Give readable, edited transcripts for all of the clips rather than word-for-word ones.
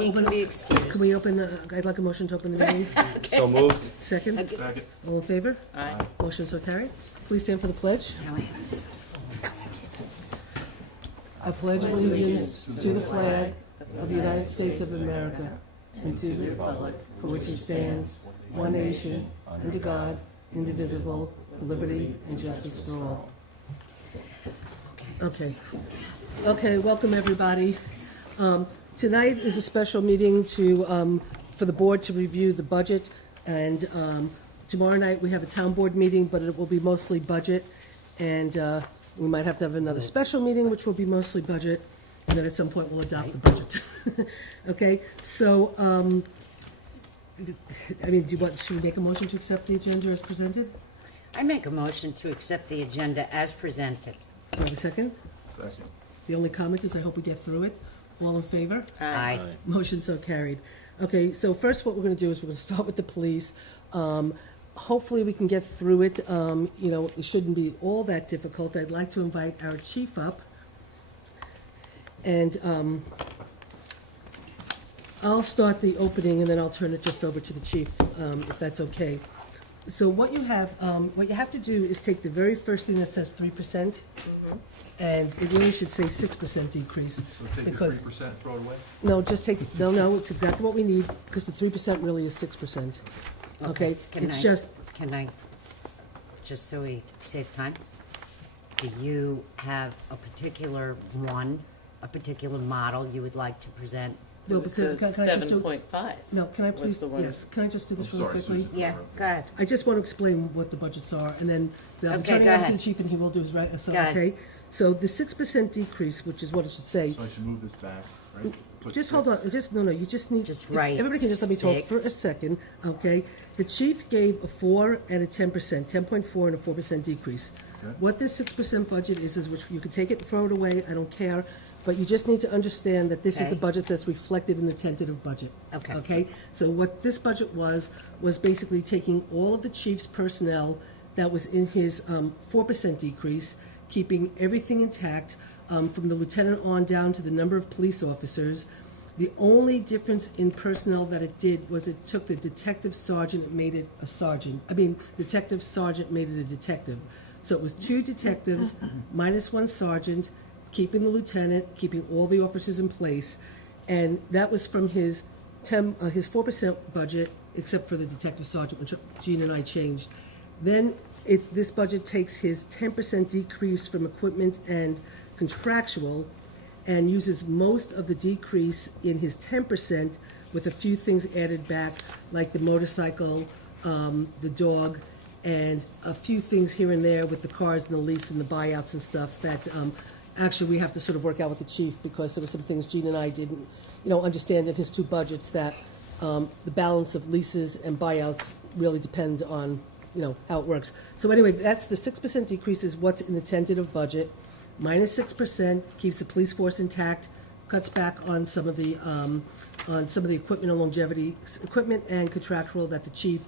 He can be excused. Can we open, I'd like a motion to open the meeting. So moved. Second? Second. All in favor? Aye. Motion so carried. Please stand for the pledge. I pledge allegiance to the flag of the United States of America and to the republic for which it stands, one nation, under God, indivisible, with liberty and justice for all. Okay, welcome everybody. Tonight is a special meeting for the board to review the budget, and tomorrow night we have a town board meeting, but it will be mostly budget, and we might have to have another special meeting, which will be mostly budget, and then at some point we'll adopt the budget. Okay, so, should we make a motion to accept the agenda as presented? I make a motion to accept the agenda as presented. Do I have a second? Second. The only comment is I hope we get through it. All in favor? Aye. Motion so carried. Okay, so first what we're going to do is we're going to start with the police. Hopefully we can get through it. It shouldn't be all that difficult. I'd like to invite our chief up. And I'll start the opening and then I'll turn it just over to the chief, if that's okay. So what you have to do is take the very first thing that says 3%, and it really should say 6% decrease. So take the because 3%, throw it away? no, just take, no, it's exactly what we need, because the 3% really is 6%. Okay? It's just, Can I, just so we save time, do you have a particular model you would like to present? no, It was but can I just do, 7.5. no, can I please, the one. yes, can I just do this I'm really sorry, quickly? Susan. Yeah, go ahead. I just want to explain what the budgets are, and then I'm Okay, turning go it over to ahead. the chief, and he will do his right, so, Go ahead. okay? So the 6% decrease, which is what it should say, So I should move this back, right? Put just 6. hold on, you just need. Just if write everybody can just let me talk for a 6. second, okay? The chief gave a 4 and a 10%, 10.4 and a 4% decrease. Okay. What this 6% budget is which you can take it and throw it away, I don't care, but you just need to understand that this is a Okay. budget that's reflected in the tentative budget. Okay. Okay? So what this budget was basically taking all of the chief's personnel that was in his 4% decrease, keeping everything intact, from the lieutenant on down to the number of police officers. The only difference in personnel that it did was it took the detective sergeant and made it a sergeant. Detective sergeant made it a detective. So it was 2 detectives minus 1 sergeant, keeping the lieutenant, keeping all the officers in place. And that was from his 4% budget, except for the detective sergeant, which Gene and I changed. Then this budget takes his 10% decrease from equipment and contractual and uses most of the decrease in his 10% with a few things added back, like the motorcycle, the dog, and a few things here and there with the cars and the lease and the buyouts and stuff that actually we have to sort of work out with the chief, because there were some things Gene and I didn't understand in his 2 budgets, that the balance of leases and buyouts really depend on how it works. So anyway, that's the 6% decrease is what's in the tentative budget. Minus 6% keeps the police force intact, cuts back on some of the equipment and longevity equipment and contractual that the chief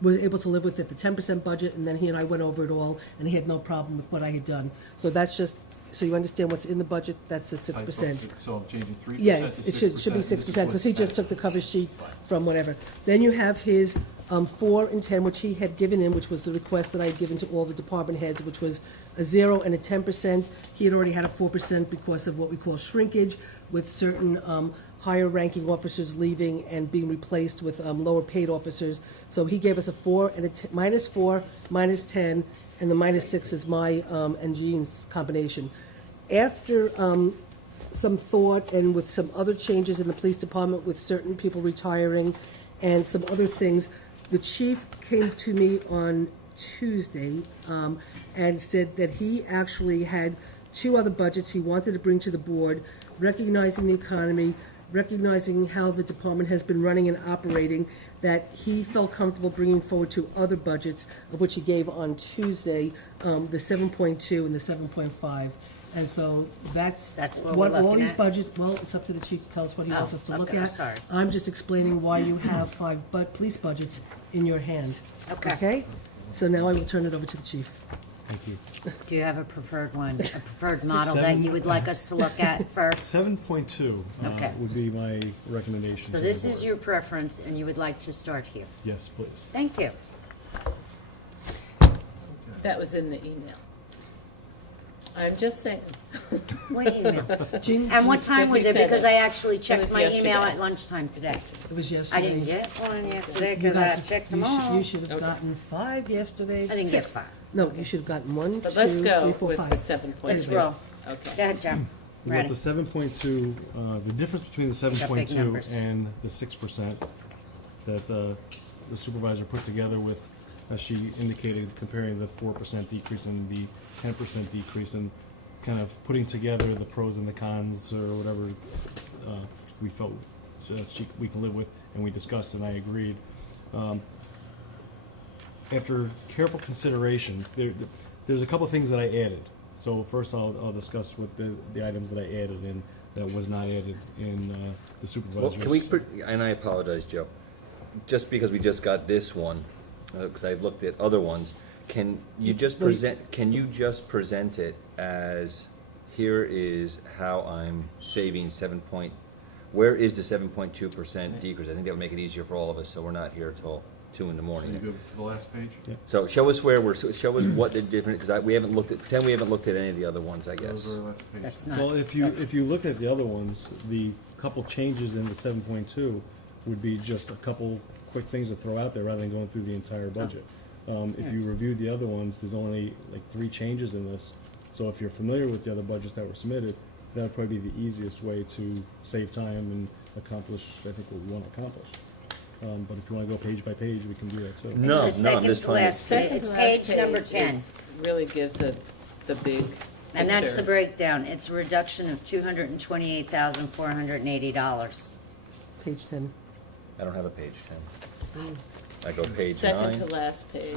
was able to live with at the 10% budget, and then he and I went over it all, and he had no problem with what I had done. So that's just so you understand what's in the budget. That's the 6%. So I'm changing 3% Yeah, to it should be 6%, 6%, because he just took the cover sheet from whatever. Then you have his 4 and 10, which he had given in, which was the request that I had given to all the department heads, which was a 0 and a 10%. He had already had a 4% because of what we call shrinkage, with certain higher ranking officers leaving and being replaced with lower paid officers. So he gave us a 4 and a minus 4, minus 10, and the minus 6 is my and Gene's combination. After some thought and with some other changes in the police department, with certain people retiring and some other things, the chief came to me on Tuesday and said that he actually had 2 other budgets he wanted to bring to the board, recognizing the economy, recognizing how the department has been running and operating, that he felt comfortable bringing forward 2 other budgets, of which he gave on Tuesday, the 7.2 and the 7.5. And so that's what we're all looking these at? budgets, well, it's up to the chief to tell us what he wants us to look okay, at. sorry. I'm just explaining why you have 5 police budgets in your hand. Okay. Okay? So now I will turn it over to the chief. Thank you. Do you have a preferred one, a preferred model that you would like us to look at first? 7.2 Okay. would be my recommendation. So to the this is board. your preference, and you would like to start here. Yes, please. Thank you. That was in the email. I'm just saying. What email? Jean, And what time was Vicki it? said Because it. I actually checked was my email yesterday. at lunchtime today. it was I yesterday. didn't get one yesterday You because I got- checked you them sh- all. You should have Okay. gotten 5 yesterday. I didn't get 5. No, you should have gotten 1, 2, But let's 3, go 4, with 5. the 7.2. Let's roll. Go Okay. ahead, John. With Ready? the 7.2, the difference between the Got big 7.2 numbers. and the 6% that the supervisor put together with, as she indicated, comparing the 4% decrease and the 10% decrease, and kind of putting together the pros and the cons, or whatever we felt we can live with, and we discussed, and I agreed. After careful consideration, there's a couple of things that I added. So first, I'll discuss what the items that I added in that was not added in the Well, supervisor's. can we, and I apologize, Joe, just because we just got this one, because I've looked at other ones, can you just present it as, here is how I'm saving where is the 7.2% decrease? I think that would make it easier for all of us, so we're not here till 2 in the So you morning. go to the last page? So show us show us what the difference, because we haven't pretend we haven't looked at any of the other ones, I guess. Those are the last page. That's not. Well, if you looked at the other ones, the couple changes in the 7.2 would be just a couple quick things to throw out there rather than going through the entire budget. If you reviewed the other ones, there's only like 3 changes in this. So if you're familiar with the other budgets that were submitted, that would probably be the easiest way to save time and accomplish, I think, what we want to accomplish. But if you want to go page by page, we can do that too. No, It's the no, I'm second just to trying to. last. Second It's to last page number 10. really gives the big And that's the picture. breakdown. It's a reduction of $228,480. Page 10. I don't have a page 10. I go page Second to 9, last page.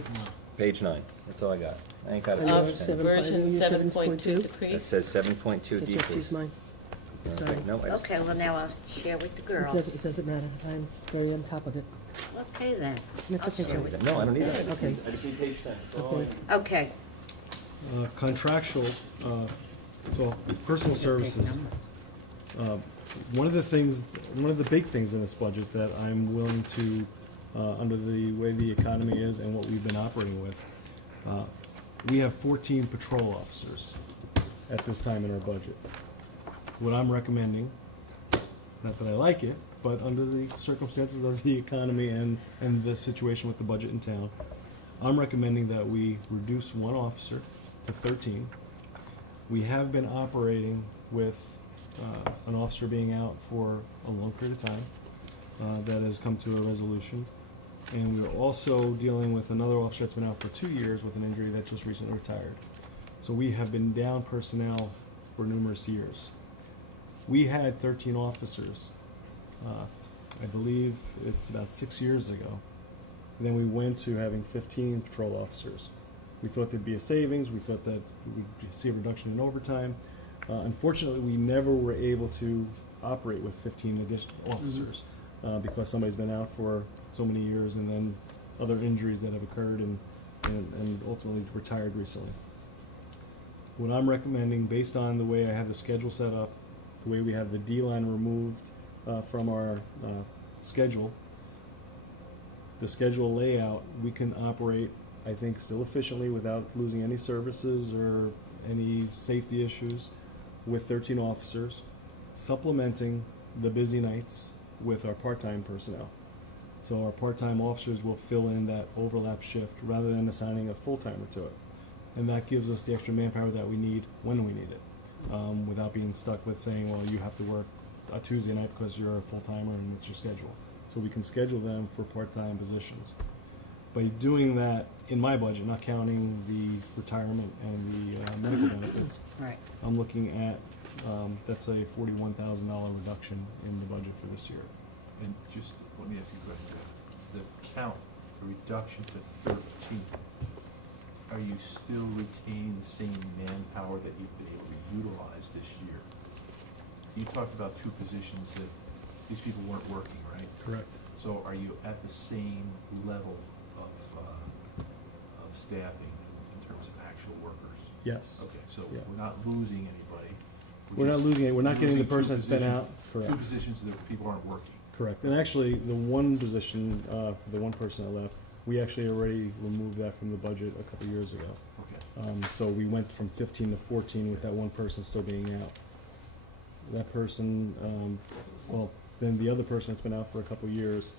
page 9, that's all I got. I ain't got a And yours, page 10. seven- Version yours 7.2 7.2? It decrease. says 7.2 That's decrease. just mine. Okay, Sorry. no, I just- Okay, well, now I'll share with the It girls. doesn't matter. I'm very on top of it. Okay, then. That's I'll okay, share Joe. with No, I don't need that. Okay. I just need page 10. That's all I Okay. need. Okay. Contractual, so personal Big services. number. One of the big things in this budget that I'm willing to, under the way the economy is and what we've been operating with, we have 14 patrol officers at this time in our budget. What I'm recommending, not that I like it, but under the circumstances of the economy and the situation with the budget in town, I'm recommending that we reduce 1 officer to 13. We have been operating with an officer being out for a long period of time. That has come to a resolution. And we're also dealing with another officer that's been out for 2 years with an injury that just recently retired. So we have been down personnel for numerous years. We had 13 officers, I believe it's about 6 years ago. Then we went to having 15 patrol officers. We thought there'd be a savings, we thought that we'd see a reduction in overtime. Unfortunately, we never were able to operate with 15 additional officers because somebody's been out for so many years, and then other injuries that have occurred and ultimately retired recently. What I'm recommending, based on the way I have the schedule set up, the way we have the D line removed from our schedule, the schedule layout, we can operate, I think, still efficiently without losing any services or any safety issues with 13 officers, supplementing the busy nights with our part-time personnel. So our part-time officers will fill in that overlap shift rather than assigning a full-timer to it. And that gives us the extra manpower that we need when we need it, without being stuck with saying, well, you have to work a Tuesday night because you're a full-timer and it's your schedule. So we can schedule them for part-time positions. By doing that, in my budget, not counting the retirement and the medical benefits, Right. I'm looking at, that's a $41,000 reduction in the budget for this year. And just, let me ask you a question. The count, the reduction to 13, are you still retaining the same manpower that you've been able to utilize this year? You talked about 2 positions that these people weren't working, right? Correct. So are you at the same level of staffing in terms of actual actual workers? Yes. Okay, so Yeah. we're not losing anybody. We're not just losing it, we're not getting the losing two person that's been positions- out, correct. Two positions that people aren't working. Correct, and actually, the one position, the one person that left, we actually already removed that from the budget a couple years ago. Okay. So we went from 15 to 14 with that one person still being out. That person, well, then the other person that's been out for a couple years,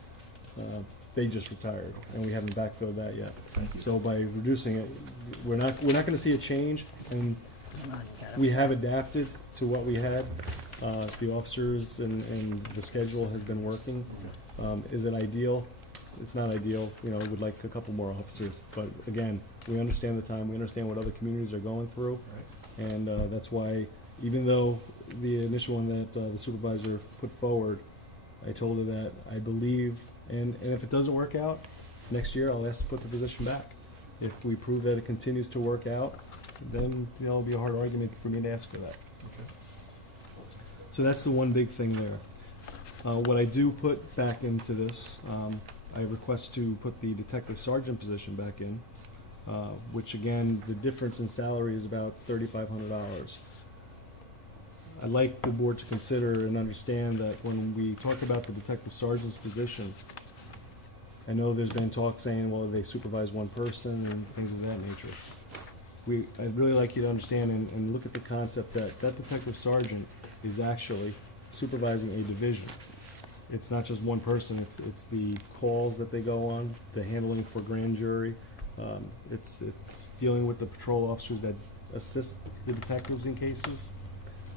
they just retired, and we haven't backfilled that yet. Thank you. So by reducing it, we're not gonna see a change, and Come on, you gotta- we have adapted to what we had. The officers and the schedule has been working. Is it ideal? It's not ideal, you know, we'd like a couple more officers, but again, we understand the time, we understand what other communities are going through. Right. And that's why, even though the initial one that the supervisor put forward, I told her that I believe, and if it doesn't work out, next year I'll ask to put the position back. If we prove that it continues to work out, then, you know, it'll be a hard argument for me to ask for that. Okay. So that's the one big thing there. What I do put back into this, I request to put the detective sergeant position back in, which again, the difference in salary is about $3,500. I'd like the board to consider and understand that when we talk about the detective sergeant's position, I know there's been talk saying, well, they supervise one person and things of that nature. I'd really like you to understand and look at the concept that detective sergeant is actually supervising a division. It's not just one person, it's the calls that they go on, the handling for grand jury. It's dealing with the patrol officers that assist the detectives in cases.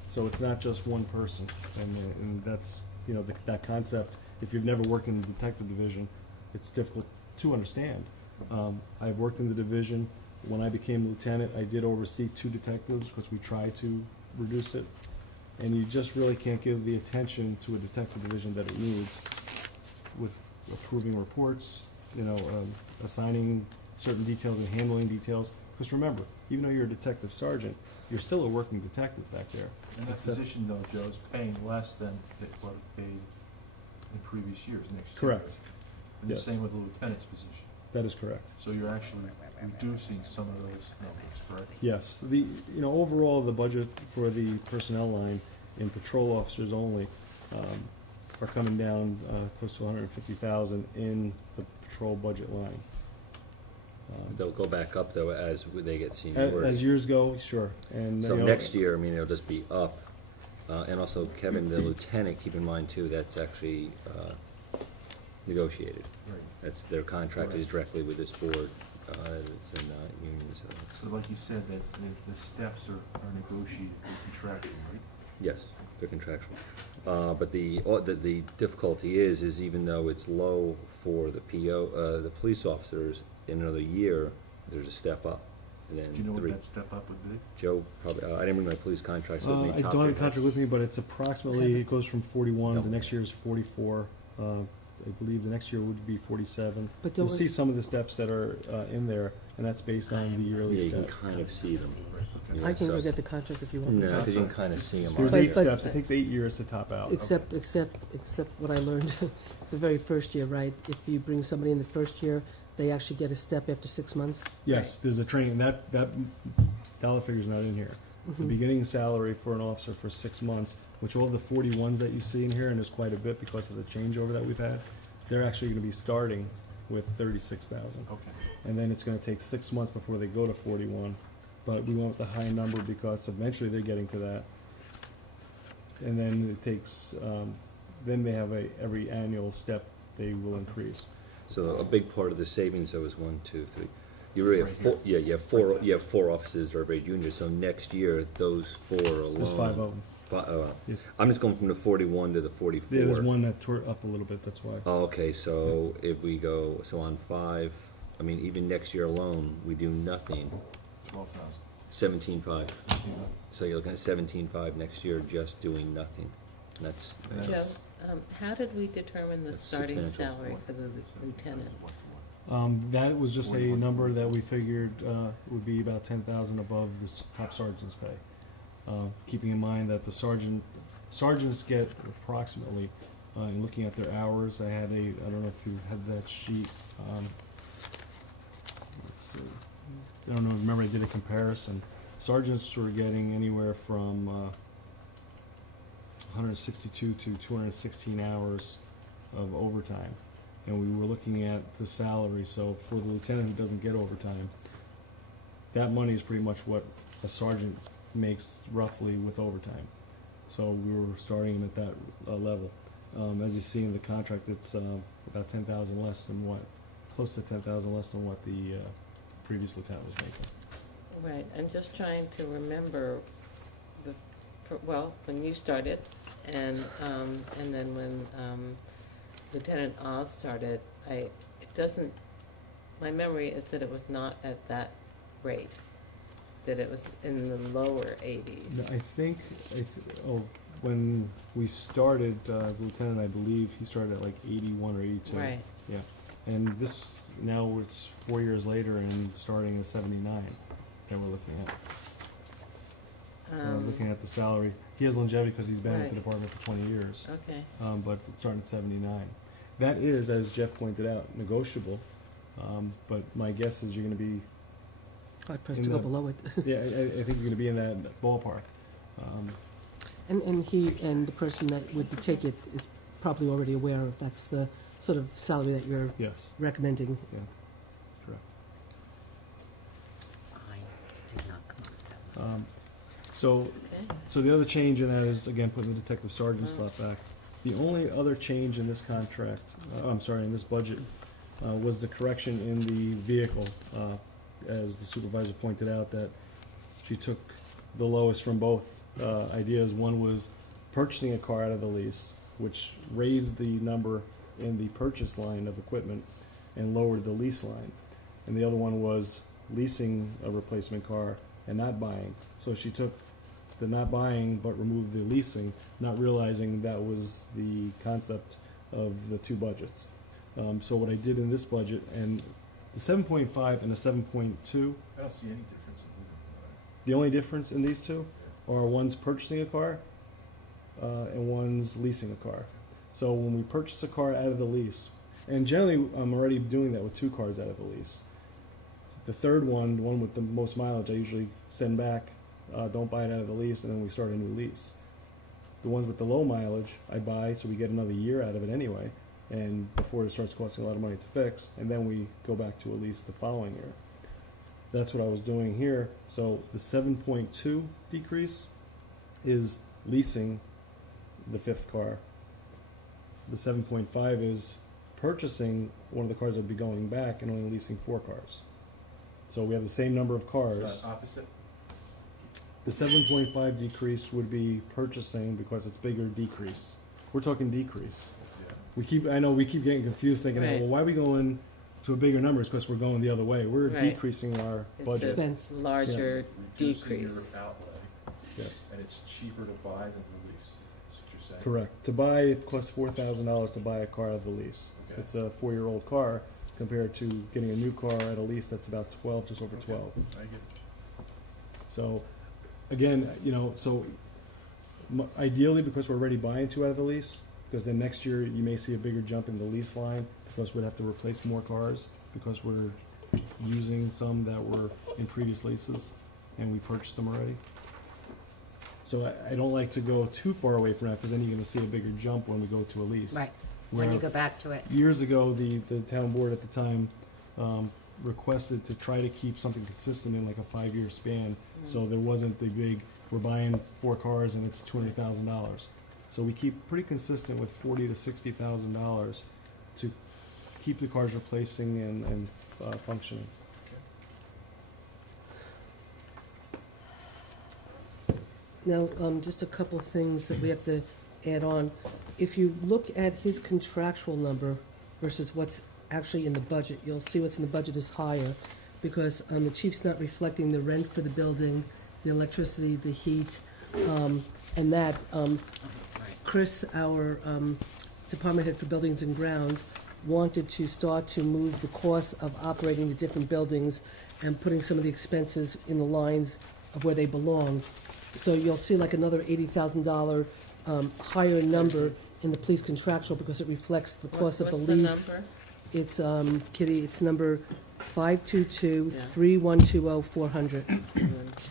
So it's not just one person, and that's, you know, that concept, if you've never worked in the detective division, it's difficult to understand. I've worked in the division. When I became lieutenant, I did oversee 2 detectives because we tried to reduce it. And you just really can't give the attention to a detective division that it needs with approving reports, you know, assigning certain details and handling details. Because remember, even though you're a detective sergeant, you're still a working detective back there. And that Except- position though, Joe, is paying less than what it paid in previous years next year. Correct. And the Yes. same with the lieutenant's position. That is correct. So you're actually reducing some of those numbers, correct? Yes, overall, the budget for the personnel line in patrol officers only, are coming down, close to 150,000 in the patrol budget line. They'll go back up though as they get seniority. As years go, sure, and, So you know, next year, I mean, it'll just be up. And also Kevin, the lieutenant, keep in mind too, that's actually negotiated. Right. That's, their contract is directly with this board, it's in unions. So like you said, that the steps are negotiated with contractual, right? Yes, they're contractual. But the difficulty is even though it's low for the PO, the police officers, in another year, there's a step up. And then Do you know what 3 that step up would be? Joe, probably, I didn't bring my police contracts with me. I don't have a contract with me, but it's approximately, it goes from 41, No. the next year is 44, I believe the next year would be 47. But You'll don't see we- some of the steps that are in there, and that's based on the Yeah, yearly you can step. kind of see them. Okay. Yeah, I can so- go get the contract if you want. No, because you can kind of see them. There's But- 8 but- steps, it takes 8 years to top out. Except what I learned the very first year, right? If you bring somebody in the first year, they actually get a step after 6 months. Yes, there's a training, that dollar figure's not in here. The beginning salary for an officer for 6 months, which all the 41s that you see in here, and there's quite a bit because of the changeover that we've had, they're actually gonna be starting with 36,000. Okay. And then it's gonna take 6 months before they go to 41, but we went with the high number because eventually they're getting to that. And then it takes, then they have every annual step they will increase. So a big part of the savings though is 1, 2, 3. You really have Right four, yeah, you have 4 officers that are very junior, so next year, those 4 alone. There's 5 of them. Yeah. I'm just going from the 41 to the 44. Yeah, there's one that tore up a little bit, that's why. Oh, okay, so if we go, so on 5, I mean, even next year alone, we do nothing, 12,000. 17.5. So you're looking at 17.5 next year, just doing nothing. And that's, Joe, how did we determine the That's starting substantial. salary for the lieutenant? That was just a number that we figured would be about 10,000 above the top sergeant's pay. Keeping in mind that the sergeants get approximately, in looking at their hours, I don't know if you had that sheet. Let's see, I don't know, remember I did a comparison. Sergeants were getting anywhere from 162 to 216 hours of overtime. And we were looking at the salary, so for the lieutenant who doesn't get overtime, that money is pretty much what a sergeant makes roughly with overtime. So we were starting him at that level. As you see in the contract, it's about 10,000 less than what, close to 10,000 less than what the previous lieutenant was making. Right, I'm just trying to remember when you started, and then when Lieutenant Oz started, my memory is that it was not at that rate, that it was in the lower 80s. No, I think, when we started, the lieutenant, I believe, he started at like 81 or 82. Right. Yeah, and this, now it's 4 years later and starting at 79 that we're looking at. Looking at the salary, he has longevity because he's been with the Right. department for 20 years. Okay, But it's starting at 79. That is, as Jeff pointed out, negotiable, but my guess is you're gonna be, Hard pressed In to go the- below it. yeah, I think you're gonna be in that ballpark. And he, and the person that would take it is probably already aware of, that's the sort of salary that you're Yes, recommending. yeah, correct. I did not come up with that one. So, okay. so the other change in that is, again, putting the detective sergeant Oh. slot back. The only other change in this contract, in this budget, was the correction in the vehicle. As the supervisor pointed out, that she took the lowest from both ideas. One was purchasing a car out of the lease, which raised the number in the purchase line of equipment and lowered the lease line. And the other one was leasing a replacement car and not buying. So she took the not buying but removed the leasing, not realizing that was the concept of the two budgets. So what I did in this budget, and the 7.5 and the 7.2, I don't see any difference in moving. the only difference in these two are one's purchasing a car and one's leasing a car. So when we purchase a car out of the lease, and generally I'm already doing that with two cars out of the lease. The third one, the one with the most mileage, I usually send back, don't buy it out of the lease, and then we start a new lease. The ones with the low mileage, I buy, so we get another year out of it anyway, and before it starts costing a lot of money to fix, and then we go back to a lease the following year. That's what I was doing here. So the 7.2 decrease is leasing the fifth car. The 7.5 is purchasing one of the cars that would be going back and only leasing 4 cars. So we have the same number of cars. It's not opposite? The 7.5 decrease would be purchasing because it's bigger decrease. We're talking decrease. Yeah. I know we keep getting confused thinking, Right. well, why are we going to a bigger number? It's because we're going the other way. We're Right. decreasing our It's budget. a Expense. larger Reducing your decrease. outlay, Yes. and it's cheaper to buy than to lease, that's what you're saying? Correct. To buy, it costs $4,000 to buy a car out of the lease. Okay. It's a 4-year-old car compared to getting a new car at a lease that's about 12, just over 12. I get it. So, again, ideally, because we're already buying 2 out of the lease, because then next year you may see a bigger jump in the lease line because we'd have to replace more cars because we're using some that were in previous leases and we purchased them already. So I don't like to go too far away from that because then you're gonna see a bigger jump when we go to a lease. Right, when you Where go back to it. years ago, the town board at the time requested to try to keep something consistent in like a 5-year span. So there wasn't the big, we're buying 4 cars and it's $200,000. So we keep pretty consistent with $40,000 to $60,000 to keep the cars replacing and functioning. Now, just a couple of things that we have to add on. If you look at his contractual number versus what's actually in the budget, you'll see what's in the budget is higher because the chief's not reflecting the rent for the building, the electricity, the heat, and that. Chris, our department head for buildings and grounds, wanted to start to move the cost of operating the different buildings and putting some of the expenses in the lines of where they belong. So you'll see like another $80,000 higher number in the police contractual because it reflects the cost of the What's lease. the number? It's, Kitty, it's number 522-3120-400. 1,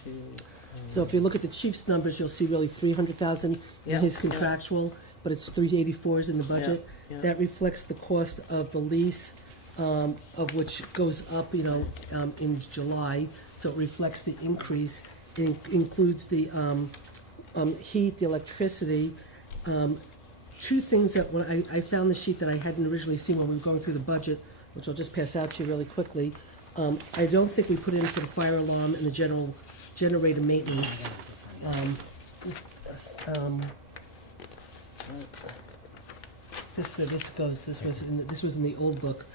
2, So if you look at the chief's numbers, you'll see really 300,000 in Yeah, his yeah. contractual, but it's 384 is in the budget. yeah. That reflects the cost of the lease, of which goes up, in July. So it reflects the increase. It includes the heat, the electricity. Two things that when I found the sheet that I hadn't originally seen when we were going through the budget, which I'll just pass out to you really quickly. I don't think we put in for the fire alarm and the general generator maintenance. This was in the old book.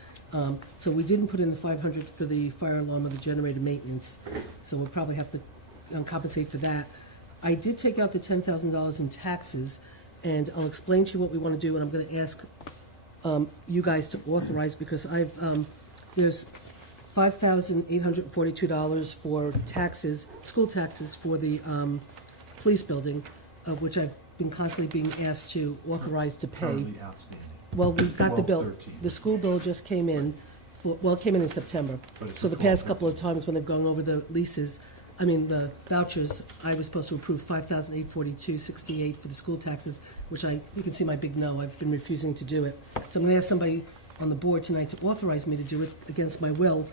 So we didn't put in the 500 for the fire alarm or the generator maintenance, so we'll probably have to compensate for that. I did take out the $10,000 in taxes, and I'll explain to you what we want to do, and I'm gonna ask you guys to authorize, because there's $5,842 for taxes, school taxes for the police building, of which I've been constantly being asked to authorize to pay. Currently outstanding. Well, we got the bill. 12/13. The school bill just came in, it came in September. But it's So the the past 12/13. couple of times when they've gone over the leases, the vouchers, I was supposed to approve $5,842.68 for the school taxes, which you can see my big no, I've been refusing to do it. So I'm gonna ask somebody on the board tonight to authorize me to do it against my will.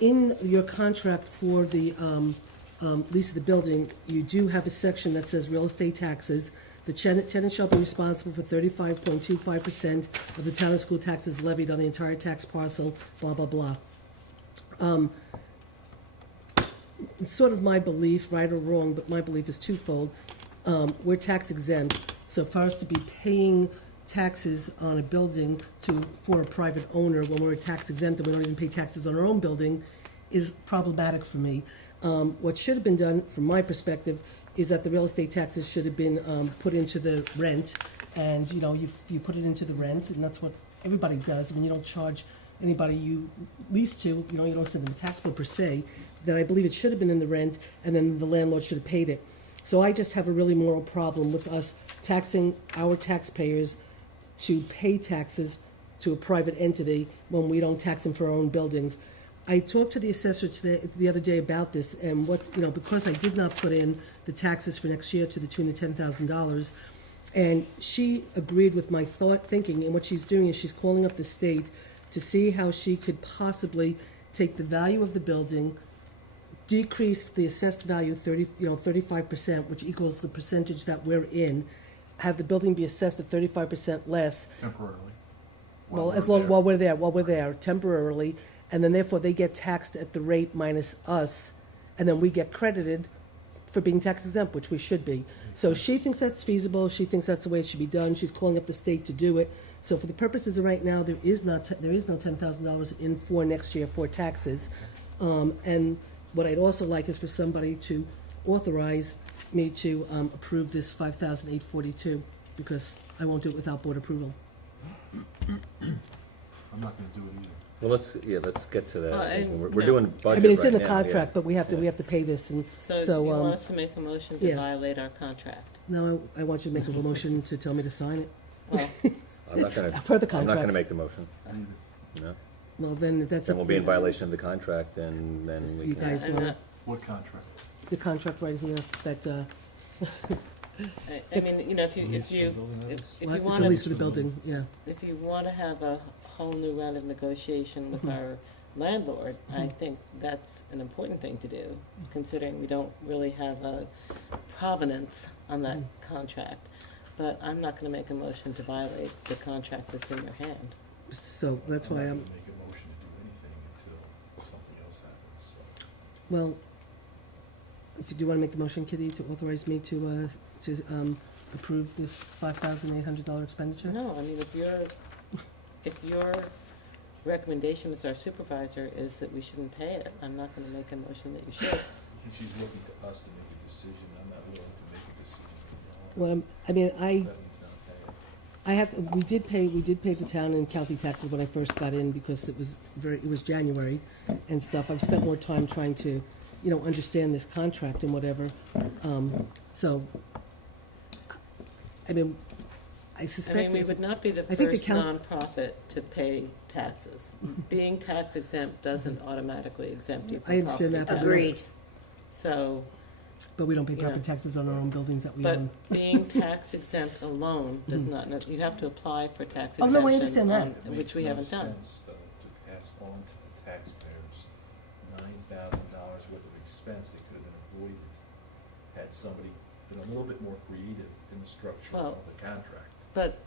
In your contract for the lease of the building, you do have a section that says real estate taxes. The tenant shall be responsible for 35.25% of the town and school taxes levied on the entire tax parcel, blah, blah, blah. It's sort of my belief, right or wrong, but my belief is twofold. We're tax exempt, so for us to be paying taxes on a building for a private owner when we're tax exempt and we don't even pay taxes on our own building is problematic for me. What should have been done, from my perspective, is that the real estate taxes should have been put into the rent, and you put it into the rent, and that's what everybody does. When you don't charge anybody you lease to, you don't send them a tax bill per se. Then I believe it should have been in the rent, and then the landlord should have paid it. So I just have a really moral problem with us taxing our taxpayers to pay taxes to a private entity when we don't tax them for our own buildings. I talked to the assessor the other day about this, and because I did not put in the taxes for next year to the tune of $10,000, and she agreed with my thinking, and what she's doing is she's calling up the state to see how she could possibly take the value of the building, decrease the assessed value 35%, which equals the percentage that we're in, have the building be assessed at 35% less. Temporarily. While we're there temporarily, and then therefore they get taxed at the rate minus us, and then we get credited for being tax exempt, which we should be. So she thinks that's feasible. She thinks that's the way it should be done. She's calling up the state to do it. So for the purposes of right now, there is no $10,000 in for next year for taxes. And what I'd also like is for somebody to authorize me to approve this $5,842, because I won't do it without board approval. I'm not gonna do it either. Well, let's get to that. and, We're no. doing I budget mean, it's in right the now, yeah. contract, but we have to pay this, and So So, you um, want us to make a motion to yeah. violate our contract? now I want you to make a motion to tell me to sign it. Well, I'm not gonna, Per the I'm not gonna contract. make the motion, Neither. no. Well, then that's. Then we'll be in violation of the contract, and then we You can. guys I'm wanna- not, What contract? The contract right here, that, I mean, if you Lease for the building, if that's- you it's want a to lease for the building, yeah. if you want to have a whole new round of negotiation with our landlord, I think that's an important thing to do, considering we don't really have a provenance on that contract. But I'm not going to make a motion to violate the contract that's in your hand. So that's why I'm I'm, not gonna make a motion to do anything until something else happens, so. well, if you do wanna make the motion, Kitty, to authorize me to approve this $5,800 expenditure? No, I mean, if your recommendation as our supervisor is that we shouldn't pay it, I'm not going to make a motion that you should. I think she's looking to us to make a decision, I'm not willing to make a decision. Well, I mean, That means not paying. we did pay the town and county taxes when I first got in, because it was January and stuff. I've spent more time trying to, understand this contract and whatever. So, I mean, I I suspect. mean, we if- would not be the I think the first count- nonprofit to pay taxes. Being tax exempt doesn't automatically exempt you I from understand property that, taxes. but Agreed. So, But we don't pay Yeah. property taxes on our own buildings that we but own. being tax exempt alone does not, you have to apply for tax Oh, exemption. no, I understand that. on- Which we haven't done. It makes no sense, though, to pass on to the taxpayers $9,000 worth of expense that could have been avoided had somebody been a little bit more creative in the structure Well, of the contract. But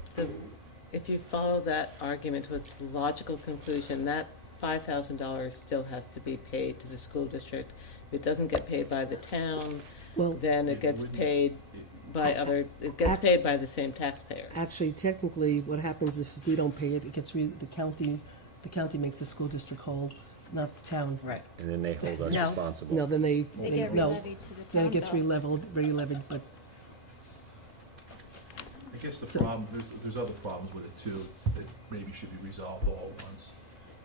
if you follow that argument to its logical conclusion, that $5,000 still has to be paid to the school district. If it doesn't get paid by the town, Well, then it gets wouldn't- paid by it gets Ac- paid by the same taxpayers. actually, technically, what happens if we don't pay it, it gets the county makes the school district whole, not the town. Right. And then they hold us No. responsible. No, then They get no, re-levied to the then town it gets bill. re-levied, but I guess the So- problem, there's other problems with it too, that maybe should be resolved all at once.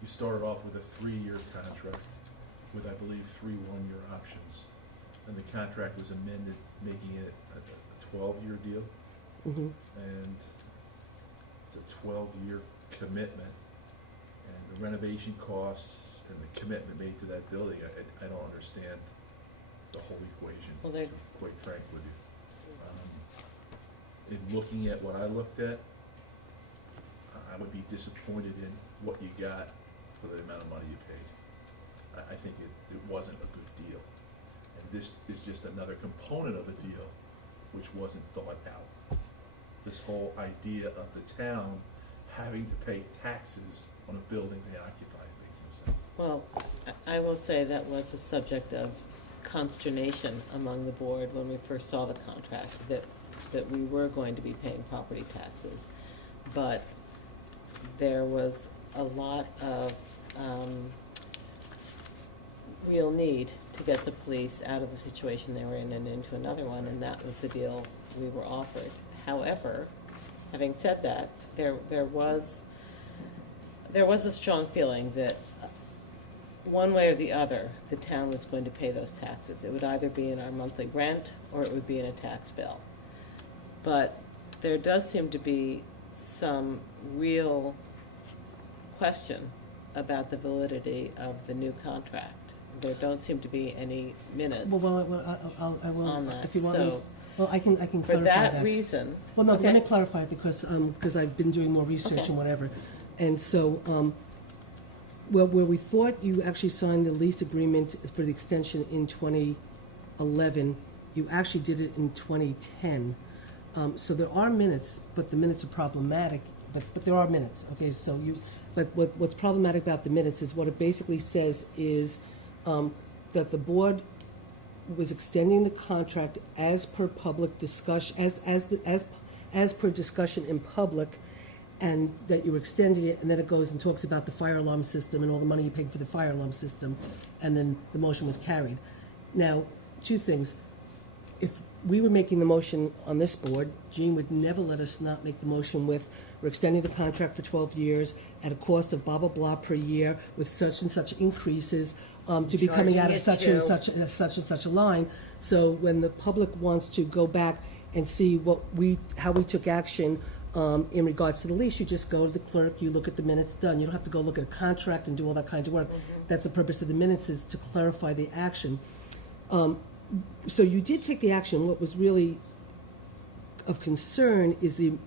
You started off with a 3-year contract with, I believe, 3 one-year options. And the contract was amended, making it a 12-year deal. mhm. And it's a 12-year commitment. And the renovation costs and the commitment made to that building, I don't understand the whole equation, Well, they're, quite frank with you. In looking at what I looked at, I would be disappointed in what you got for the amount of money you paid. I think it wasn't a good deal. And this is just another component of a deal which wasn't thought out. This whole idea of the town having to pay taxes on a building they occupy makes no sense. well, I will say that was a subject of consternation among the board when we first saw the contract, that we were going to be paying property taxes. But there was a lot of real need to get the police out of the situation they were in and into another one, and that was the deal we were offered. However, having said that, there was a strong feeling that one way or the other, the town was going to pay those taxes. It would either be in our monthly rent or it would be in a tax bill. But there does seem to be some real question about the validity of the new contract. There don't seem to be any minutes I will, on that. if you want me, So well, I can for clarify that. that reason, Well, no, let me okay, clarify because I've been doing more research Okay. and whatever. And so, where we thought you actually signed the lease agreement for the extension in 2011, you actually did it in 2010. So there are minutes, but the minutes are problematic, but there are minutes, okay? So but what's problematic about the minutes is what it basically says is that the board was extending the contract as per public discussion, as per discussion in public, and that you were extending it, and then it goes and talks about the fire alarm system and all the money you paid for the fire alarm system, and then the motion was carried. Now, 2 things. If we were making the motion on this board, Jean would never let us not make the motion with, we're extending the contract for 12 years at a cost of blah, blah, blah per year with such and such increases, to be coming out of Charging such it and such a line. So when the public wants to go back and see how we took action in regards to the lease, you just go to the clerk, you look at the minutes, done. You don't have to go look at a contract and do all that kind of work. That's the purpose of the minutes, is to clarify the action. So you did take the action. What was really of concern is when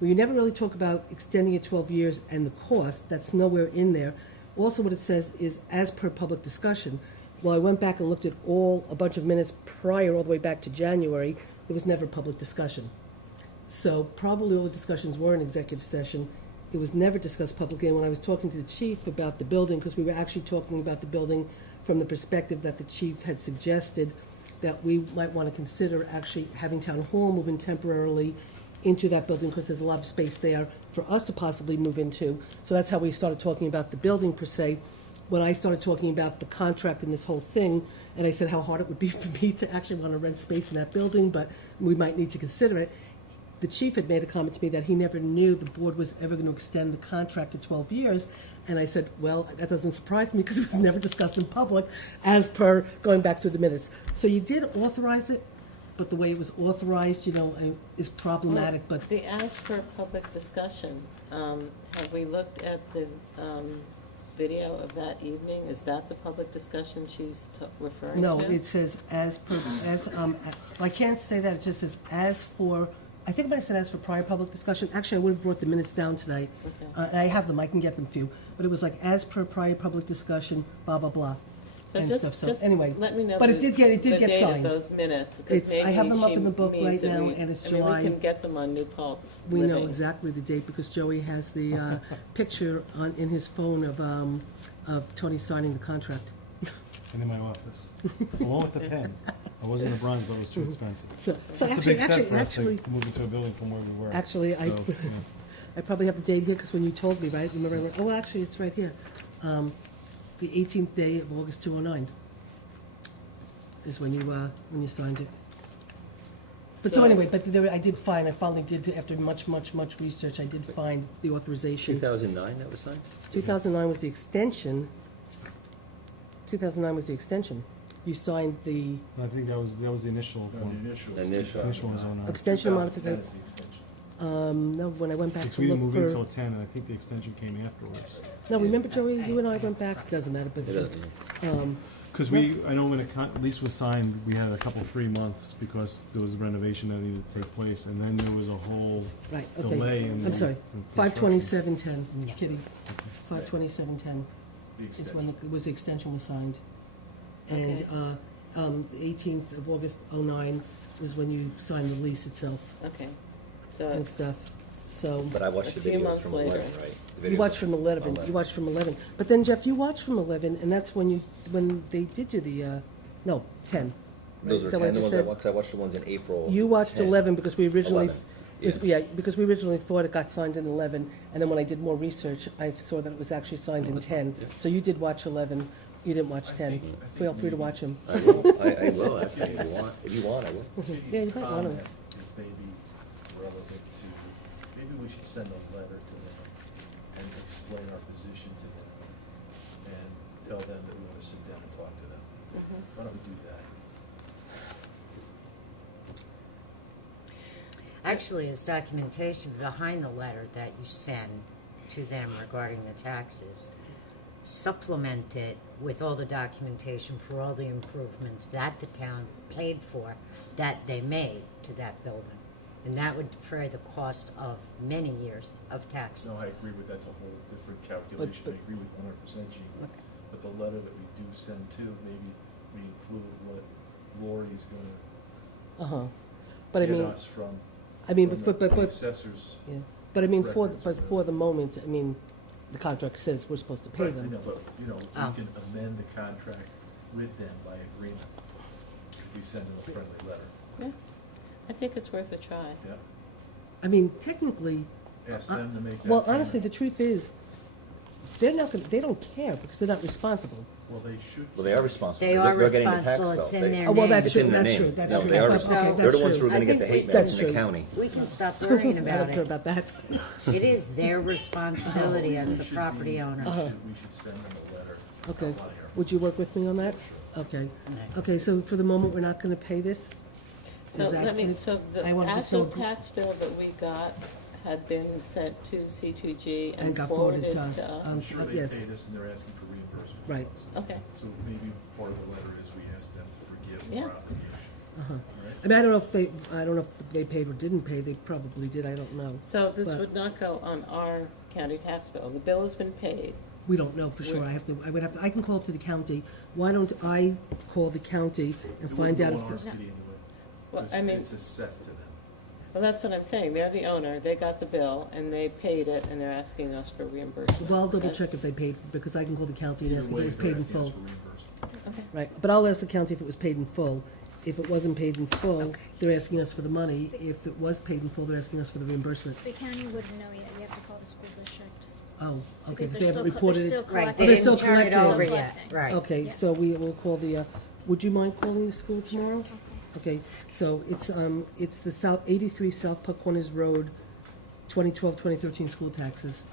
you never really talk about extending it 12 years and the cost, that's nowhere in there. Also, what it says is as per public discussion. Well, I went back and looked at a bunch of minutes prior, all the way back to January, there was never public discussion. So probably all the discussions were in executive session. It was never discussed publicly. And when I was talking to the chief about the building, because we were actually talking about the building from the perspective that the chief had suggested that we might want to consider actually having town hall move in temporarily into that building, because there's a lot of space there for us to possibly move into. So that's how we started talking about the building per se. When I started talking about the contract and this whole thing, and I said how hard it would be for me to actually want to rent space in that building, but we might need to consider it. The chief had made a comment to me that he never knew the board was ever going to extend the contract to 12 years. And I said, well, that doesn't surprise me because it was never discussed in public as per going back through the minutes. So you did authorize it, but the way it was authorized, is problematic, but They asked for a public discussion. Have we looked at the video of that evening? Is that the public discussion she's referring to? no, it says I can't say that, it just says as for, I think it might have said as for prior public discussion. Actually, I would have brought the minutes down tonight. Okay. And I have them, I can get them for you. But it was like, as per prior public discussion, blah, blah, blah. So and just, stuff. So just anyway, let me know but the, it did get the date signed. of those minutes, 'cause I have them maybe up she in the book means right that now, we- and it's I mean, July. we can get them on New Paltz We know Living. exactly the date because Joey has the picture in his phone of Tony signing the contract. And in my office, along with the pen. I wasn't in the Bronx, but it was too expensive. So It's a big step for us to actually, move into a building from where we were. actually, So, yeah. I probably have the date here because when you told me, right? Remember, I went, oh, actually, it's right here. The 18th day of August 2009 is when you signed it. But so anyway, I finally did, after much research, I did find the authorization. 2009 that was signed? 2009 was the extension. 2009 was the extension. You signed the I think that was the initial No, one. the initial. Initial. Initial was on. extension 2010 modification. is the extension. No, when I went back Because to we didn't look move in for. until 10, and I think the extension came afterwards. No, remember, Joey, you and I went back, doesn't matter, but, It doesn't- Because I know when a lease was signed, we had a couple free months because there was renovation that needed to take place, and then there was a whole right, delay okay. in. I'm sorry, in 5/27/10, Yeah. Kitty. 5/27/10 The is extension. when the extension was signed. And, Okay. the 18th of August '09 was when you signed the lease itself Okay, so and it's stuff, so. But I watched A the few videos months from later. 11, right? The You videos watched from 11, 11. you watched from 11. But then, Jeff, you watched from 11, and that's when they did do the, no, 10. right? Those Is were that what I 10, the just ones I said? watched, I watched the ones in April. You watched 10. 11 because we originally, 11, because we originally thought it got signed in 11, and then when I did more research, I saw that it was actually signed in 10. Yeah. So you did watch 11, you didn't watch 10. Feel free to watch them. I will, I will, actually, if you want, I will. Yeah, you might want to. Comment is maybe relevant to, maybe we should send a letter to them and explain our position to them and tell them that we want to sit down and talk to them. Why don't we do that? Actually, there's documentation behind the letter that you send to them regarding the taxes. Supplement it with all the documentation for all the improvements that the town paid for, that they made to that building. And that would defray the cost of many years of taxes. No, I agree with, that's a whole different calculation. I but- agree with 100%, Gene. Okay. But the letter that we do send to, maybe we include what Lori's Uh-huh. But I gonna mean, get us from but, the assessors. yeah. But I mean, Records. but for the moment, I mean, the contract says we're supposed to pay Right, I them. know, but, Oh. we can amend the contract with them by agreement. If we send them a friendly letter, yeah, I think it's worth a try. yeah? I mean, technically, Ask them to make that. well, payment. honestly, the truth is, they don't care because they're not responsible. Well, they should. Well, they are responsible. They 'cause are they're getting the tax responsible, bill. it's in They- their Oh, well, name. that's It's true, in their that's name. true, that's No, true. they are Okay, responsible. that's They're the ones true. who are gonna I get the think hate we mail can- from the county. We can stop I worrying don't about care it. about that. It is their responsibility as the We should property be- owner. We should send them a letter. Okay. outlining our- Would you work with me on that? Okay. Okay, so for the moment, we're not gonna pay this? So Is that- let me, so the I wanna just actual know- tax bill that we got had been sent to C2G And and got forwarded forwarded to to us. us. I'm sure they Yes. paid us and they're asking for reimbursement. Right. Okay, So maybe part of the letter is we ask them to forgive Yeah. our obligation. Uh-huh. All right? I mean, I don't know if they paid or didn't pay, they probably did, I don't know. so this But- would not go on our county tax bill. The bill has been paid. We don't know for sure, I can call up to the county. Why don't I call the county and It find wouldn't out go if, on our the- city anyway, Well, 'cause I mean, it's assessed to them. well, that's what I'm saying. They're the owner. They got the bill and they paid it and they're asking us for reimbursement. well, I'll double check That's- if they paid, because I can call the county and Either ask if way, it was they're paid in asking us full. for reimbursement. Okay. Right, but I'll ask the county if it was paid in full. If it wasn't paid in full, Okay. they're asking us for the money. If it was paid in full, they're asking us for the reimbursement. The county wouldn't know yet, you have to call the school district. Oh, okay, Because because they're they haven't still reported they're it. still Right, collecting. they they're didn't still turn it collecting. over yet, Collecting. right. Okay, Yeah. so we will call the, would you mind calling the school tomorrow? Okay. Okay, so it's the South, 83 South Puck Corners Road, 2012, 2013 school taxes.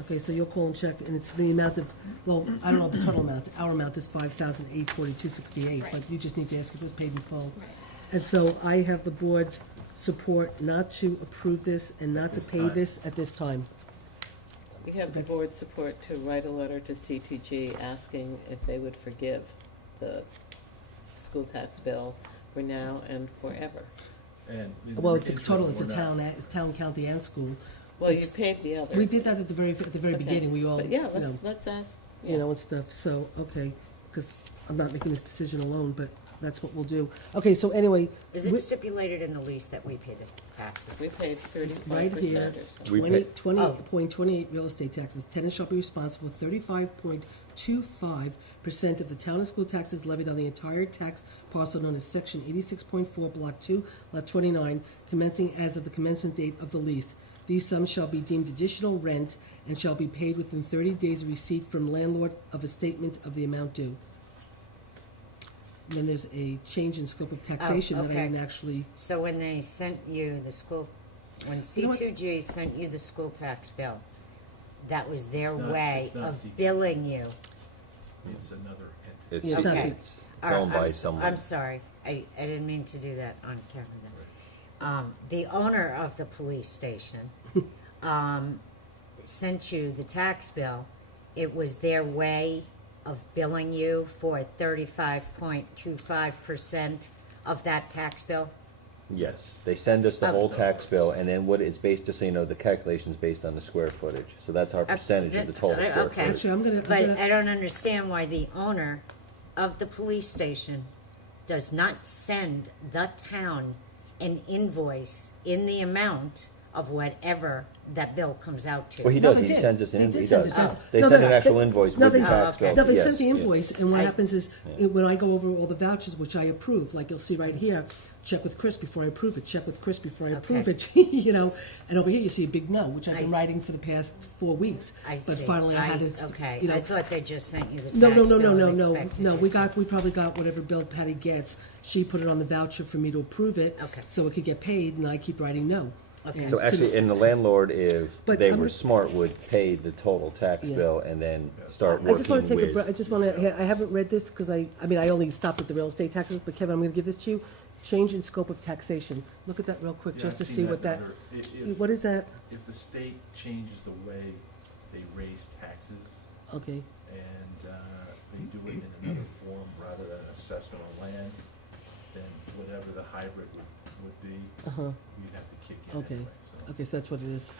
Okay, so you'll call and check, and it's the amount of, well, I don't know the total amount. Our amount is $5,842.68, but Right. you just need to ask if it was paid in full. Right. And so I have the board's support not to approve this and not to This pay time. this at this time. We have the That's- board's support to write a letter to CTG asking if they would forgive the school tax bill for now and forever. And in the Well, it's a interim, total, it's we're a not- town, it's town, county, and school. Well, you It's- paid the others. We did that at the very Okay. beginning, we all, But you yeah, know, let's ask. you know, and stuff, so, okay, because I'm not making this decision alone, but that's what we'll do. Okay, so anyway, Is we- it stipulated in the lease that we pay the taxes? We paid right 35% here. or something. We pay- 20.28 real estate taxes. Tenants shall be responsible for 35.25% of the town and school taxes levied on the entire tax parcel known as Section 86.4, Block 2, Lot 29, commencing as of the commencement date of the lease. These sums shall be deemed additional rent and shall be paid within 30 days of receipt from landlord of a statement of the amount due. Then there's a change in scope of taxation that I okay. didn't actually, So when they sent you the school, when You know what? C2G sent you the school tax bill, that was their It's not- way it's not of C2G. billing you? It's another entity. It's, Yeah, it's not Okay. it's All right, owned by someone. I'm sorry, I didn't mean to do that on camera then. The owner of the police station, sent you the tax bill. It was their way of billing you for 35.25% of that tax bill? Yes, they send us the Oh. whole tax bill, and then what it's based, just so you know, the calculation's based on the square footage. So that's our percentage of the total square Okay. footage. actually, I'm But gonna, I don't understand why the owner of the police station does not send the town an invoice in the amount of whatever that bill comes out to. Well, he No, does, they he did. sends us an They invoice, did he send does. it. That's- They no, send they- an actual they- invoice no, with the they- tax okay. bill. No, they yes, sent the yeah. invoice, and what I- happens is, when I go over all the vouchers, which I approve, like you'll see right here, check with Chris before I approve it, check with Chris before I approve Okay. it, you know, and over here you see a big no, which I've been I- writing for the past 4 weeks. I But see. finally I had it, Okay, you know. I thought they just sent you the tax No, bill no, no, no, no, and no, expected no, you we to- probably got whatever bill Patty gets, she put it on the voucher for me to approve it. Okay. So it could get paid, and I keep writing no. Okay. And So to actually, the- and the landlord, if But they I'm- were smart, would pay the total tax Yeah. bill and then start I just want working to take a breath. I with. just want to. I haven't read this because I mean, I only stopped at the real estate taxes. But Kevin, I'm going to give this to you. Change in scope of taxation. Look at that real quick, Yeah, just to I've seen see what that. under- if- What is that? If the state changes the way they raise taxes Okay. and they do it in another form rather than assessment of land, then whatever the hybrid would be, Uh huh. you'd have to kick in Okay. anyway, so. Okay, so that's what it is.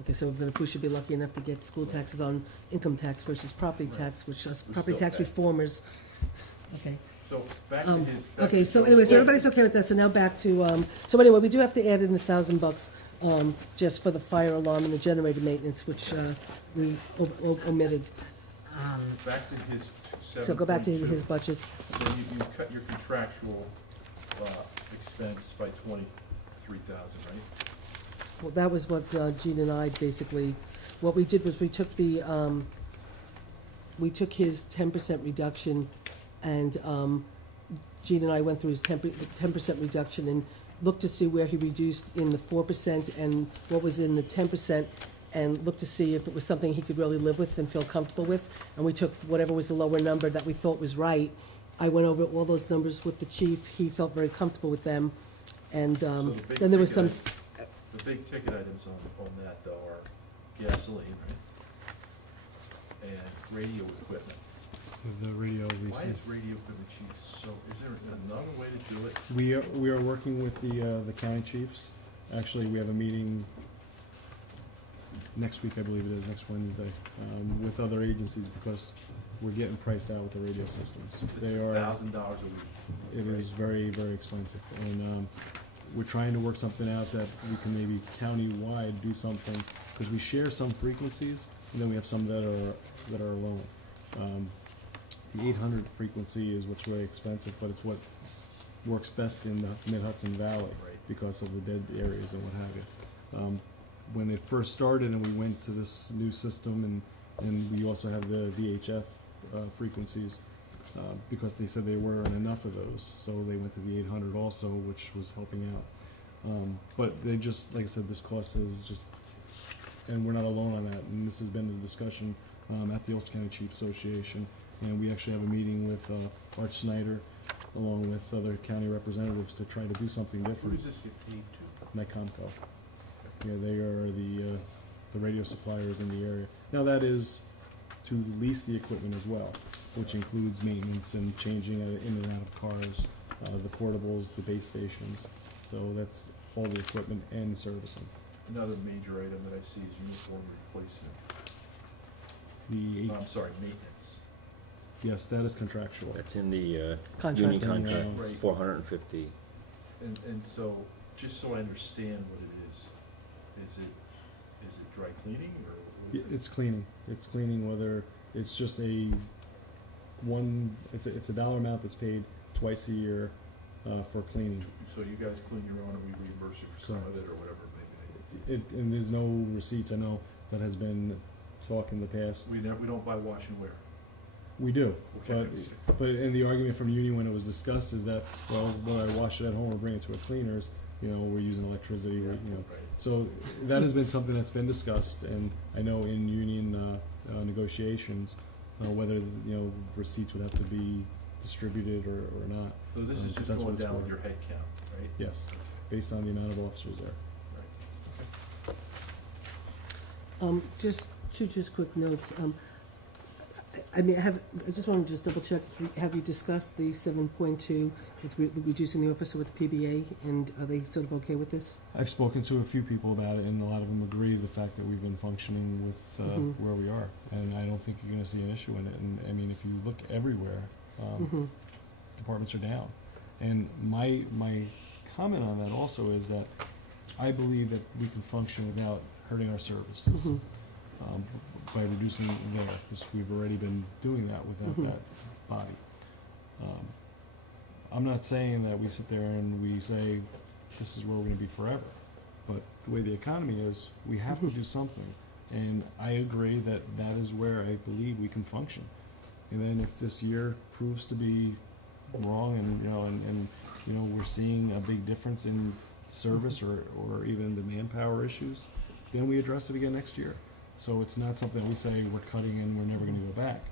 Okay, so we should be lucky enough to get school taxes on income tax versus property tax, which us We property still tax pay. reformers. Okay. So back to his. back Okay, to so Joe's anyways, question. everybody's okay with that, so now back to, so anyway, we do have to add in $1,000, just for the fire alarm and the generator maintenance, which, we omitted. Back to his 7.2. So go back to his budgets. So you cut your contractual expense by 23,000, right? Well, that was what Gene and I basically, what we did was we took the, we took his 10% reduction, and Gene and I went through his 10% reduction and looked to see where he reduced in the 4% and what was in the 10%, and looked to see if it was something he could really live with and feel comfortable with. And we took whatever was the lower number that we thought was right. I went over all those numbers with the chief. He felt very comfortable with them. And So the big then there was some, ticket The big ticket items on that though are gasoline, right? And radio equipment. The radio Why recent. is radio equipment chief so, is there another way to do it? We are working with the county chiefs. Actually, we have a meeting next week, I believe it is, next Wednesday, with other agencies because we're getting priced out with the radio systems. It's They are, $1,000 a week. it is very, very expensive. And we're trying to work something out that we can maybe county-wide do something, because we share some frequencies, and then we have some that are alone. The 800 frequency is what's really expensive, but it's what works best in the Mid-Hudson Valley because of the dead areas and what have you. When it first started and we went to this new system, and we also have the VHF frequencies, because they said there weren't enough of those, so they went to the 800 also, which was helping out. But they just, like I said, this cost is just, and we're not alone on that, and this has been the discussion at the Ulster County Chiefs Association, and we actually have a meeting with Art Snyder along with other county representatives to try to do something Who different. does this get paid to? Metcomco. Yeah, they are the radio suppliers in the area. Now, that is to lease the equipment as well, which includes maintenance and changing in and out of cars, the portables, the base stations. So that's all the equipment and servicing. Another major item that I see is uniform replacement. The, I'm sorry, maintenance. yes, that is contractual. That's in the Contract. union contract, Right. 450. And so, just so I understand what it is it dry cleaning or? what is it? It's cleaning. It's cleaning, whether it's just it's a dollar amount that's paid twice a year for cleaning. So you guys clean your own and we reimburse you for some of Correct. it or whatever it may be? And there's no receipts. I know that has been talk in the past. We don't buy wash and wear. We do, Okay. but in the argument from union when it was discussed is that, well, when I wash it at home or bring it to a cleaners, we're using electricity, Right. So that has been something that's been discussed, and I know in union negotiations, whether, receipts would have to be distributed or not. So this is just That's going what it's down with for. your head count, right? Yes, based on the amount of officers there. Right. Just quick notes. I just want to just double check, have you discussed the 7.2 with reducing the officer with the PBA, and are they sort of okay with this? I've spoken to a few people about it, and a lot of them agree the fact that we've been functioning with where we are, and I don't think you're going to see an issue in it. And I mean, if you look everywhere, departments are down. And my comment on that also is that I believe that we can function without hurting our services by reducing there, because we've already been doing that without that body. I'm not saying that we sit there and we say, this is where we're gonna be forever, but the way the economy is, we have to do something. And I agree that that is where I believe we can function. And then if this year proves to be wrong and we're seeing a big difference in service or even the manpower issues, then we address it again next year. So it's not something that we say we're cutting and we're never gonna go back.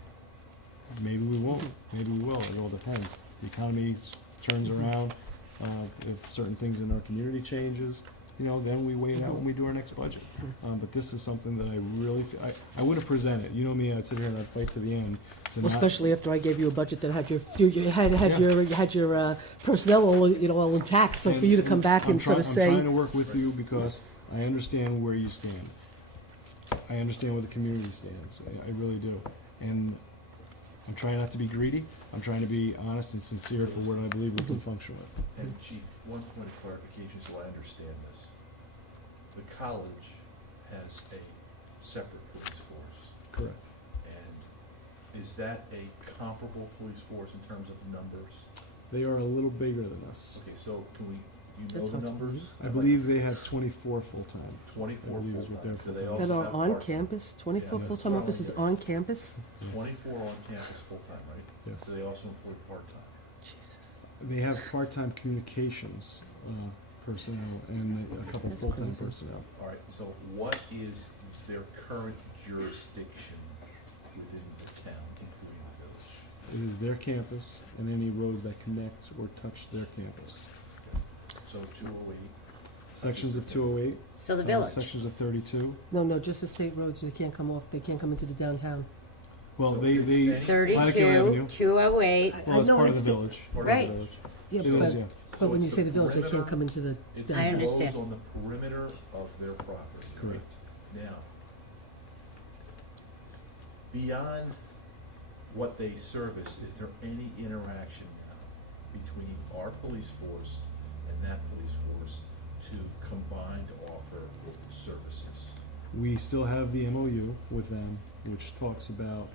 Maybe we won't, maybe we will, it all depends. The economy turns around, if certain things in our community changes, then we weigh it out when we do our next budget. But this is something that I really, I would have presented, you know me, I'd sit here and I'd fight to the end. to Well, not- especially after I gave you a budget that had Yeah. your personnel all intact, so for you to come back and sort of I'm trying say, to work with you because I understand where you stand. I understand where the community stands, I really do. And I'm trying not to be greedy, I'm trying to be honest and sincere for what I believe we can function with. And Chief, one point of clarification so I understand this. The college has a separate police force, Correct. and is that a comparable police force in terms of numbers? They are a little bigger than us. Okay, so do you know That's the not- numbers? I believe they have 24 full-time. 24 I believe is what full-time. they're Do they full-time. also that have are on part-time? campus, 24 Yeah. full-time officers on campus? 24 on campus full-time, right? Yes. Do they also employ part-time? Jesus. They have part-time communications personnel and a couple That's full-time crazy. personnel. All right, so what is their current jurisdiction within the town, including the village? It is their campus and any roads that connect or touch their campus. So 208. Sections of 208. So the village. Sections of 32. No, just the state roads, they can't come into the downtown. Well, So they, it's they, staying- 32, Avenue. 208. well, it's know part of the it's village. Part of Right. the Village. Yeah, It is, but, yeah. but when So you it's say the village, they can't perimeter- come into the It's I downtown. understand. roads on the perimeter of their property. Correct. Now, beyond what they service, is there any interaction now between our police force and that police force to combine to offer services? We still have the MOU with them, which talks about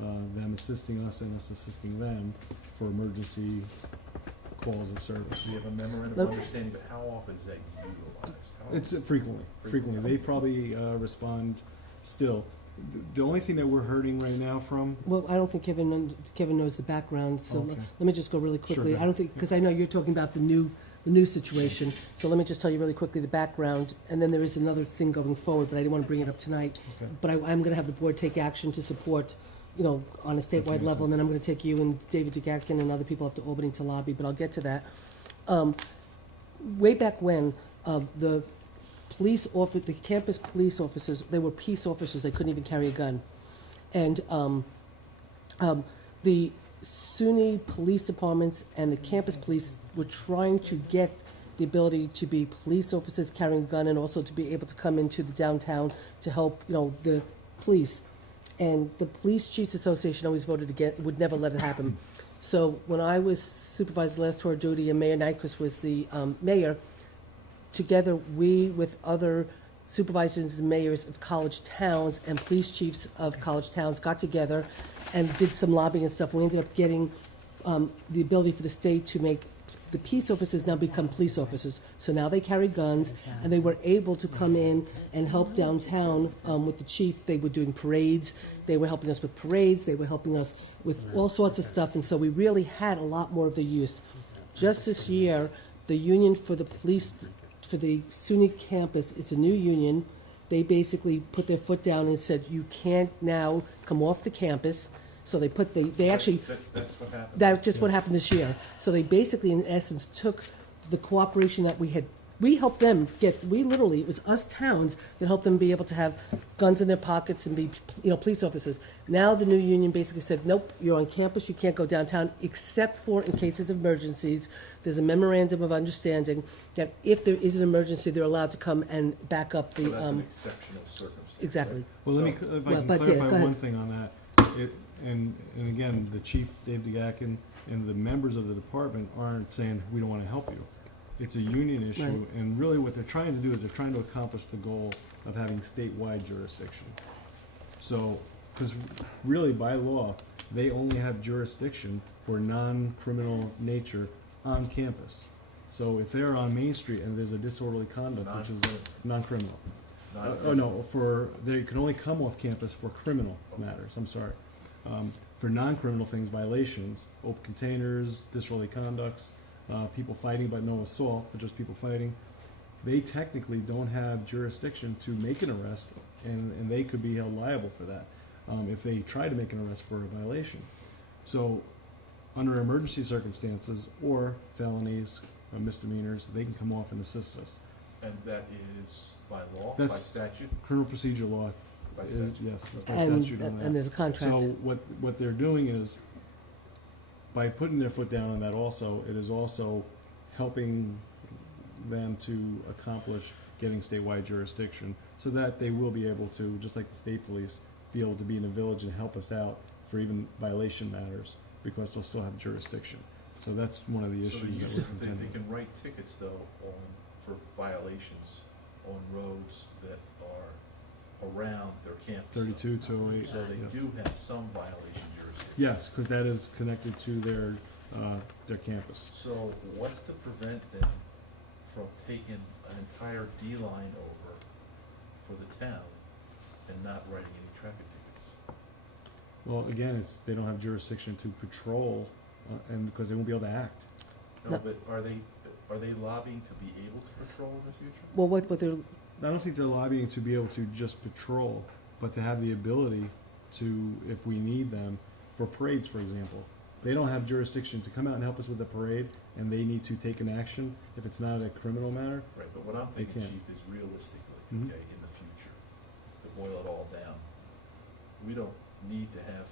them assisting us and us assisting them for emergency calls of service. We have a memorandum Look- of understanding, but how often is that utilized? How It's often? frequently. They probably respond still. The only thing that we're hurting right now from, Well, I don't think Kevin knows the background, so Okay. let me just go really Sure, quickly. go I don't think, because I know you're talking about the new situation, so let me just tell you really quickly the background, and then there is another thing going forward, but I didn't want to bring it up tonight. Okay. But I'm going to have the board take action to support on a statewide level, and then I'm gonna take you and David DeGatkin and other people up to Albany to lobby, but I'll get to that. Way back when, the campus police officers, they were peace officers, they couldn't even carry a gun. And the SUNY police departments and the campus police were trying to get the ability to be police officers carrying a gun and also to be able to come into the downtown to help, the police. And the Police Chiefs Association always voted against, would never let it happen. So when I was supervisor last tour of duty and Mayor Nyquist was the mayor, together we with other supervisors and mayors of college towns and police chiefs of college towns got together and did some lobbying and stuff. We ended up getting the ability for the state to make the peace officers now become police officers. So now they carry guns, and they were able to come in and help downtown with the chief. They were doing parades. They were helping us with parades. They were helping us with all sorts of stuff. And so we really had a lot more of the use. Just this year, the union for the police, for the SUNY campus, it's a new union. They basically put their foot down and said, you can't now come off the campus. So they actually, That's what happened. that's just what happened this year. So they basically, in essence, took the cooperation that we helped them get, it was us towns that helped them be able to have guns in their pockets and be, police officers. Now the new union basically said, nope, you're on campus, you can't go downtown, except for in cases of emergencies. There's a memorandum of understanding that if there is an emergency, they're allowed to come and back up So the, that's an exceptional circumstance. exactly. Well, let me, So- if I Well, can but yeah, clarify go ahead. one thing on that. And again, the chief, Dave DeGatkin, and the members of the department aren't saying, we don't want to help you. It's a union issue, Right. and really what they're trying to do is they're trying to accomplish the goal of having statewide jurisdiction. So, because really by law, they only have jurisdiction for non-criminal nature on campus. So if they're on Main Street and there's a disorderly conduct, which is a non-criminal. They can only come off campus for criminal matters, I'm sorry. For non-criminal things, violations, open containers, disorderly conducts, people fighting but no assault, but just people fighting, they technically don't have jurisdiction to make an arrest, and they could be held liable for that if they try to make an arrest for a violation. So, under emergency circumstances or felonies, misdemeanors, they can come off and assist us. And that is by law, by That's- statute? Criminal procedure law By is, statute. yes, by And, statute on that. and there's a contract. So what they're doing is, by putting their foot down on that also, it is also helping them to accomplish getting statewide jurisdiction, so that they will be able to, just like the state police, be able to be in the village and help us out for even violation matters, because they'll still have jurisdiction. So that's one of the So issues that we're they contending. can write tickets though for violations on roads that are around their campus. 32, 208, So they yes. do have some violation jurisdiction. Yes, because that is connected to their campus. So what's to prevent them from taking an entire D line over for the town and not writing any traffic tickets? Well, again, they don't have jurisdiction to patrol, and because they won't be able to act. No, No. but are they lobbying to be able to patrol in the future? Well, what they're, I don't think they're lobbying to be able to just patrol, but to have the ability to, if we need them, for parades, for example. They don't have jurisdiction to come out and help us with the parade, and they need to take an action if it's not a criminal matter. Right, but what I'm They thinking, can't. Chief, is realistically, Mhm. okay, in the future, to boil it all down, we don't need to have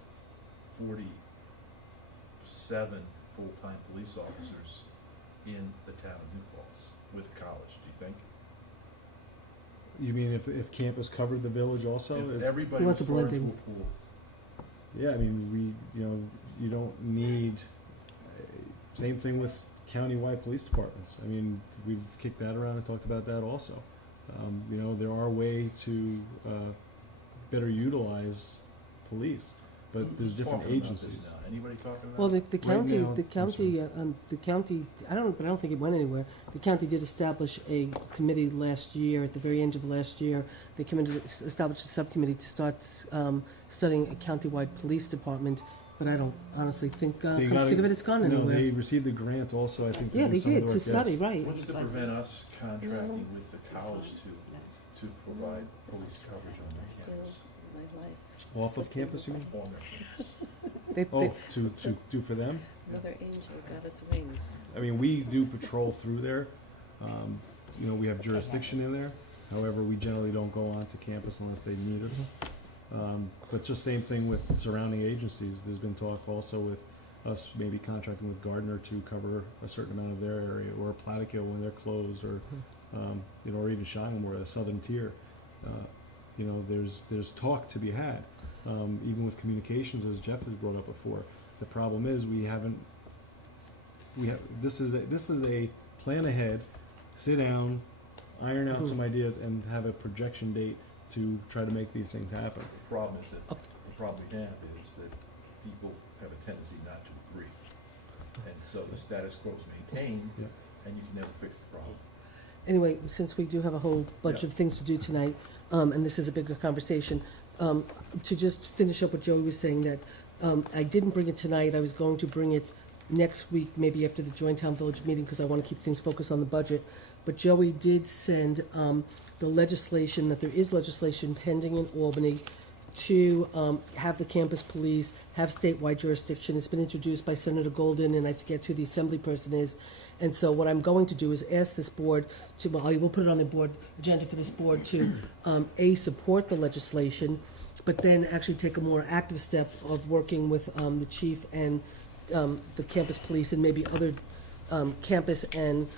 47 full-time police officers in the town of New Paltz with college, do you think? You mean if campus covered the village also? If If- everybody He was wants a thrown into a blending. pool, Yeah, I mean, you don't need, same thing with countywide police departments. I mean, we've kicked that around and talked about that also. There are ways to better utilize police, but there's who's different talking about this agencies. now? Anybody talking about well, it? the county, now, the county, I don't think it went anywhere. The county did establish a committee last year, at the very end of last year. They established a subcommittee to start studying a countywide police department, but I don't honestly think, come They to gotta- think of it, it's gone No, anywhere. they received a grant also, I think. to Yeah, do they some of did, the to work, study, yes. right. What's to prevent us contracting with the college to provide police coverage on their campus? My life. Off of campus, you mean? On their campus. They- Oh, to do for them? Another angel got its wings. I mean, we do patrol through there. You know, we have jurisdiction in there. However, we generally don't go onto campus unless they need us. But just same thing with surrounding agencies. There's been talk also with us maybe contracting with Gardner to cover a certain amount of their area, or Plattekill when they're closed, or, you know, or even Shanghamore, a southern tier. You know, there's talk to be had, even with communications, as Jeff has brought up before. The problem is this is a plan ahead, sit down, iron out some ideas, and have a projection date to try to make these things happen. The problem is that, the problem we have is that people have a tendency not to agree. And so the status quo is maintained, Yeah. and you can never fix the problem. Anyway, since we do have a whole bunch Yeah. of things to do tonight, and this is a bigger conversation, to just finish up what Joey was saying, that I didn't bring it tonight, I was going to bring it next week, maybe after the Joint Town Village meeting, because I want to keep things focused on the budget. But Joey did send the legislation, that there is legislation pending in Albany to have the campus police have statewide jurisdiction. It's been introduced by Senator Golden, and I forget who the assembly person is. And so what I'm going to do is ask this board to, well, I will put it on the board agenda for this board to, support the legislation, but then actually take a more active step of working with the chief and the campus police and maybe other campus and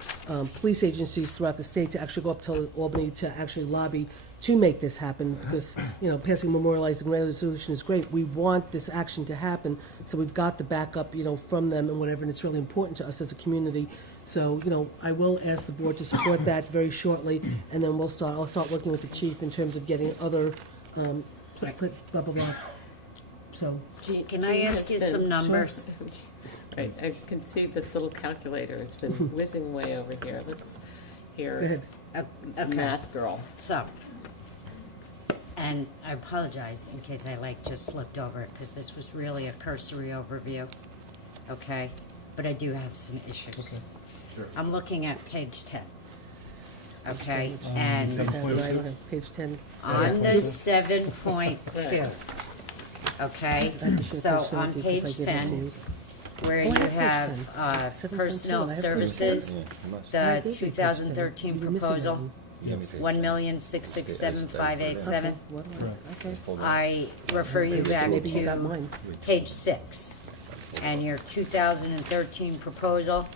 police agencies throughout the state to actually go up to Albany to actually lobby to make this happen, because, you know, passing memorializing resolution is great. We want this action to happen, so we've got the backup, you know, from them and whatever, and it's really important to us as a community. So, you know, I will ask the board to support that very shortly, and then I'll start working with the chief in terms of getting other, blah, blah, blah. So, Can I ask you some numbers? Right, I can see this little calculator, it's been whizzing way over here. Let's go hear ahead. Okay, math girl. so, and I apologize in case I just slipped over it, because this was really a cursory overview, okay? But I do have some issues. Sure. I'm looking at page 10, okay? And Page 10. on the 7.2, okay? So on page 10, where Oh, I you have page have 7.2, personnel I have page services, Yeah, the 2013 proposal, Yes. 1,667,587. Okay. I refer you back Maybe you got to mine. page 6, and your 2013 proposal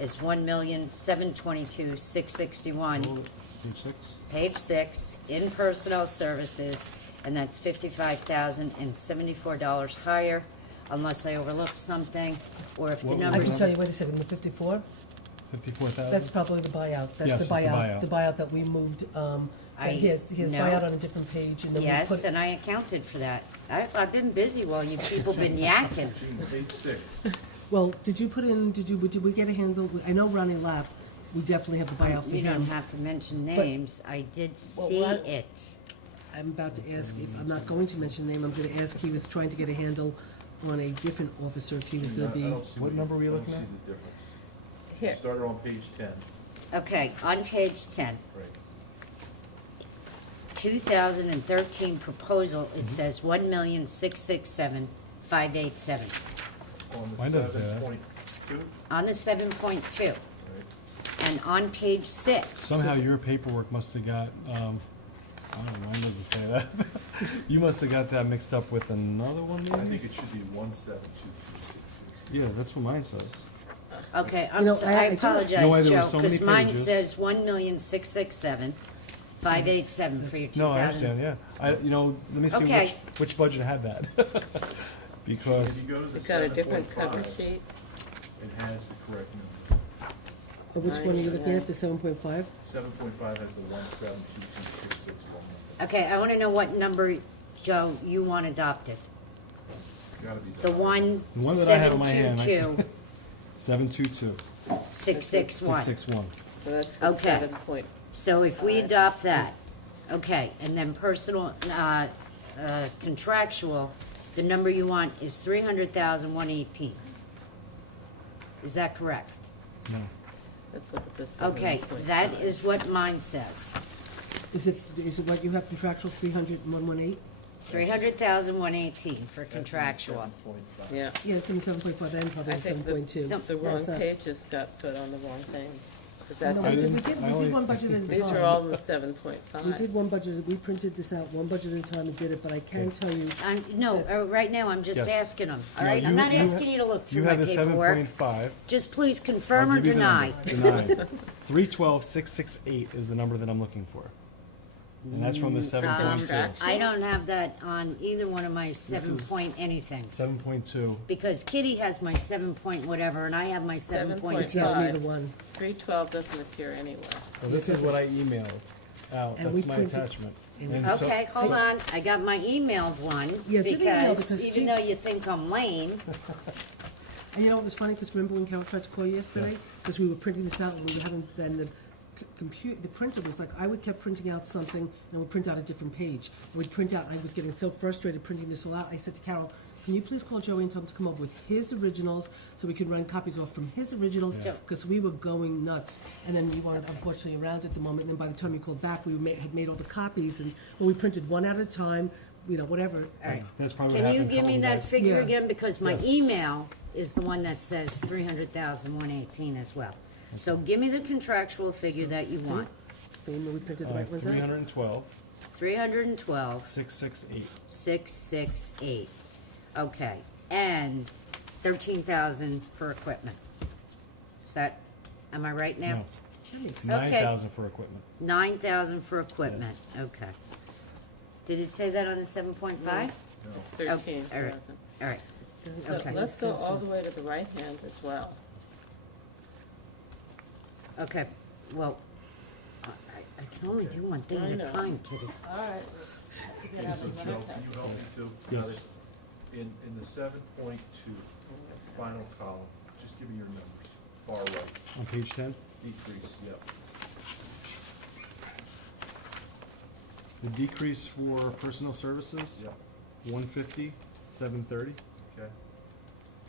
is 1,722,661. Page 6? Page 6, in personnel services, and that's $55,074 higher, unless I overlooked something, or if the What was I numbers. can tell you, wait a second, the 54? 54,000? That's probably the buyout. Yes, That's it's the the buyout. buyout. The buyout that we moved, his No. buyout on a different page, and then we Yes, put. and I accounted for that. I've been busy while you people been yakking. Gene, page 6. Well, did we get a handle? I know Ronnie Lapp, we definitely have the buyout for You don't him. have to mention names. I did see Well, it. I'm about to ask, if, I'm not going to mention the name, I'm gonna ask, he was trying to get a handle on a different officer, if he was gonna I be. don't see What number were you I don't looking see at? the difference. Here, Started on page 10, Okay, on page 10, right. 2013 proposal, it says 1,667,587. On Mine the doesn't say that. 7.2, On the 7.2, right. and on page 6. Somehow your paperwork must have got, I don't know, mine doesn't say that. You must have got that mixed up with another one, I maybe? think it should be 172,266. Yeah, that's what mine says. Okay, You know, I I do- You know why apologize, there were Joe, so many because mine pages? says 1,667,587 for your 2000. No, I understand, yeah. Let me see Okay. which budget had that. Because, If you go to the we've got a different 7.5, cover sheet. it has the correct number. Which one are you looking at, the 7.5? 7.5 has the 172,266 number. Okay, I want to know what number, Joe, you want adopted. Gotta be The that. one The one that I have in my hand, 722 722, 661. 661. So that's the Okay. 7 point. So if we adopt that, okay, and then personal, contractual, the number you want is 300,118. Is that correct? No. Let's look at the 7 Okay, point that 5. is what mine says. Is it what you have contractual, 300 and 118? $300,118 for contractual. Yeah. Yeah, it's in 7.5 and probably I think 7.2. No, The wrong That's that. pages got put on the wrong things. 'Cause No, that's, we I did, didn't- I we only- did one budget at a time. these are all the 7.5. We did one budget, we printed this out, one budget at a time and did it, but I can tell you, Right now, I'm just Yes. asking them, all No, right? I'm you- not you asking ha- you to look You through my have the seven paperwork. point five. Just please confirm or deny. Deny. 312,668 is the number that I'm looking for. And that's from the 7.2. Contract. I don't have that on either one of my 7 point anythings. 7.2. Because Kitty has my 7 point whatever, and I have my 7.2. it's not neither one. 312 doesn't appear anywhere. Well, this is what I emailed out. And That's we my printed- attachment. and- And so- Okay, hold on, I got my emailed one, Yeah, do the email because because even she- though you think I'm lame, And you know what was funny, because remember when Carol tried to call you yesterday? Because we were printing this out and we were having, then the the printer was like, I would kept printing out something and would print out a different page. And we'd print out, I was getting so frustrated printing this all out, I said to Carol, can you please call Joey and tell him to come up with his originals so we could run copies off from his originals? Yeah. Because we were going nuts. And then we weren't unfortunately around at the moment, and then by the time you called back, we had made all the copies, and when we printed one at a time, you know, whatever. all right. That's probably what Can you happened. give me calling that back. figure Yeah. again? Because my Yes. email is the one that says 300,118 as well. So give me the contractual figure that you want. We printed the right ones out. 312, 312, 668. 668. Okay, and 13,000 for equipment. Is that, am I right now? No, That makes- 9,000 for equipment. 9,000 for equipment, okay. Did it say that on the 7.5? It's all right. 13,000. All right, So Okay. let's go all the way to the right hand as well. okay, well, I can only do one thing I at a know. time, Kitty. All right. So Joe, can you help me too? Yes. In the 7.2 final column, just give me your numbers, far right, On page 10, decrease, yep. the decrease for personal services, Yep, 150, 730. okay.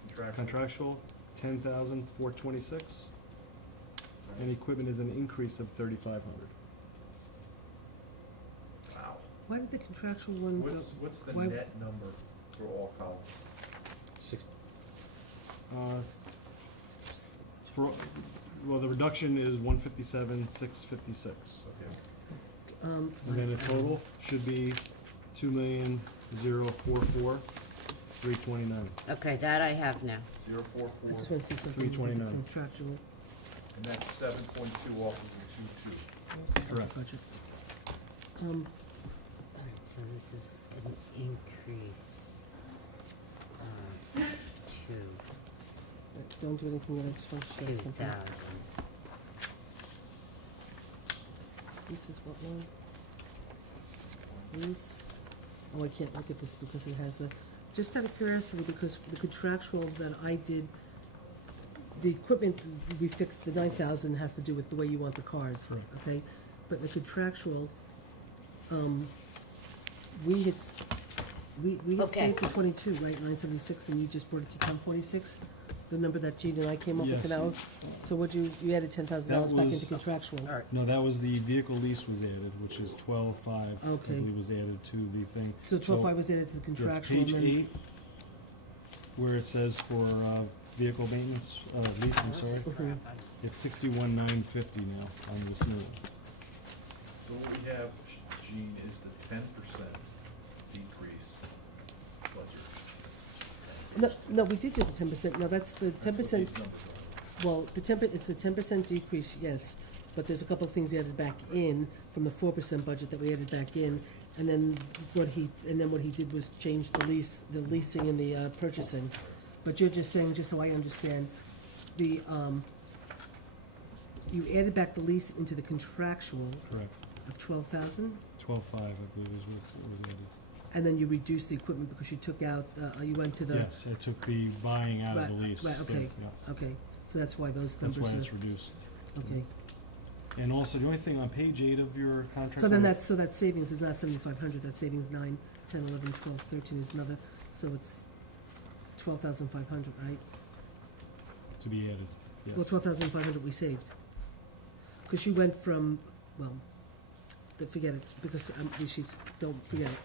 Contractual. Contractual, 10,426. And equipment is an increase of 3,500. Wow. Why did the contractual one go? What's the why- net number for all columns? For, well, the reduction is 157, 656. Okay. And then the total should be 2,044,329. Okay, that I have now. 044, I just want to see something. 329. Contractual and that's 7.2 off of the 2.2. Correct. budget. All right, so this is an increase of Don't do anything that I just want to show you something. 2,000. This is what one? This, oh, I can't look at this because it has a, just out of curiosity, because the contractual that I did, the equipment, we fixed, the 9,000 has to do with the way you want the cars, Correct. okay? But the contractual, we had, we had Okay. saved for 22, right, 976, and you just brought it to 1046? The number that Gene and I came up with Yes. an hour? So what'd you added $10,000 That back was- into contractual? All right, No, that was the vehicle lease was added, which is 12.5. Okay. I believe was added to the thing. So 12.5 was added to the Yes, contractual, and Page then, 8, where it says for vehicle maintenance, lease, I'm sorry, Mhm. it's 61,950 now on this new one. So what we have, Gene, is the 10% decrease budget. no, we did do the 10%, no, that's the 10%, That's what these numbers are. well, it's a 10% decrease, yes, but there's a couple of things added back in from the 4% budget that we added back in, and then what he did was change the leasing and the purchasing. But you're just saying, just so I understand, you added back the lease into the contractual Correct. of 12,000, 12.5, I believe is what was added. and then you reduced the equipment because you took out, you went to the. Yes, it took the buying out of the Right, lease. right, so, okay. yeah. Okay, so that's why those That's numbers why are, it's reduced. okay. And also, the only thing on page 8 of your contract. So then that savings is not 7,500, that savings 9, 10, 11, 12, 13 is another, so it's 12,500, right? To be added, yes. Well, 12,500 we saved. Because you went from, well, forget it, because she's, don't forget it.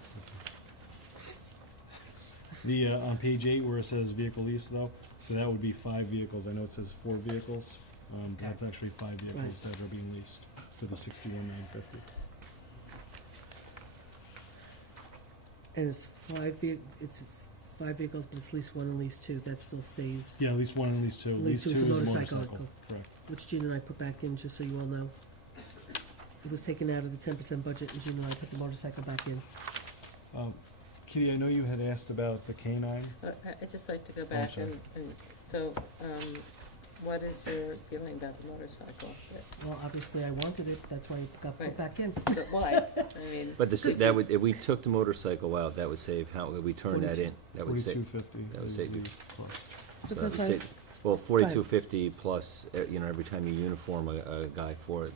The, on page 8 where it says vehicle lease though, so that would be 5 vehicles. I know it says 4 vehicles. That's actually 5 vehicles Right. that are being leased for the 61,950. And it's it's 5 vehicles, but it's lease 1 and lease 2, that still stays, Yeah, at least 1 and at least 2. Lease two is a is a motorcycle. motorcycle. Correct. which Gina and I put back in, just so you all know. It was taken out of the 10% budget, and Gina and I put the motorcycle back in. Kitty, I know you had asked about the canine. I'd just like to go I'm back sorry. and, so, what is your feeling about the motorcycle? Well, obviously I wanted it, that's why it got put Right. back in. But why? I mean, But that would, if we took the motorcycle out, that would save, how, if we turn that in, that would save, 4250. that would save you. Plus. so that Because would I- save, well, 4250 plus, you know, every time you uniform a guy for it,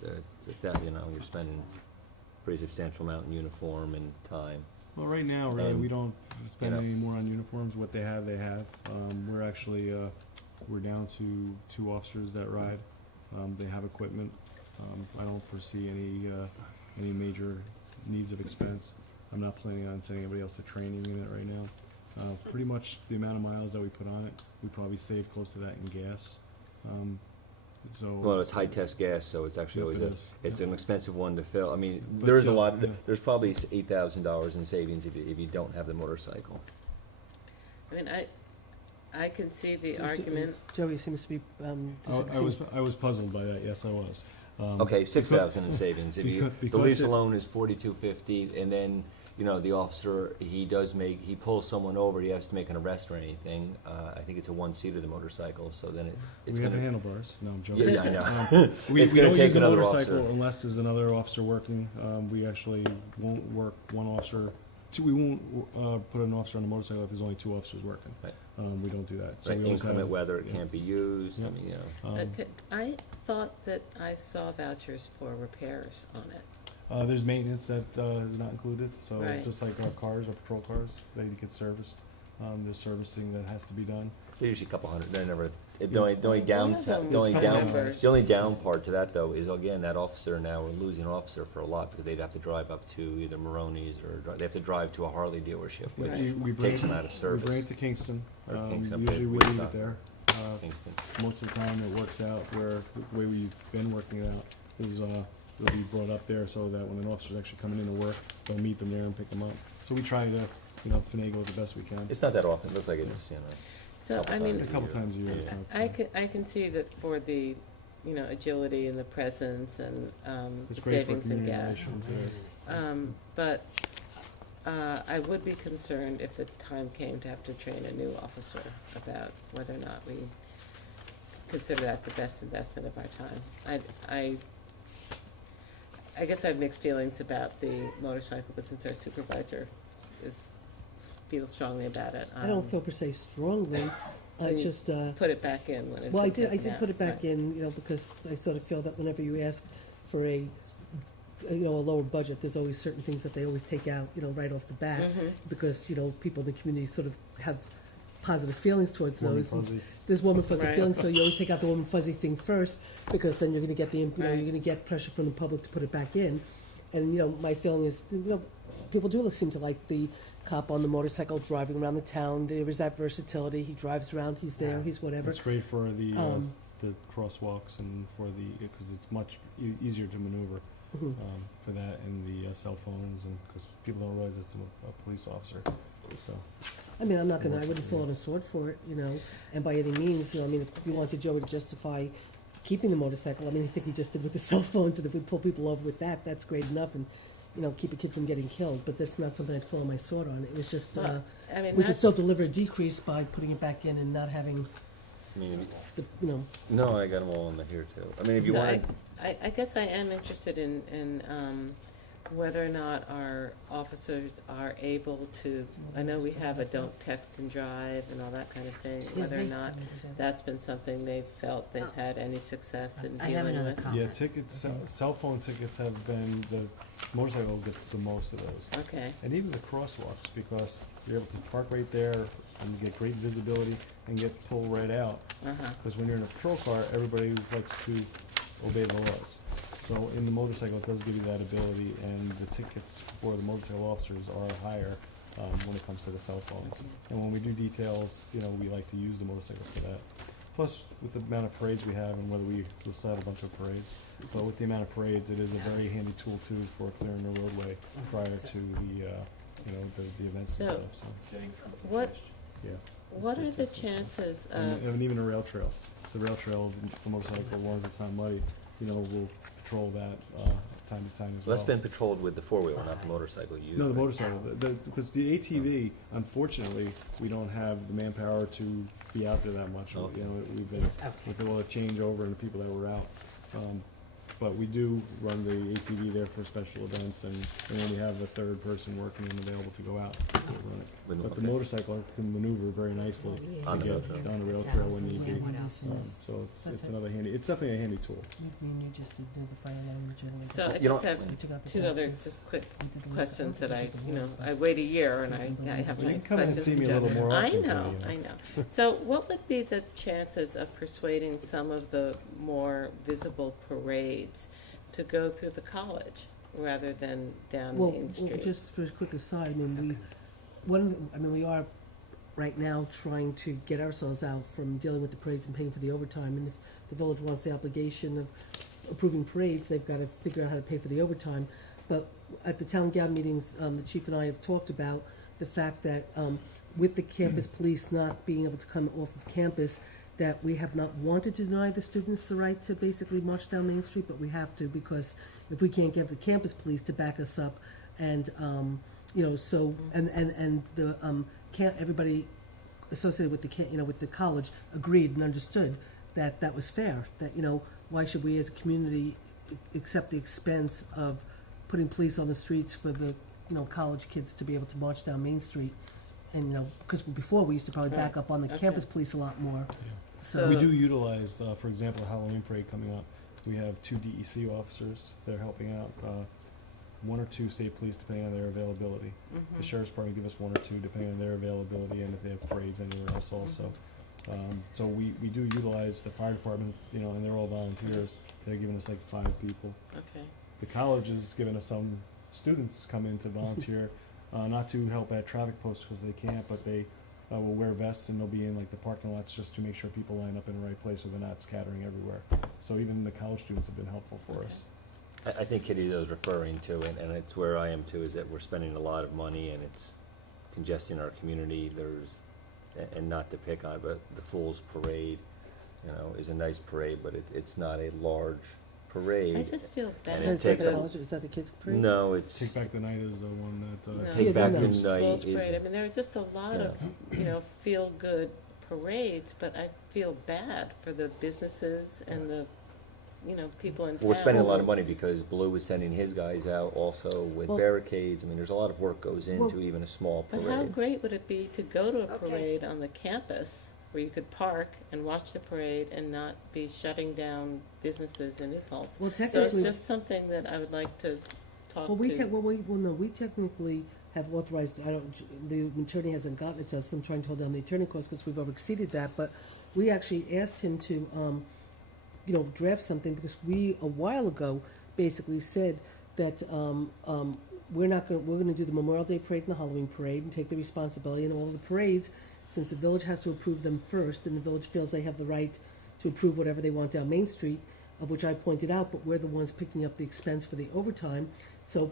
that, you know, you're spending a pretty substantial amount in uniform and time. Well, right now, really, And, we don't spend know. any more on uniforms. What they have, they have. We're actually, we're down to 2 officers that ride. They have equipment. I don't foresee any major needs of expense. I'm not planning on sending anybody else to training in it right now. Pretty much the amount of miles that we put on it, we probably save close to that in gas. So. Well, it's high-test gas, so it's actually Yep, always it is. it's an expensive one to fill. I mean, But there is a still, lot, yeah. there's probably $8,000 in savings if you don't have the motorcycle. I mean, I can see the argument, Joey seems to be, I was puzzled by that. Yes, I was. Okay, 6,000 in savings. If you, the because lease it- alone is 4,250, and then, you know, the officer, he pulls someone over, he has to make an arrest or anything. I think it's a one-seater, the motorcycle, so then it's We have the gonna. handlebars. No, I'm joking. Yeah, I know. We It's we gonna don't take use a another motorcycle officer. unless there's another officer working. We actually won't work one officer. We won't put an officer on a motorcycle if there's only 2 officers working. Right. We don't do that. So Right, we always inclement have- weather, it yeah. can't be used, I Yeah. mean, you know. Um, I thought that I saw vouchers for repairs on it. There's maintenance that is not included, so Right. just like our cars, our patrol cars, they get serviced. There's servicing that has to be done. They're usually a couple hundred, they're never, the Yeah. only One of downside, them the only was down, members. the only down part to that though is, again, that officer now, we're losing an officer for a lot because they'd have to drive up to either Maroney's or they have to drive to a Harley dealership, which Right. We bring takes them out of We service. bring it to Kingston. Or Kingston, Usually we leave Woodstock. it there. Kingston. Most of the time it works out where the way we've been working it out is it'll be brought up there so that when an officer's actually coming in to work, they'll meet them there and pick them up. So we try to, finagle it the best we can. It's not that often, it looks like it's, you know. So, Couple I mean, A couple times a year. Yeah. so- I can see that for the, agility and the presence and, It's the great for savings in community gas. relations, yes. But I would be concerned if the time came to have to train a new officer about whether or not we consider that the best investment of our time. I guess I have mixed feelings about the motorcycle, but since our supervisor feels strongly about it, I don't feel per se strongly, I You just, put it back in when it. well, I gets did taken put it out. back Right. in, because I sort of feel that whenever you ask for a lower budget, there's always certain things that they always take out, right off the bat, Mhm. because, people in the community sort of have positive feelings towards Warm and those. and fuzzy. There's warm and fuzzy Right. feelings, so you always take out the warm and fuzzy thing first, because then you're gonna get you're Right. gonna get pressure from the public to put it back in. And, my feeling is, people do seem to like the cop on the motorcycle driving around the town. There is that versatility. He drives around, he's there, Yeah. he's whatever. It's great for the Um, crosswalks and because it's much easier to maneuver Mhm. for that and the cell phones and because people don't realize it's a police officer. So I mean, I wouldn't fall on a sword for it, and by any means, if you wanted Joey to justify keeping the motorcycle, I think he just did with the cell phones, and if we pull people over with that, that's great enough, and, keep a kid from getting killed, but that's not something I'd fall on my sword on. It was just, Well, I mean, we could that's, still deliver a decrease by putting it back in and not having I mean, the, no, I got them all in the here too. I mean, if you so wanted, I guess I am interested in whether or not our officers are able to, I know we have a don't text and drive and all that kind of thing, whether or not that's been something they've felt they've had any success in I have dealing another with. comment. yeah, tickets, cell phone tickets have been the motorcycle gets the most of those. Okay, And even the crosswalks, because you're able to park right there and get great visibility and get pulled right out. uh-huh, Because when you're in a patrol car, everybody likes to obey the laws. So in the motorcycle, it does give you that ability, and the tickets for the motorcycle officers are higher when it comes to the cell phones. And when we do details, you know, we like to use the motorcycles for that. Plus, with the amount of parades we have, and whether we'll still have a bunch of parades, but with the amount of parades, it is a very handy tool too for clearing the roadway prior to the, you know, the events and So- stuff, so, Getting What, yeah. what are the chances of, And even a rail trail. The rail trail, the motorcycle, as long as it's not muddy, you know, we'll patrol that, time to time as Well, well. that's been patrolled with the four-wheeler, not the motorcycle usually. No, the motorcycle, because the ATV, unfortunately, we don't have the manpower to be out there that much. Okay. You know, we've been, with all the changeover and the people that were out. But we do run the ATV there for special events, and when we have a third person working and available to go out, we'll run it. With- But the okay. motorcycle can maneuver very nicely On to the rail get trail. down the rail trail when need be. What else? So That's it's it. another handy, it's definitely a handy tool. You just did the fire alarm generator. so I You just know- have We took out the two other taxes. just quick We did the questions list. that I, We did the you know, list. I wait a year and I have You my can come in and questions see for me a Joe. little more I often, know, Katie, I know. So what would be the chances of persuading some of the more visible parades to go through the college rather than down Well, Main Street? just for a quick aside, I mean, we are right now trying to get ourselves out from dealing with the parades and paying for the overtime. And if the village wants the obligation of approving parades, they've got to figure out how to pay for the overtime. But at the town gown meetings, the chief and I have talked about the fact that, with the campus police not being able to come off of campus, that we have not wanted to deny the students the right to basically march down Main Street, but we have to, because if we can't get the campus police to back us up, and, you know, so, and the, everybody associated with with the college agreed and understood that that was fair, that, you know, why should we as a community accept the expense of putting police on the streets for the, college kids to be able to march down Main Street? And, because before, we used to probably back Right. up on the Okay. campus police a lot more. So- We do utilize, for example, Halloween parade coming up, we have 2 DEC officers that are helping out, 1 or 2 state police depending on their availability. Mhm. The sheriff's department give us 1 or 2 depending on their availability and if they have parades anywhere else also. So we do utilize the fire department, and they're all volunteers. They're giving us like 5 people. Okay, The college is giving us some students come in to volunteer, not to help at traffic posts because they can't, but they will wear vests and they'll be in like the parking lots just to make sure people line up in the right place so they're not scattering everywhere. So even the college students have been helpful for Okay. us. I think Kitty is referring to, and it's where I am too, is that we're spending a lot of money and it's congesting our community. And not to pick on, but the Fool's Parade, is a nice parade, but it's not a large parade. I just feel bad And And it is for that takes the a- the college, is that the kids' parade? No, it's. Take Back the Night is the one that, No. Take Yeah, Back no, the no. Night Falls is. Parade. I mean, there are just a lot of, feel-good parades, but I feel bad for the businesses and the, people in town. Well, we're spending a lot of money because Blue is sending his guys out also with Well- barricades. I mean, there's a lot of work goes into Well- even a small But how parade. great would it be to go to a Okay. parade on the campus where you could park and watch the parade and not be shutting down businesses in Impulse? Well, So it's technically, just something that I would like to talk well, to. no, we technically have authorized, the attorney hasn't gotten it to us, I'm trying to hold down the attorney costs because we've over exceeded that, but we actually asked him to, draft something, because we, a while ago, basically said that, we're gonna do the Memorial Day Parade and the Halloween Parade and take the responsibility, and all of the parades, since the village has to approve them first, and the village feels they have the right to approve whatever they want down Main Street, of which I pointed out, but we're the ones picking up the expense for the overtime, so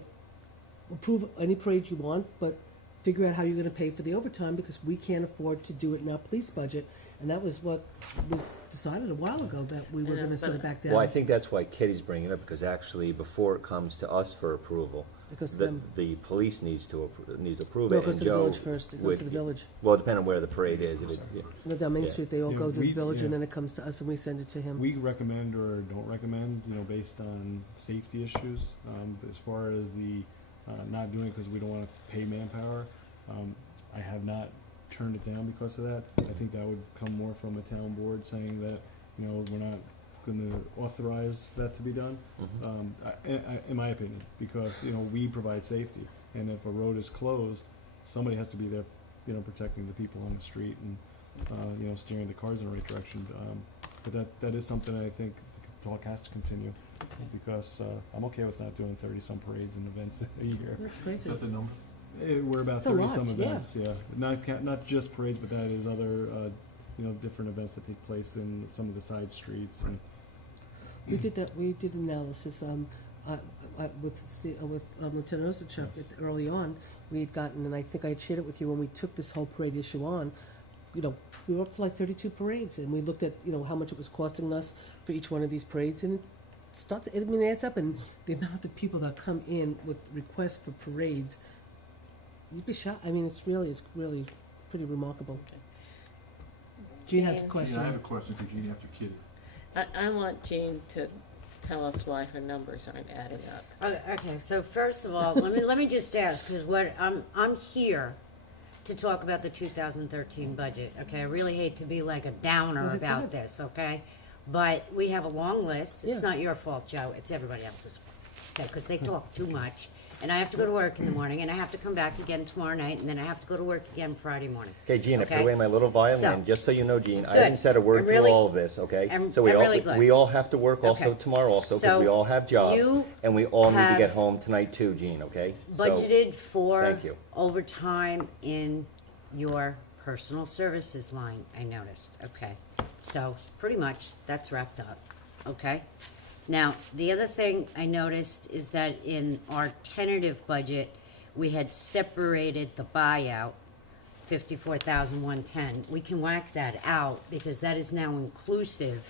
approve any parade you want, but figure out how you're gonna pay for the overtime, because we can't afford to do it in our police budget. And that was what was decided a while ago, that we were I know, gonna sort of but- back down. Well, I think that's why Kitty's bringing it up, because actually, before it comes to us for approval, Because the police needs to approve No, it. it goes and to the Joe village first, it goes would- to the village. Well, depending on where the parade is, if it's, No, down Main Yeah. Street, they all Yeah, go to the we- village, yeah. and then it comes to us, and we send it to him. We recommend or don't recommend, based on safety issues. As far as the not doing it because we don't want to pay manpower, I have not turned it down because of that. I think that would come more from a town board saying that, we're not going to authorize that to be done. Mhm. In my opinion, because, we provide safety. And if a road is closed, somebody has to be there, protecting the people on the street and, steering the cars in the right direction. But that is something I think the talk has to continue, because I'm okay with not doing 30-some parades and events a year. That's Is crazy. that the number? We're about It's a 30-some lot, yeah. events, yeah. Not just parades, but that is other, different events that take place in some of the side streets and. We did that, we did analysis, with Lieutenant Osachuk Yes. early on. We had gotten, and I think I had shared it with you, when we took this whole parade issue on, we were up to like 32 parades, and we looked at, how much it was costing us for each one of these parades, and it adds up, and the amount of people that come in with requests for parades, you'd be shocked. I mean, it's really pretty remarkable. Jean has a Jean? question. Gene, I have a question for Gene after Kitty. I want Jean to tell us why her numbers aren't adding up. Okay, so first of all, let me just ask, because I'm here to talk about the 2013 budget, okay? I really hate to be like a downer Go about ahead. this, okay? But we have a long list. It's Yeah. not your fault, Joe. It's everybody else's, okay? Because they talk too much. And I have to go to work in the morning, and I have to come back again tomorrow night, and then I have to go to work again Friday morning. Okay, Gene, I put Okay. away my little violin, So- just so you know, Gene, I Good. haven't said a word I'm through really- all of this, okay? I'm So we all, really glad. we all have to work also Okay. tomorrow also, because So we all have jobs, you and we all need to get have home tonight too, Gene, okay? So- Budgeted for thank you. overtime in your personal services line, I noticed, okay? So, pretty much, that's wrapped up, okay? Now, the other thing I noticed is that in our tentative budget, we had separated the buyout, 54,110. We can whack that out because that is now inclusive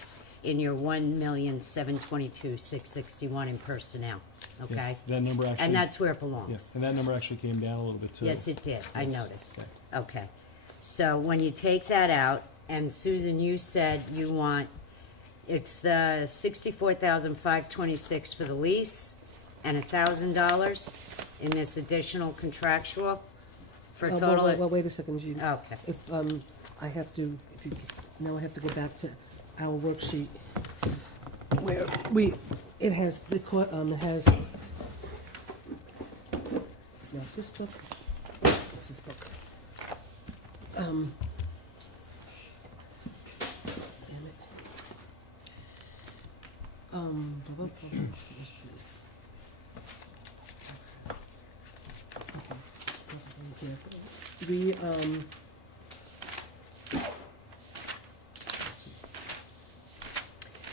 in your 1,722,661 in personnel, okay? Yes, that number actually. And that's where it belongs. Yes, and that number actually came down a little bit too. Yes, it did, I noticed. Okay. Okay, so when you take that out, and Susan, you said you want, it's the 64,526 for the lease, and $1,000 in this additional contractual, for a total Well, of, wait a second, Jean. okay. If, I have to, now I have to go back to our worksheet where it has, it's not this book, it's this book. Damn it. What's this? Access. Okay. Here.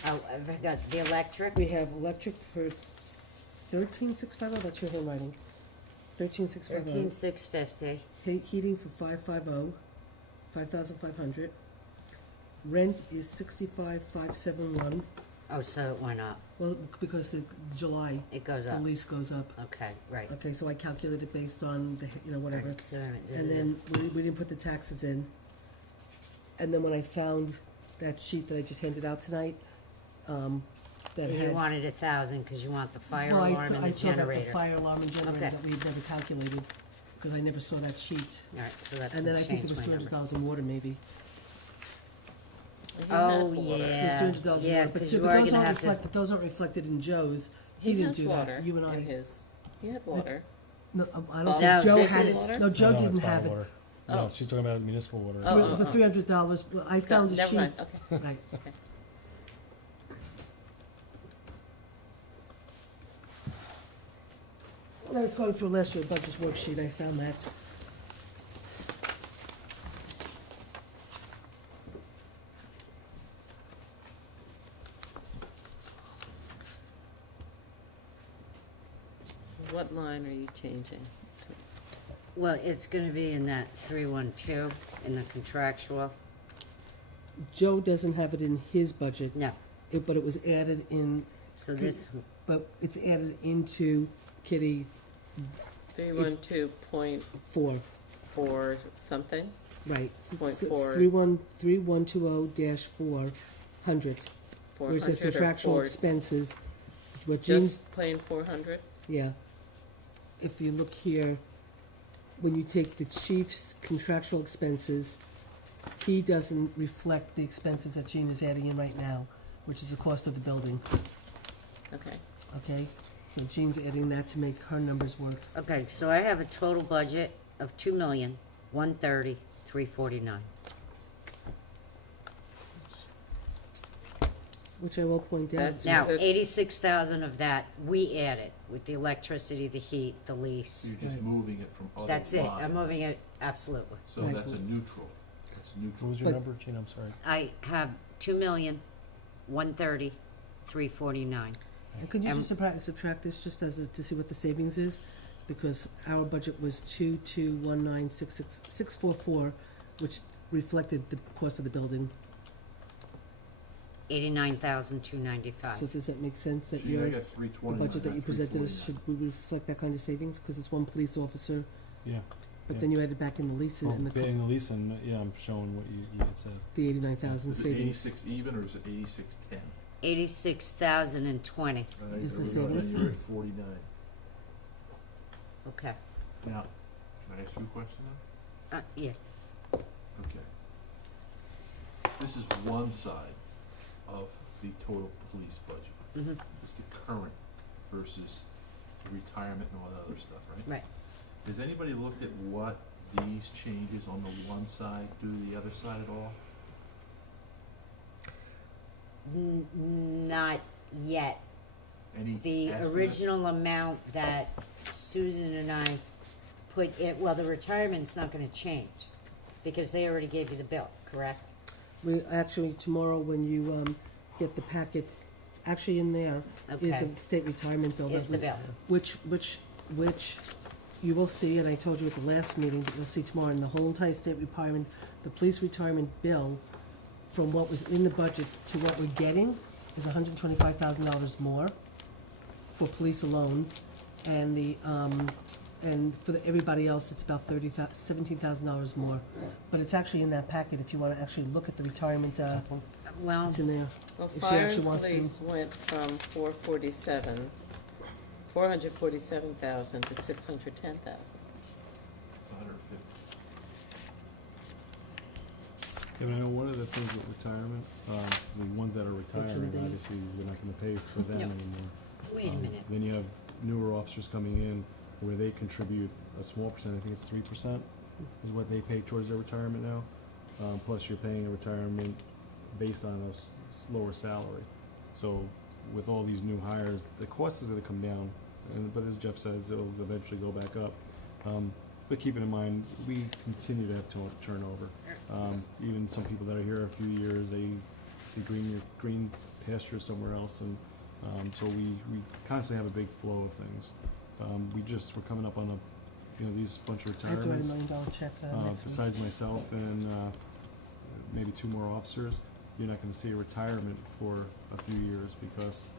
Oh, I've got the electric, We have electric for 13,650, that's your handwriting. 13,650. 13,650, Heating for 550, 5,500. Rent is 65,571. oh, so it went up, Well, because July, it goes the up, lease goes up. okay, right. Okay, so I calculated based on the, whatever. Right, so And then we didn't put the taxes in. And then when I found that sheet that I just handed out tonight, that You had. wanted 1,000, because you want the fire No, alarm and I the saw that generator. the fire alarm and generator Okay. that we had never calculated, because I never saw that sheet. All right, so that's And then I gonna think it change was my number. $200,000 water maybe. He Oh, had water. It was yeah. $200,000 Yeah, water, but 'cause two- you but are those gonna aren't have to- reflected, those aren't reflected in Joe's. He He didn't has do water that, you and in I. his, he had water. No, I don't Oh, think Joe this had is- it. No, Joe No, it's didn't bottled have it. water. Oh. No, she's talking about municipal water. Oh, The $300, I found a Never sheet. mind, okay. Right. Okay. When I was going through last year's budget worksheet, I found that. What line are you changing? Well, it's gonna be in that 312, in the contractual. Joe doesn't have it in his budget, No, but it was added in, so this, but it's added into Kitty 312.4 4, something? right. Point four. 3120-400. Where it says 400 or contractual four- expenses, what Jean's, Just plain 400? yeah. If you look here, when you take the chief's contractual expenses, he doesn't reflect the expenses that Jean is adding in right now, which is the cost of the building, Okay. okay? So Jean's adding that to make her numbers work. okay, so I have a total budget of 2,130,349. which I will point out. That's- Now, So- 86,000 of that, we added with the electricity, the heat, the lease. You're just Right. moving it from other That's it, I'm lines. moving it, absolutely. So Right. that's a neutral, that's What neutral. was your But- number, Gene? I'm sorry. I have 2,130,349. And could you And- just subtract this just to see what the savings is? Because our budget was 2,219,644, which reflected the cost of the building. 89,295. So does that make sense that So you your, got the 320, budget that you presented us should we reflect that kind of savings? Because it's one police officer, Yeah. but Yeah. then you added back in the lease Well, and the, paying the lease and, yeah, I'm showing what you had said. the 89,000 Is it savings. 86 even, or is it 8610? 86,020, Is the Then savings? you're at 49. okay. Now, can I ask you a question now? Yeah, Okay. This is one side of the total police budget. mhm, It's the current versus the retirement and all that other stuff, right? right. Has anybody looked at what these changes on the one side do to the other side at all? Not yet. Any The estimate? original amount that Susan and I put it, well, the retirement's not gonna change, because they already gave you the bill, correct? We, actually, tomorrow when you, get the packet, actually in there is Okay. the state retirement bill. Is that the we- bill. Which you will see, and I told you at the last meeting, but you'll see tomorrow, in the whole entire state retirement, the police retirement bill, from what was in the budget to what we're getting, is $125,000 more for police alone, and and for everybody else, it's about $17,000 more. But it's actually in that packet, if you wanna actually look at the retirement, Well, it's in there. Well, If she fire actually and wants to- police went from 447,000 to 610,000. It's 150. Kevin, I know one of the things with retirement, the ones that are retiring, Dave. obviously, we're not gonna pay for them No. anymore. wait a minute. Then you have newer officers coming in where they contribute a small percent, I think it's 3%, is what they pay towards their retirement now. Plus you're paying a retirement based on a lower salary. So with all these new hires, the cost is gonna come down, but as Jeff says, it'll eventually go back up. But keeping in mind, we continue to have turnover. Even some people that are here a few years, they see green pastures somewhere else, and so we constantly have a big flow of things. We're coming up on these bunch of I have to write retirements. $1 million check next week. Besides myself and maybe 2 more officers, you're not gonna see a retirement for a few years because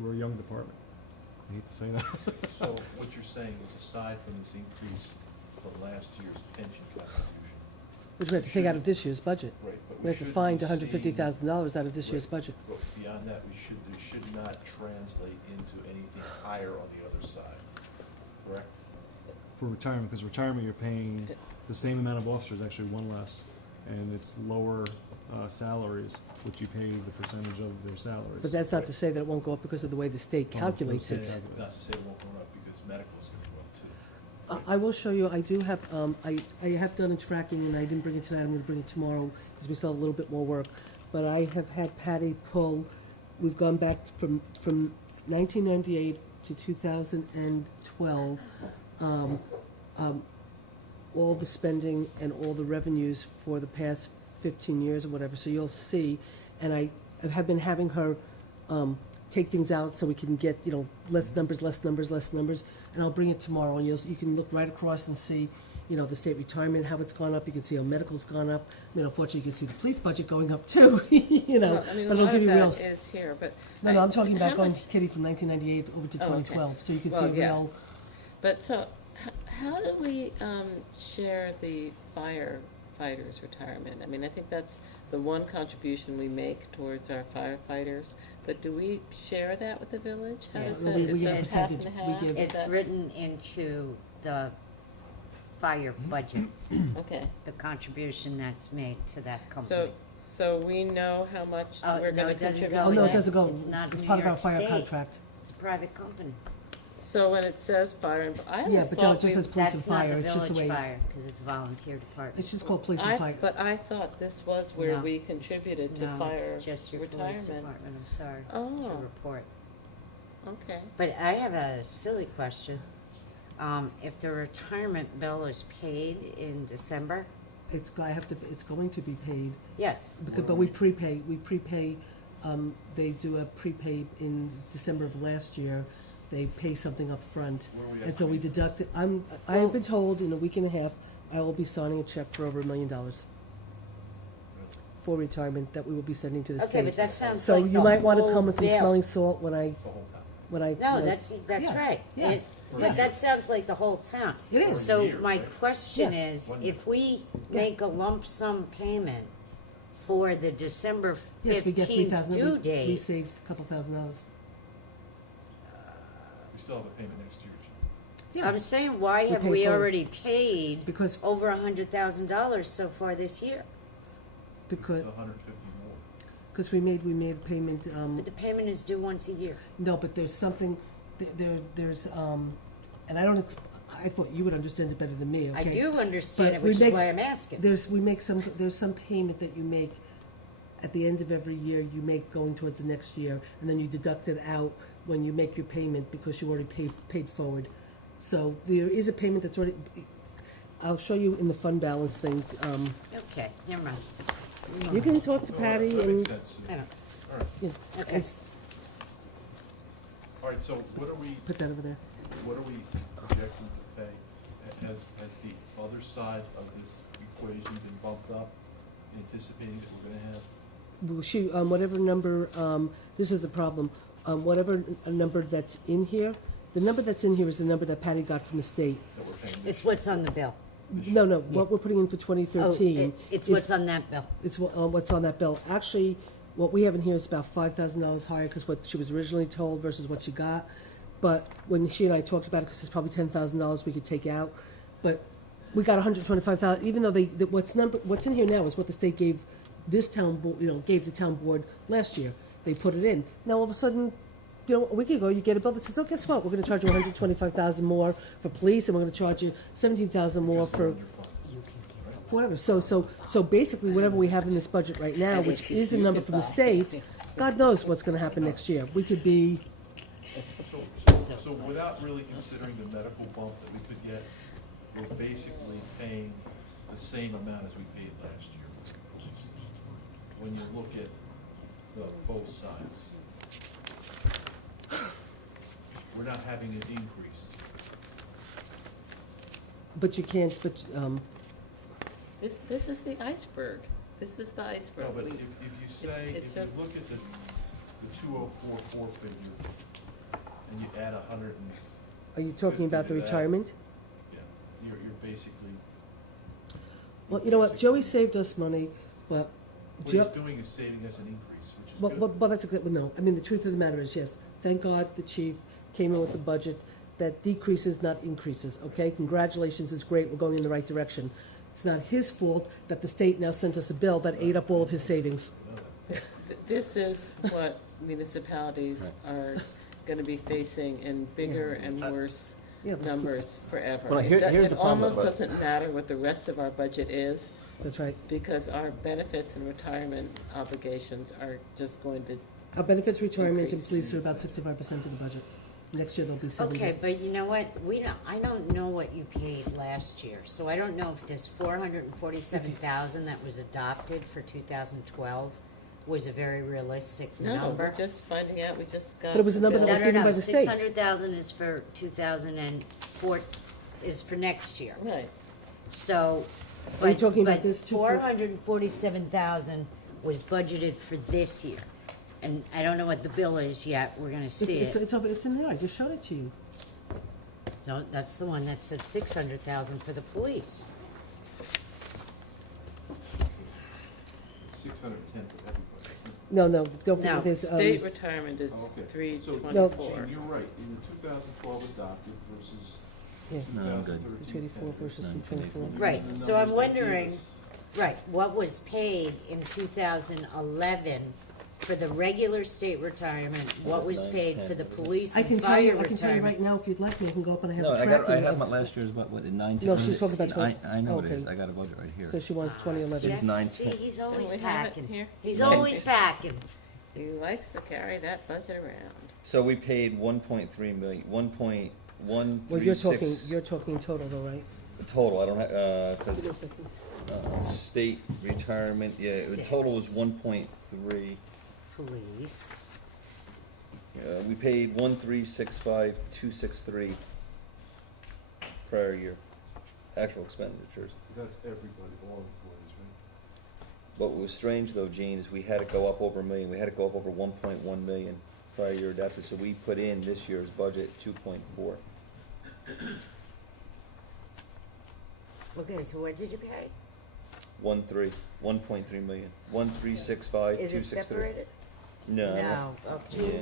we're a young department. I hate to say that. So what you're saying is, aside from this increase for last year's pension contribution, Which we have to take out of this year's budget. right, but We have to find $150,000 out of this year's Right. budget. But beyond that, they should not translate into anything higher on the other side, correct? For retirement, because retirement, you're paying the same amount of officers, actually one less, and it's lower salaries, which you pay the percentage of their salaries. But that's not to say that it won't go up because of the way the state Well, calculates they'll it. say Not to say it won't go up, because medical's gonna go up too. I will show you, I do have, I have done a tracking, and I didn't bring it tonight, I'm gonna bring it tomorrow, because we still have a little bit more work. But I have had Patty pull, we've gone back from 1998 to 2012, all the spending and all the revenues for the past 15 years or whatever, so you'll see. And I have been having her take things out so we can get, less numbers, and I'll bring it tomorrow, and you can look right across and see, the state retirement, how it's gone up, you can see how medical's gone up. I mean, unfortunately, you can see the police budget going up too, Well, I mean, but a it'll lot give of you real. that is here, but. No, I'm talking about how going, much- Kitty, from 1998 over to Oh, okay. 2012, so you can see Well, yeah. real. But so, how do we share the firefighters' retirement? I mean, I think that's the one contribution we make towards our firefighters, but do we share that with the village? How Yeah. does Well, that, we is give that a half and percentage. We half? give- Is It's that- written into the fire budget, Okay, the contribution that's made to that company. so we know how much Oh, we're no, gonna it doesn't contribute? go Oh, no, it there. doesn't go, It's not it's New part of our York fire State. contract. It's a private company. So when it says fire and, I Yeah, always but no, it thought just we, says police and That's not fire, the it's just the village way, fire, because it's volunteer department. it's just called police and fire. but I thought this was where No. we contributed to No, fire it's just your police retirement. department, I'm sorry Oh. to report. Okay. But I have a silly question. If the retirement bill is paid in December, It's going to be paid, yes, because, but we prepay, they do a prepay in December of last year. They pay something up front, What are we and so we estimating? deduct it. I have been told in a week and a half, I will be signing a check for over $1 million for retirement that we will be sending to the okay, but state. that sounds So like you the might wanna whole come with some bill. smelling salt when I, It's the whole town. when I. No, when I- that's Yeah, right. yeah, It- yeah. But that sounds like the whole town. It is. So year, my right? question Yeah. is, 1 year. if we Yeah. make a lump sum payment for the December Yes, we get 15th due we date, saved a couple $1,000s. We still have a payment next year, Jim. Yeah, I'm saying, why have pay we forward. already paid because, over $100,000 so far this year? because, It's 150 more. because we made a payment, But the payment is due once a year. no, but there's something, there's, and I don't, I thought you would understand it better than me, okay? I do understand But it, we which is make- why I'm asking. There's some payment that you make at the end of every year, you make going towards the next year, and then you deduct it out when you make your payment because you already paid forward. So there is a payment that's already, I'll show you in the fund balance thing. Okay, never mind. You can talk to No, Patty That and, makes sense. I don't, All right, you know, okay. and all right, so what are we put that over there. projecting to pay? Has the other side of this equation been bumped up, anticipating that we're gonna have? Well, shoot, whatever number, this is the problem, whatever number that's in here, the number that's in here is the number that Patty got from the state. That we're paying It's this year? what's on the bill. No, what we're putting in for 2013. It's is- what's on that bill. It's what's on that bill. Actually, what we have in here is about $5,000 higher because what she was originally told versus what she got. But when she and I talked about it, because there's probably $10,000 we could take out, but we got 125,000. Even though what's in here now is what the state gave this town board, gave the town board last year. They put it in. Now all of a sudden, a week ago, you get a bill that says, "Oh, guess what? We're going to charge you 125,000 more for police, and we're going to charge you 17,000 more Just for." under fund. You can kiss it. Whatever, so basically, whatever we have in this budget right now, which is a number from the state, God knows what's gonna happen next year. We could be, So without really considering the medical bump that we could get, we're basically paying the same amount as we paid last year for the police. When you look at both sides. We're not having an increase. but you can't, This is the iceberg. This is the iceberg. No, but We- if you say, it's if you just- look at the 2044 figure, and you add 100 and, are you talking about the 50 to that. retirement? yeah, you're basically, Well, you know what, Joey saved us money, but, what he's Jo- doing is saving us an increase, which is well, good. that's exactly, no, I mean, the truth of the matter is, yes, thank God the chief came in with a budget that decreases, not increases, okay? Congratulations, it's great, we're going in the right direction. It's not his fault that the state now sent us a bill that ate up all of his savings. This is what municipalities are gonna be facing in bigger and worse Yeah, but- numbers forever. Well, here's the It problem, almost but- doesn't matter what the rest of our budget is, That's right. because our benefits and retirement obligations are just going to, Our benefits, retirement, and Increase. police are about 65% of the budget. Next year, they'll be 70. Okay, but you know what, I don't know what you paid last year, so I don't know if this 447,000 that was adopted for 2012 was a very realistic no, number. we're just finding out, we just got. But it was a number the that bill. was given by the state. 600,000 is for 2004, is for next year. Right. So, Are you but, talking about but this too, for- 447,000 was budgeted for this year. And I don't know what the bill is yet, we're gonna see It's it. it's in there, I just showed it to you. No, that's the one that said 600,000 for the police. 610 for everybody, isn't it? No, don't No, forget, there's, State retirement is Oh, okay. 324. So you're right, in the 2012 adopted versus Yeah. No, I'm good. 2013. 284 versus 224. Right, And the so I'm numbers they gave wondering, us. right, what was paid in 2011 for the regular state retirement, what was paid for the police I and can tell fire you, I can tell you right retirement. now, if you'd like me, I can go up and I have No, a I tracking. got, I have of- my last year's, what, in 19? No, she's talking about 20. I know it Okay. is, I got a budget right here. So she wants 2011. It's Jeff, 9, see, 10. he's always we have it packing. here? He's Nine- always packing. He likes to carry that budget around. So we paid 1.3 million, 1.136. Well, you're talking total though, right? Total, I don't have, Give me a cause, second. state retirement, yeah, the total was 1.3. Police. We paid 1365263 prior year, actual expenditures. That's everybody, all employees, right? What was strange though, Gene, is we had to go up over a million, we had to go up over 1.1 million prior year adapted, so we put in this year's budget 2.4. Okay, so what did you pay? 1.3 million, 1365263. Is it separated? No. No, okay. Yeah.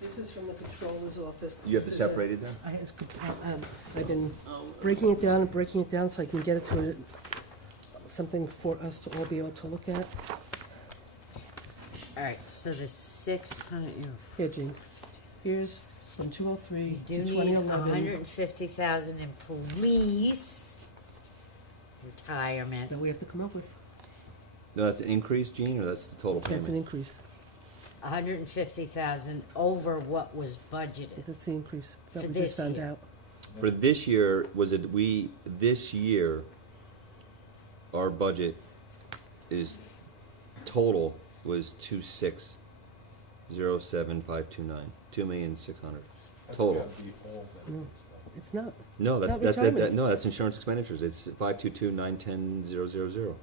This is from the controller's office. You have the This is a- separated there? I've been breaking it down and breaking it down so I can get it to something for us to all be able to look at. All right, so the 600, Here, Jean. Here's from 203 you to do need 2011. 150,000 in police retirement. That we have to come up with. No, that's an increase, Gene, or that's the total That's an payment? increase. 150,000 over what was budgeted. That's the increase that For we this just found year. out. For this year, this year, our budget is, total was 2,607,529, 2,600,000. That's Total. gotta be all benefits though. It's not. No, that's, Not that, retirement. no, that's insurance expenditures, it's 522,910,000.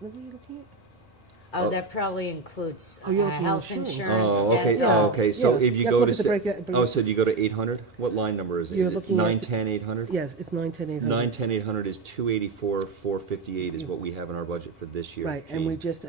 What were you looking at? Oh, Oh. that probably includes Oh, you're looking at health insurance. insurance, Oh, okay, dental. oh, okay, so Yeah, if you you have go to to, look at the break- oh, so do you go to 800? What line number is it? You're Is it looking at the- 910, 800? Yes, it's 910, 800. 910, 800 is 284,458 is what we have in our budget for this year. Right, and Gene.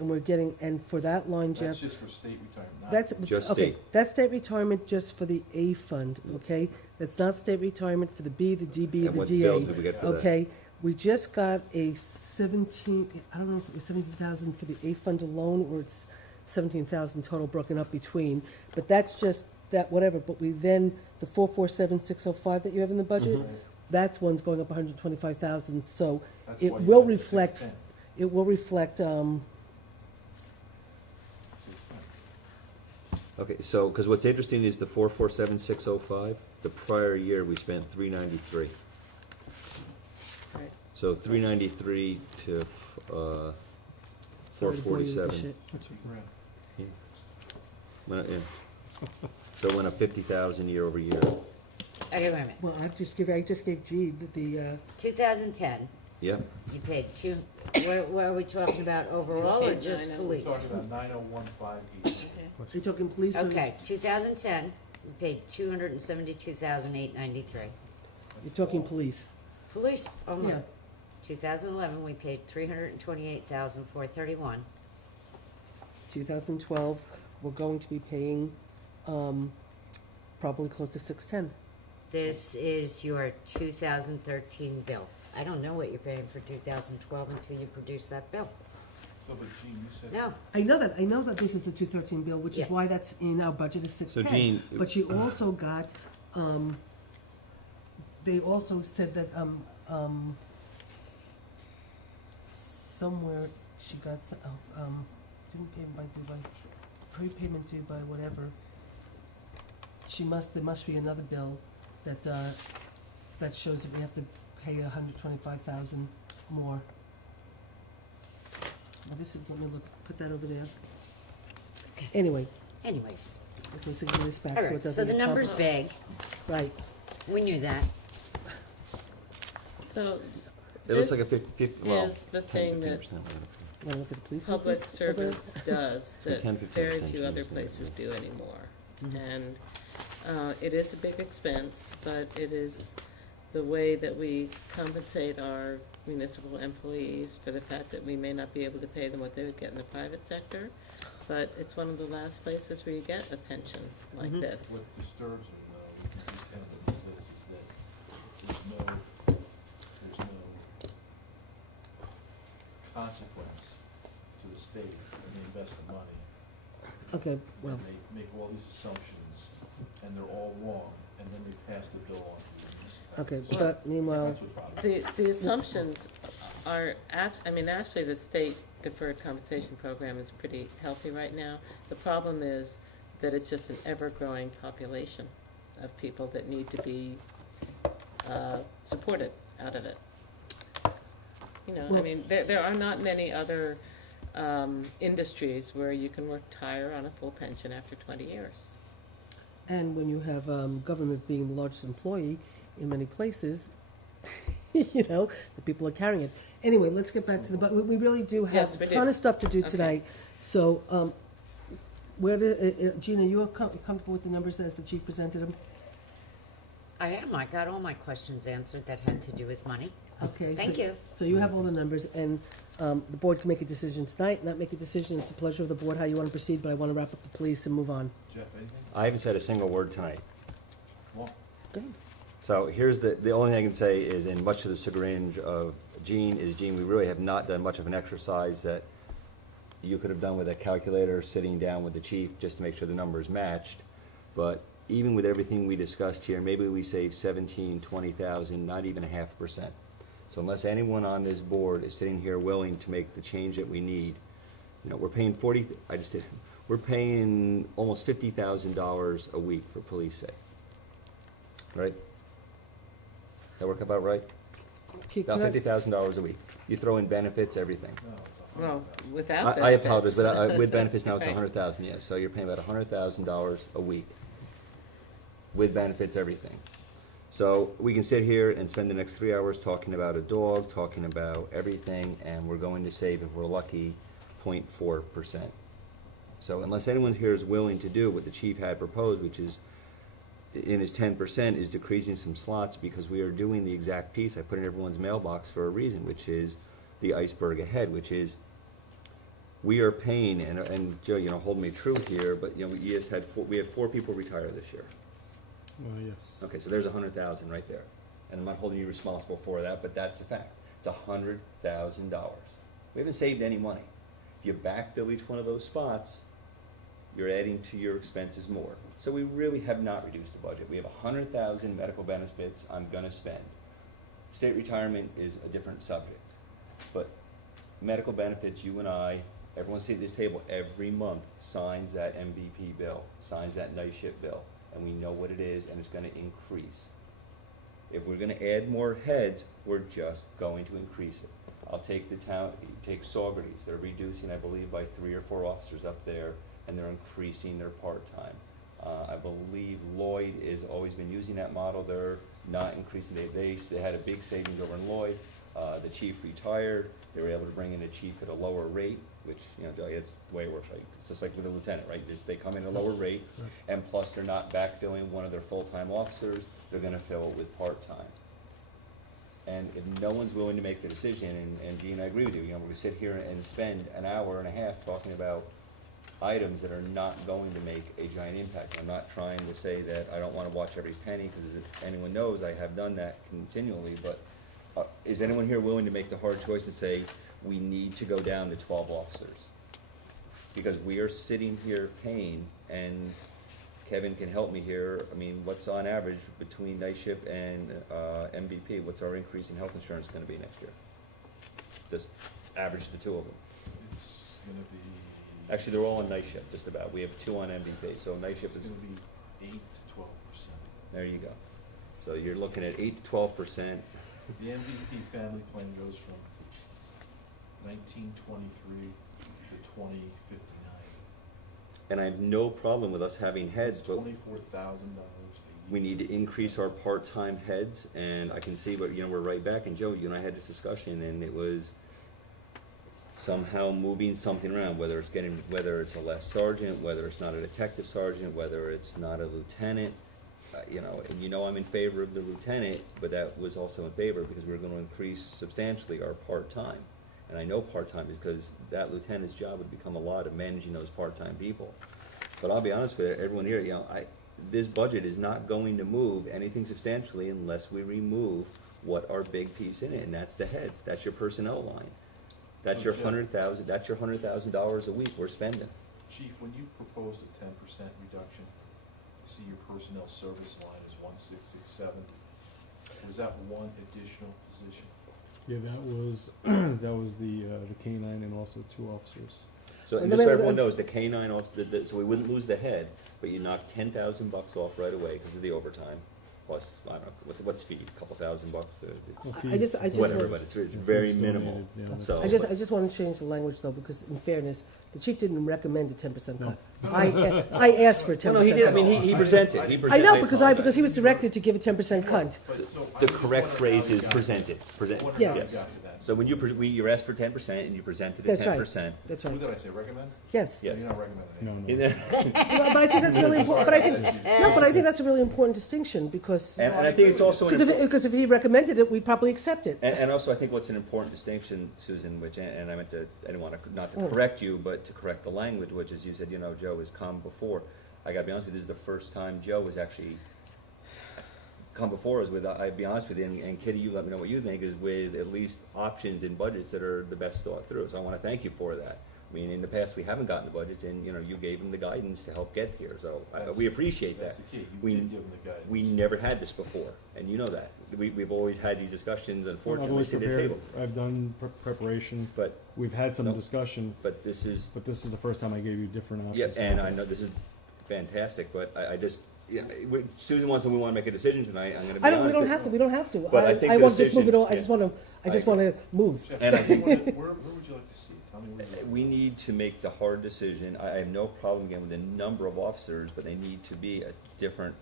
we're getting, and for that line, That's Jeff, just for state retirement, not. that's, Just okay, state. that's state retirement just for the A fund, okay? That's not state retirement for the B, the DB, And the what DA. bill did we get for that? Okay, we just got a 17, I don't know if it was 17,000 for the A fund alone, or it's 17,000 total broken up between, but that's just, that whatever, but we then, the 447,605 that you have in the budget, Mm-hmm. that's one's going up 125,000, so That's it why you will have the reflect, 610. it will reflect, 610. Okay, so, because what's interesting is the 447,605, the prior year, we spent 393. Right. So 393 to, sorry to bore you with this 447. shit. That's a grand. Yeah. Yeah. So it went up 50,000 year over year. Okay, wait a minute. Well, I just gave G the, 2010, Yep. you paid two, what are we talking about overall or paid just 900. We're police? talking about 90158. Okay. are you talking police? or- Okay, 2010, we paid 272,893. You're talking police. Police only. Yeah. 2011, we paid 328,431. 2012, we're going to be paying, probably close to 610. This is your 2013 bill. I don't know what you're paying for 2012 until you produce that bill. So, but Gene, you said. No, I know that this is the 213 bill, which Yeah. is why that's in our budget is 610. Jean- But she also got, they also said that, somewhere she got, didn't pay by due by, prepayment due by whatever. There must be another bill that, that shows that we have to pay 125,000 more. Now this is, let me look, put that over there. Okay. Anyway, anyways. okay, so give this back All so it right, doesn't so the get number's published. big. Right, We knew that. So It looks like a this 50, well, is the 10, thing that 15%. wanna look at the police public increase over there? service does So that 10, very 15% few other change, places do anymore. Mhm. And it is a big expense, but it is the way that we compensate our municipal employees for the fact that we may not be able to pay them what they would get in the private sector. But it's one of the last places where you get a pension like Mhm. this. What disturbs me though, with these candidates like this, is that there's no consequence to the state when they invest the money. Okay, well, And they make all these assumptions, and they're all wrong, and then they pass the bill on to the municipalities. okay, but meanwhile, That's what bothers me. The assumptions are, actually, the state deferred compensation program is pretty healthy right now. The problem is that it's just an ever-growing population of people that need to be supported out of it. You know, I Well- mean, there are not many other industries where you can retire on a full pension after 20 years. and when you have government being the largest employee in many places, you know, the people are carrying it. Anyway, let's get back to the, but we really do have Yes, a we ton do. of stuff to do Okay. tonight. So, where did, Gina, you are comfortable with the numbers as the chief presented them? I am. I got all my questions answered that had to do with money. Okay. Thank so, you. So you have all the numbers, and the board can make a decision tonight, not make a decision. It's the pleasure of the board how you want to proceed, but I want to wrap up the police and move on. Jeff, anything? I haven't said a single word tonight. Well, Good. So here's the only thing I can say is, in much of the chagrin of Gene, we really have not done much of an exercise that you could have done with a calculator, sitting down with the chief, just to make sure the numbers matched. But even with everything we discussed here, maybe we save 17, 20,000, not even 0.5%. So unless anyone on this board is sitting here willing to make the change that we need, you know, we're paying we're paying almost $50,000 a week for police sake. Right? That work about right? About $50,000 a week. You throw in benefits, everything. no, it's a Well, $100,000. without I benefits. apologize, but with benefits now it's Right. $100,000, yes. So you're paying about $100,000 a week. With benefits, everything. So we can sit here and spend the next 3 hours talking about a dog, talking about everything, and we're going to save, if we're lucky, 0.4%. So unless anyone here is willing to do what the chief had proposed, which is, in his 10%, is decreasing some slots, because we are doing the exact piece I put in everyone's mailbox for a reason, which is the iceberg ahead, which is we are paying, and Joe, you know, hold me true here, but you know, we had 4 people retire this year. Well, yes. Okay, so there's 100,000 right there, and I'm not holding you responsible for that, but that's the fact. It's $100,000. We haven't saved any money. If you backfill each one of those spots, you're adding to your expenses more. So we really have not reduced the budget. We have 100,000 medical benefits I'm gonna spend. State retirement is a different subject, but medical benefits, you and I, everyone sitting at this table every month signs that MVP bill, signs that night shift bill, and we know what it is, and it's gonna increase. If we're gonna add more heads, we're just going to increase it. I'll take the town, take Saugerties, they're reducing, I believe, by 3 or 4 officers up there, and they're increasing their part-time. I believe Lloyd has always been using that model, they're not increasing, they had a big savings over in Lloyd. The chief retired, they were able to bring in a chief at a lower rate, which, you know, Joey, it's the way it works, right? It's just like with a lieutenant, right? They come in at a lower rate, and plus they're not backfilling one of their full-time officers, they're gonna fill it with part-time. And if no one's willing to make the decision, and Gene, I agree with you, you know, we're gonna sit here and spend an hour and a half talking about items that are not going to make a giant impact. I'm not trying to say that I don't wanna watch every penny, because if anyone knows, I have done that continually, but is anyone here willing to make the hard choice and say, we need to go down to 12 officers? Because we are sitting here paying, and Kevin can help me here, I mean, what's on average between night shift and MVP, what's our increase in health insurance gonna be next year? Just average the 2 of them. It's gonna be. Actually, they're all on night shift, just about. We have 2 on MVP, so night shift It's is, gonna be 8 to 12%. there you go. So you're looking at 8 to 12%. The MVP family plan goes from 1923 to 2059. And I have no problem with us having heads, but $24,000 a we year. need to increase our part-time heads, and I can see, but, you know, we're right back, and Joe, you and I had this discussion, and it was somehow moving something around, whether it's a less sergeant, whether it's not a detective sergeant, whether it's not a lieutenant, you know, and you know I'm in favor of the lieutenant, but that was also in favor because we're gonna increase substantially our part-time. And I know part-time is because that lieutenant's job would become a lot of managing those part-time people. But I'll be honest with you, everyone here, you know, this budget is not going to move anything substantially unless we remove what our big piece in it, and that's the heads, that's your personnel line. That's your Okay. $100,000 a week we're spending. Chief, when you proposed a 10% reduction, I see your personnel service line is 1667. Was that one additional position? Yeah, that was, that was the K-9 and also 2 officers. So, and And just then so I- everyone knows, the K-9 also, so we wouldn't lose the head, but you knock $10,000 off right away because of the overtime. Plus, I don't know, what's fee, a couple $1,000? Well, I just Whatever, want- but it's Yeah, very fees minimal, donated, yeah. so. I just want to change the language though, because in fairness, the chief didn't recommend a 10% No. cut. I asked for a 10% No, he did, I cut. mean, he presented, he I presented. know, because he was directed to give a 10% cut. The correct phrase is presented, present, Yes. yes. So when you, you asked for 10% and you presented the That's right. 10%. That's What right, did I say, recommend? yes. Yes. You're not recommending No, anything. no. But I think that's really important, but I think, no, but I think that's a really important distinction, because, And I think it's also an because if he recommended it, we'd probably accept it. And also, I think what's an important distinction, Susan, which, and I didn't want to, not to Oh. correct you, but to correct the language, which is you said, Joe has come before. I gotta be honest with you, this is the first time Joe has actually come before us with, I'd be honest with you, and Kitty, you let me know what you think, is with at least options and budgets that are the best thought through. So I want to thank you for that. I mean, in the past, we haven't gotten the budgets, and, you gave them the guidance to help get here, so we appreciate that. That's the key, you We- did give them the guidance. We never had this before, and you know that. We've always had these discussions, I've unfortunately, always at the prepared, table. I've done preparation, But, we've had some No. discussion, but this is, but this is the first time I gave you different yeah, options. and I know this is fantastic, but I just, Susan wants, and we want to make a decision tonight, I'm gonna be I don't, honest. we don't have to. But I think I the want to just move it decision- all, I just want to, I I just want to move. Jeff, And I think- where would you like to see it? Tell me where you We need to make the hard decision. I have no problem again with the number of officers, but they need to be a different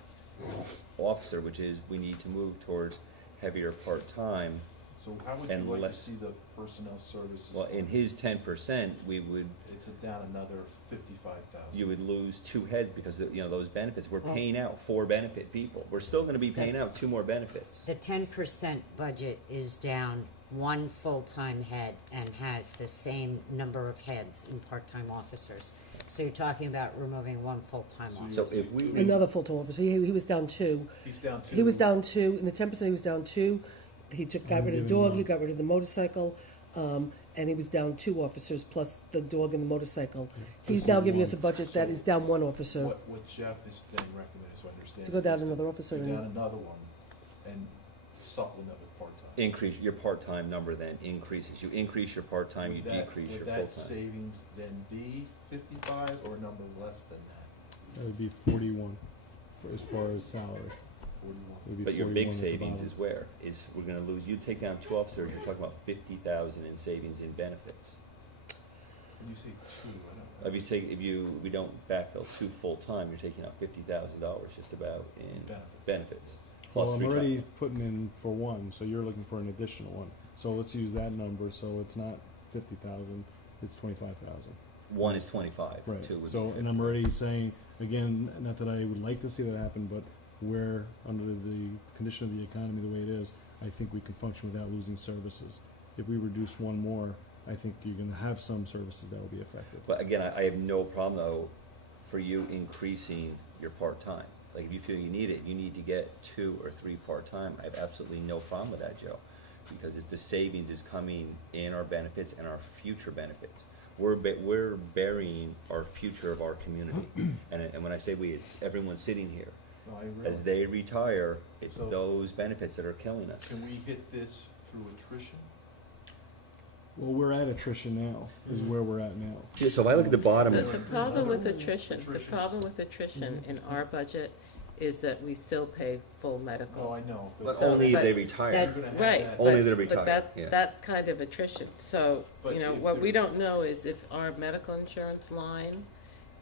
officer, which is, we need to move towards heavier part-time. So how would you And like to less- see the personnel services? Well, in his 10%, we would, It's down another 55,000. you would lose 2 heads because, those benefits, we're paying out 4 benefit people. We're still gonna be paying out 2 more benefits. The 10% budget is down 1 full-time head and has the same number of heads in part-time officers. So you're talking about removing 1 full-time So you- officer. So if we, Another full-time officer, he was down 2. He's down two. He was down 2, in the 10% he was down 2. He got rid of the dog, he got rid of the motorcycle, and he was down 2 officers plus the dog and the motorcycle. He's This now is giving one. us a budget that is down 1 officer, What Jeff is then recommending, so I understand. to go down is another officer. Go and- down another one and supplement with part-time. increase, your part-time number then increases. You increase your part-time, you Would that- decrease your Would that full-time. savings then be 55 or a number less than that? That would be 41, as far as salary. 41. It would be But your 41 big at the savings bottom. is where? Is we're gonna lose, you take down 2 officers, you're talking about 50,000 in savings in benefits. When you say two, I don't. If we don't backfill 2 full-time, you're taking out $50,000 just about in Benefits. benefits. Well, Plus I'm 3 already putting in for 1, so you're looking for an additional 1. So let's use that number, so it's not 50,000, it's 25,000. 1 is 25, Right, 2 would be. so, and I'm already saying, again, not that I would like to see that happen, but where, under the condition of the economy the way it is, I think we can function without losing services. If we reduce 1 more, I think you're gonna have some services that will be affected. But again, I have no problem though for you increasing your part-time. Like if you feel you need it, you need to get 2 or 3 part-time. I have absolutely no problem with that, Joe. Because the savings is coming in our benefits and our future benefits. We're burying our future of our community. And when I say we, it's everyone sitting here. No, I As realize. they retire, it's So- those benefits that are killing us. Can we hit this through attrition? Well, we're at attrition now, is where we're at now. Yeah, so if I look at the bottom, The problem with attrition, the Attrition's- problem with attrition in our budget is that we still pay full Oh, medical. I know. but So- only if they but- retire. You're gonna have Right, that. Only but- they're retired, But that, yeah. that kind of attrition, so, But you know, if what we there- don't know is if our medical insurance line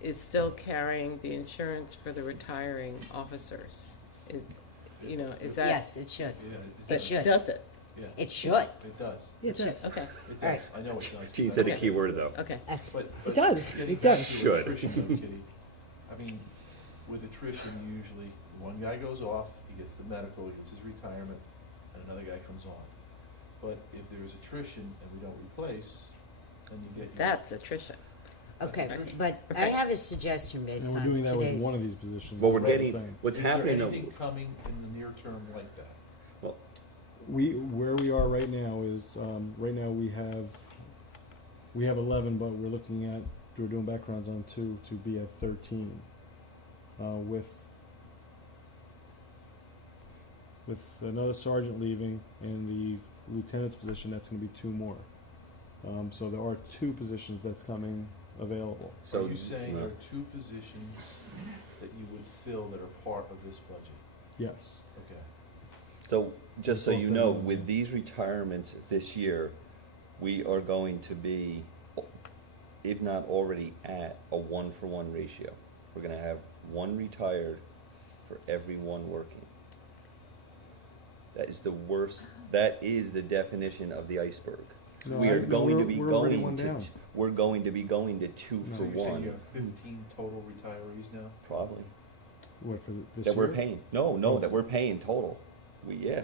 is still carrying the insurance for the retiring officers. Is that? Yes, it should. Yeah, But It should. does it? Yeah, It should. it does. Yeah, it does. Okay, It Right. does. I know it does. She said a Okay. key word though. okay. But It does, getting it back does. to Should. attrition though, Kitty, I mean, with attrition, usually one guy goes off, he gets the medical, he gets his retirement, and another guy comes on. But if there's attrition and we don't replace, then you get. your- That's attrition. Okay, Right. but I Okay. have a suggestion based And we're on doing that with today's. one of these positions. Well, we're is what I'm getting, saying. what's Is there happening though, anything coming in the near term like that? well, Where we are right now is, right now we have 11, but we're looking at after we're doing backgrounds on 2, to be at 13. With another sergeant leaving and the lieutenant's position, that's gonna be 2 more. So there are 2 positions that's coming available. So you're saying there are 2 positions that you would fill that are part of this budget? Yes. Okay. So, just so It's you also- know, with these retirements this year, we are going to be, if not already at, a 1-for-1 ratio. We're gonna have 1 retired for every 1 working. That is the worst, that is the definition of the iceberg. No, We are going to we're- be we're already going one to, down. we're going to be going to 2 No. for So you're saying 1, you have 15 total retirees now? probably, What, for this that we're year? paying. No, that we're paying total. Yeah,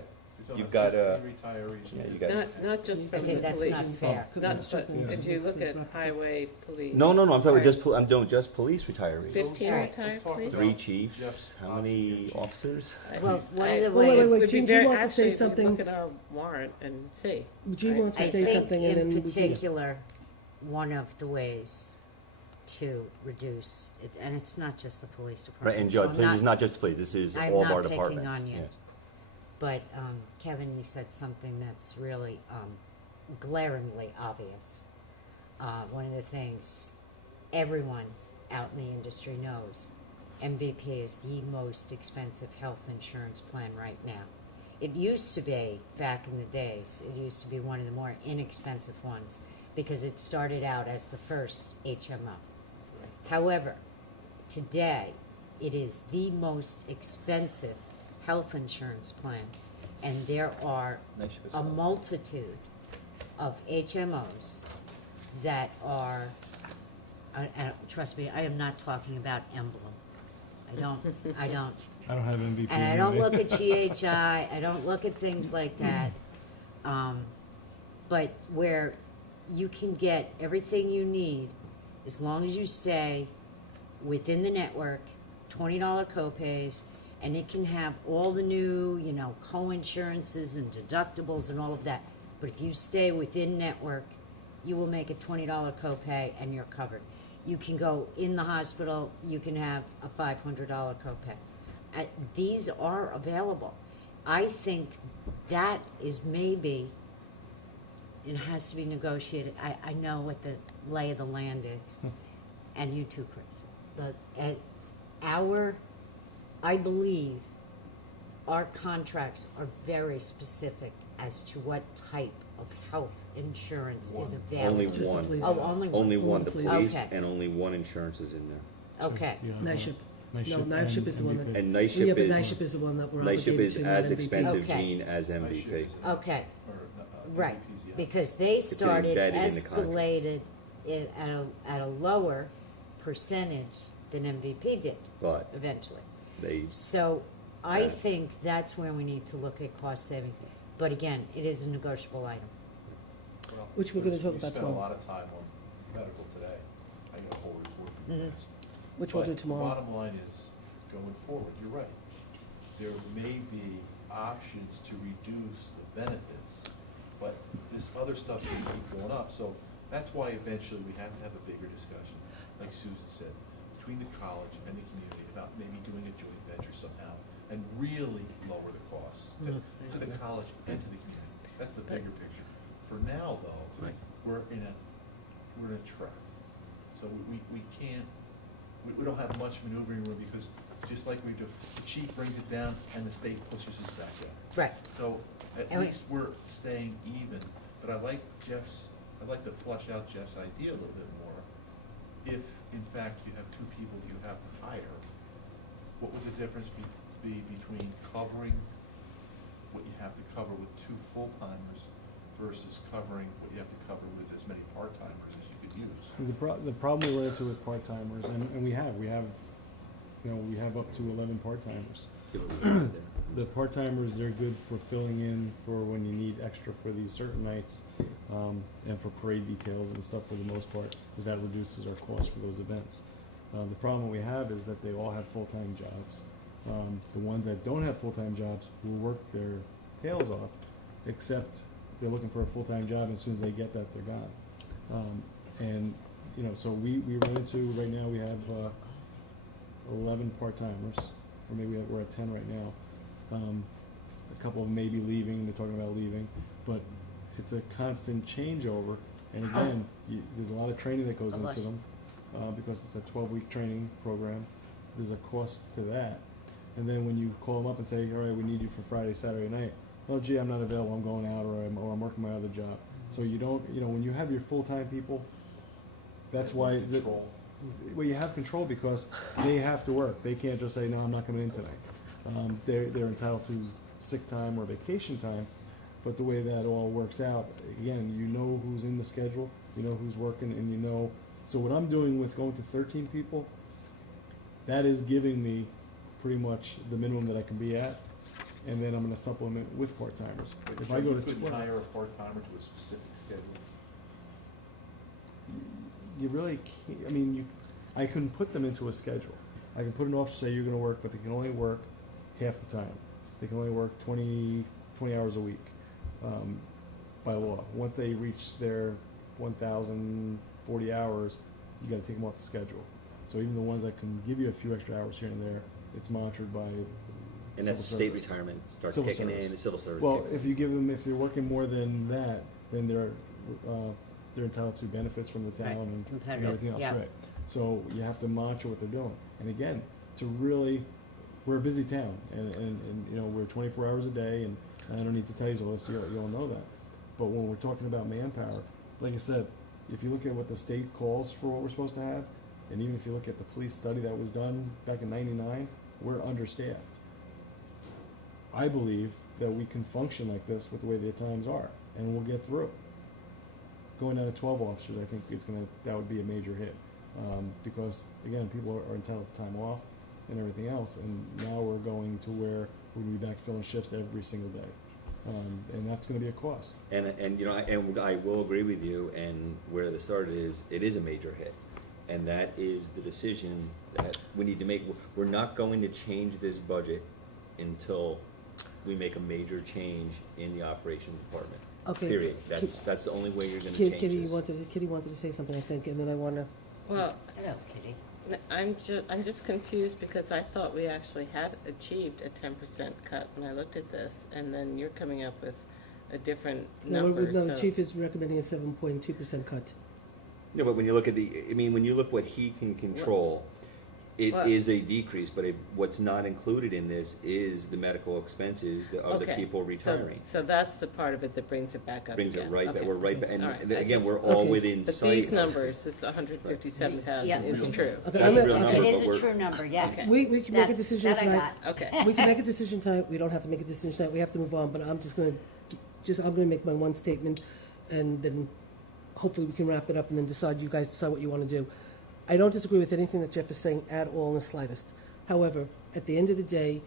You're You've talking got, about 15 retirees. yeah, you got. Not just from Okay, the that's police. not fair. Could Not, we but check in if with you the look at reps? highway, police. No, I'm talking Right. just, I'm doing just police retirees. 15 Alright. retired Let's talk police? about 3 chiefs, Jeff's how many option here, Chief. officers? Well, one of the Wait, ways. wait, Would be Gene very- wants to say actually, something. Look at our warrant and see. Gene wants I to say think something and then in we can. particular, one of the ways to reduce, it, and it's not just the police department. Right, and so Judge, I'm please, it's not just the police, this is I'm all of not our picking departments. on you. Yes. But Kevin, you said something that's really glaringly obvious. One of the things everyone out in the industry knows, MVP is the most expensive health insurance plan right now. It used to be, back in the days, it used to be one of the more inexpensive ones because it started out as the first HMO. However, today, it is the most expensive health insurance plan, and there are Nice ship is a fine. multitude of HMOs that are, trust me, I am not talking about Emblem. I don't, I don't have MVP. and I don't either. look at GHI, I don't look at things like that. But where you can get everything you need as long as you stay within the network, $20 copays, and it can have all the new, co-insurances and deductibles and all of that. But if you stay within network, you will make a $20 copay and you're covered. You can go in the hospital, you can have a $500 copay. These are available. I think that is maybe, it has to be negotiated. I know what the lay of the land is, and you too, Chris. I believe our contracts are very specific as to what type of health insurance is available. Only Just the one. police. Oh, only one. Only one, the police. police, Okay. and only 1 insurance is in there. Okay. Yeah, NISHIP. No, NISHIP NISHIP and is the one MVP. that. And Yeah, NISHIP but is, NISHIP is the one that we're NISHIP obligated is to, as not MVP. expensive, Okay. Gene, as NISHIP MVP. is- Okay. or, Right, MVPs, yeah. because they started embedded in the contract. escalated it at a lower percentage than MVP did But eventually. they, So I Yeah. think that's where we need to look at cost savings. But again, it is a negotiable item. Well, Which we're gonna Chris, talk you about spent a tomorrow. lot of time on medical today. I got a whole report for you Mhm. guys. Which we'll But do tomorrow. The bottom line is, going forward, you're right. There may be options to reduce the benefits, but this other stuff's gonna keep going up. So that's why eventually we have to have a bigger discussion, like Susan said, between the college and the community about maybe doing a joint venture somehow and really lower the costs to the college and to the community. That's the bigger picture. For now, though, Right. we're in a trap. So we can't, we don't have much maneuvering room because just like we do, the chief brings it down and the state pushes us back down. Right. So at And we- least we're staying even, but I'd like to flesh out Jeff's idea a little bit more. If, in fact, you have 2 people that you have to hire, what would the difference be between covering what you have to cover with 2 full-timers versus covering what you have to cover with as many part-timers as you could use? The problem we run into with part-timers, and we have up to 11 part-timers. The part-timers, they're good for filling in for when you need extra for these certain nights, and for parade details and stuff for the most part, because that reduces our cost for those events. The problem we have is that they all have full-time jobs. The ones that don't have full-time jobs will work their tails off, except they're looking for a full-time job, and as soon as they get that, they're gone. And you know, so we run into, right now, we have 11 part-timers, or maybe we're at 10 right now. A couple of them may be leaving, they're talking about leaving, but it's a constant changeover. And again, there's a lot of training that goes into them, because it's a 12-week training program. There's a cost to that. And then when you call them up and say, all right, we need you for Friday, Saturday night, oh gee, I'm not available, I'm going out, or I'm working my other job. So you don't, you know, when you have your full-time people, that's why, well, you have control because they have to work. They can't just say, no, I'm not coming in tonight. They're entitled to sick time or vacation time, but the way that all works out, again, you know who's in the schedule, you know who's working, and you know, so what I'm doing with going to 13 people, that is giving me pretty much the minimum that I can be at, and then I'm gonna supplement with part-timers. If I go to couldn't hire a part-timer to a specific schedule? you really can't, I mean, I can put them into a schedule. I can put an officer say you're gonna work, but they can only work half the time. They can only work 20 hours a week, by law. Once they reach their 1,040 hours, you gotta take them off the schedule. So even the ones that can give you a few extra hours here and there, it's monitored by And that's civil state service. retirement starts Civil kicking service. in, the civil service Well, kicks in. if you give them, if they're working more than that, then they're entitled to benefits from the town Right. and Competitive, everything else, yeah. right? So you have to monitor what they're doing. And again, to really, we're a busy town, and you know, we're 24 hours a day, and I don't need to tell you all this, you all know that. But when we're talking about manpower, like I said, if you look at what the state calls for what we're supposed to have, and even if you look at the police study that was done back in '99, we're understaffed. I believe that we can function like this with the way the times are, and we'll get through. Going down to 12 officers, I think that would be a major hit. Because again, people are entitled to time off and everything else, and now we're going to where we're gonna be back filling shifts every single day. And that's gonna be a cost. And you know, and I will agree with you, and where the start is, it is a major hit. And that is the decision that we need to make. We're not going to change this budget until we make a major change in the operations department. Okay. Period. That's the only way you're gonna Kitty, change Kitty this. wanted to say something, I think, and then I wanna, Well, Hello, Kitty. I'm just confused because I thought we actually had achieved a 10% cut when I looked at this, and then you're coming up with a different number, the so. chief is recommending a 7.2% cut. No, but when you look at when you look what he can control, it What? is a decrease, but what's not included in this is the medical expenses of the Okay, people retiring. So that's the part of it that brings it back up Brings it again. right back, Okay. we're right back, and All right, I again, just- we're all Okay. within But sight. these numbers, this 157,000 Yeah. is Real true. Okay, That's I'm a real okay. number, It but is a we're- true number, yes. Okay. We can make a That- decision that I tonight. got. Okay. We can make a decision tonight, we don't have to make a decision tonight, we have to move on, but I'm I'm gonna make my one statement, and then hopefully we can wrap it up and then you guys decide what you wanna do. I don't disagree with anything that Jeff is saying at all in the slightest. However, at the end of the day,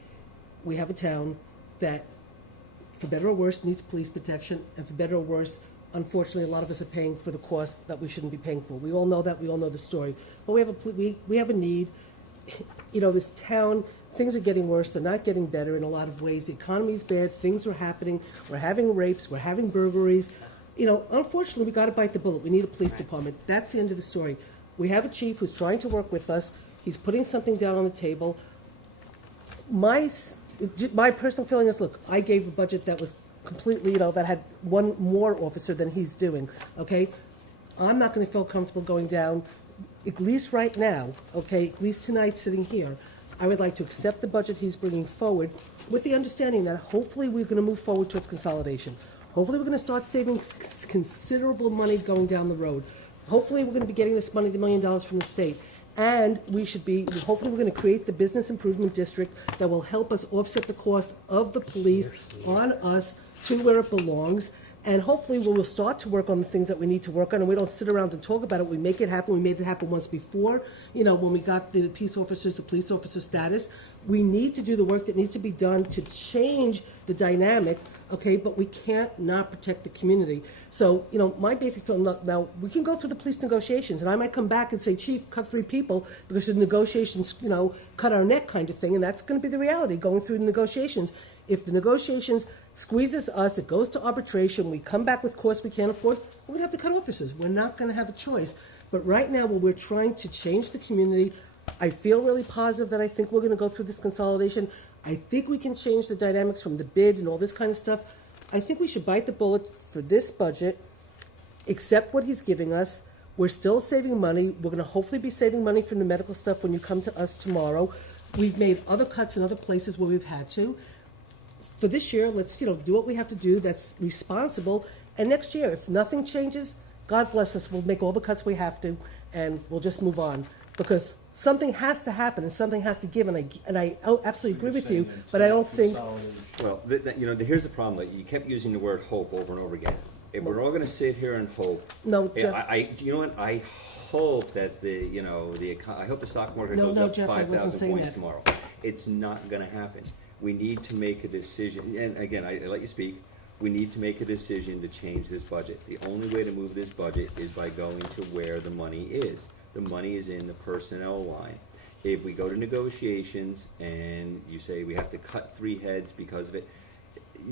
we have a town that, for better or worse, needs police protection, and for better or worse, unfortunately, a lot of us are paying for the cost that we shouldn't be paying for. We all know that, we all know the story, but we have a need. You know, this town, things are getting worse, they're not getting better in a lot of ways. The economy's bad, things are happening, we're having rapes, we're having burglaries. You know, unfortunately, we gotta bite the bullet, we need a police department. That's the end of the story. We have a chief who's trying to work with us, he's putting something down on the table. My personal feeling is, look, I gave a budget that was completely, you know, that had one more officer than he's doing, okay? I'm not gonna feel comfortable going down, at least right now, okay, at least tonight sitting here. I would like to accept the budget he's bringing forward with the understanding that hopefully we're gonna move forward towards consolidation. Hopefully we're gonna start saving considerable money going down the road. Hopefully we're gonna be getting this money, the $1 million from the state. And hopefully we're gonna create the business improvement district that will help us offset the cost of the police on us to where it belongs. And hopefully we will start to work on the things that we need to work on, and we don't sit around and talk about it. We make it happen. We made it happen once before, you know, when we got the police officer status. We need to do the work that needs to be done to change the dynamic, okay, but we can't not protect the community. So, you know, my basic feeling, now, we can go through the police negotiations, and I might come back and say, Chief, cut 3 people, because the negotiations, you know, cut our neck kind of thing, and that's gonna be the reality, going through the negotiations. If the negotiations squeezes us, it goes to arbitration, we come back with costs we can't afford, we're gonna have to cut officers. We're not gonna have a choice. But right now, when we're trying to change the community, I feel really positive that I think we're gonna go through this consolidation. I think we can change the dynamics from the bid and all this kind of stuff. I think we should bite the bullet for this budget, accept what he's giving us. We're still saving money. We're gonna hopefully be saving money from the medical stuff when you come to us tomorrow. We've made other cuts in other places where we've had to. For this year, let's, do what we have to do that's responsible. And next year, if nothing changes, God bless us, we'll make all the cuts we have to, and we'll just move on. Because something has to happen and something has to give, and I absolutely agree with you, but I don't think, Well, here's the problem, like, you kept using the word hope over and over again. If we're all gonna sit here and hope, no, yeah, Jeff, you know what, I hope that I hope the stock market goes up Jeff, I wasn't 5,000 saying points that. tomorrow. It's not gonna happen. We need to make a decision, and again, I let you speak, we need to make a decision to change this budget. The only way to move this budget is by going to where the money is. The money is in the personnel line. If we go to negotiations and you say we have to cut 3 heads because of it,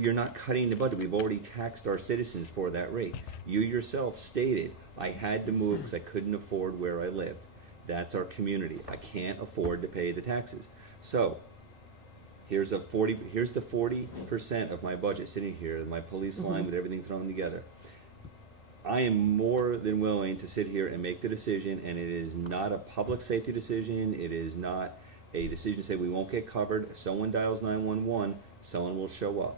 you're not cutting the budget. We've already taxed our citizens for that rate. You yourself stated, I had to move because I couldn't afford where I lived. That's our community. I can't afford to pay the taxes. So, here's the 40% of my budget sitting here, my police line with everything thrown together. I am more than willing to sit here and make the decision, and it is not a public safety decision. It is not a decision to say we won't get covered. If someone dials 911, someone will show up.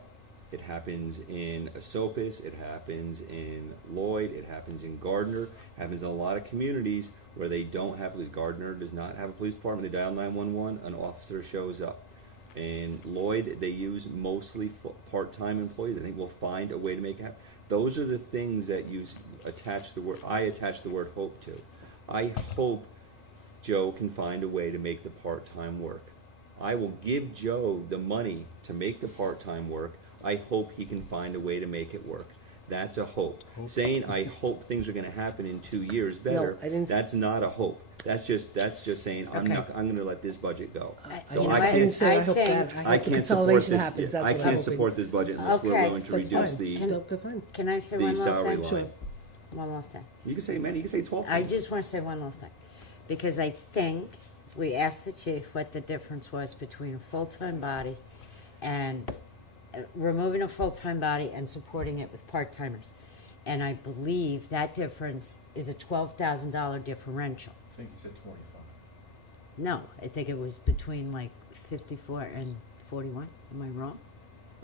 It happens in Esopus, it happens in Lloyd, it happens in Gardner, it happens in a lot of communities where they don't have, Gardner does not have a police department. They dial 911, an officer shows up. In Lloyd, they use mostly part-time employees. I think we'll find a way to make it happen. Those are the things that I attach the word hope to. I hope Joe can find a way to make the part-time work. I will give Joe the money to make the part-time work. I hope he can find a way to make it work. That's a hope. Saying I hope things are gonna happen in 2 years better, I didn't that's not a hope. That's just saying, Okay. I'm gonna let this budget go. So you know I what? I didn't can't, say I I hope think- that. I I hope the can't support consolidation this, happens, that's I what I'm can't hoping. support this budget unless we're Okay. willing to That's reduce fine. the No, that's fine. Can I say the one more salary thing? line. One more thing. You can say, man, you can say 12 I things. just want to say one more thing, because I think we asked the chief what the difference was between a full-time body and removing a full-time body and supporting it with part-timers. And I believe that difference is a $12,000 differential. I think you said 25. No, I think it was between like 54 and 41. Am I wrong?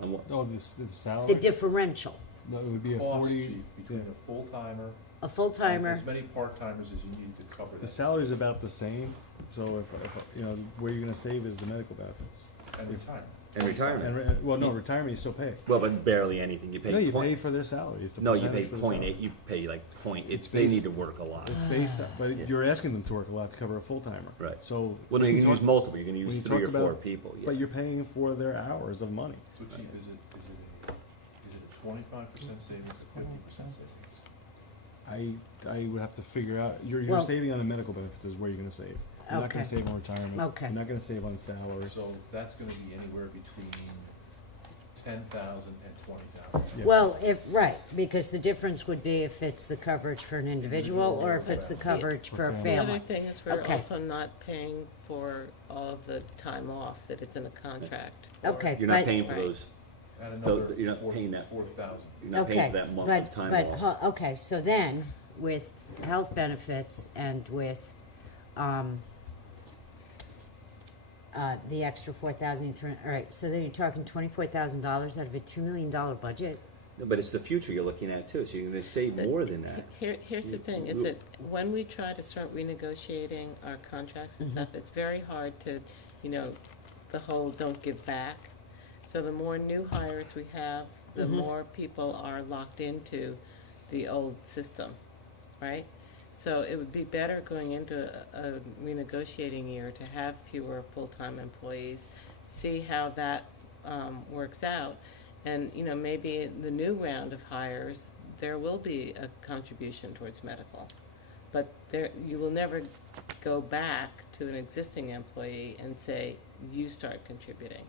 On what? Oh, the salary? The differential. No, it would be a Cost, 40, chief, between a full-timer A and full-timer, as many part-timers as you need to cover the that. salary's about the same, so if, where you're gonna save is the medical benefits. And retirement. And retirement. Well, no, retirement you still pay. Well, but barely anything. You pay No, you point. pay for their salaries. the No, you pay percentage for the 0.8. salary. You pay like point. It's They based- need to work a lot. It's based on, Yeah. but you're asking them to work a lot to cover a full-timer. Right. So. Well, no, you can use multiple. You're going to when use you 3 or talk 4 about- people. Yeah. But you're paying for their hours of money. So chief, is it a 25% savings to 50% savings? I would have to figure out, you're Well- saving on the medical benefits is where you're gonna save. You're not gonna Okay. save on retirement. Okay. You're not gonna save on salary. So that's gonna be anywhere between 10,000 and 20,000. Yes. well, right, because the difference would be if it's the coverage for an individual or if it's the coverage for a For The other family. thing is we're Okay. also not paying for all of the time off that is in a contract. or- Okay, You're not but- paying for Right. those. Add another you're not paying that. 4,000. You're not paying Okay, for that month but, of time but, off. okay, so then, with health benefits and with, the extra 4,000, all right, so then you're talking $24,000 out of a $2 million budget? No, but it's the future you're looking at too. So you're going to save more than that. Here's the thing, is that when we try to start renegotiating our contracts and stuff, it's very hard to, the whole don't give back. So the more new hires we have, the more people are locked into the old system, right? So it would be better going into a renegotiating year to have fewer full-time employees, see how that works out. And, maybe the new round of hires, there will be a contribution towards medical. But you will never go back to an existing employee and say, you start contributing.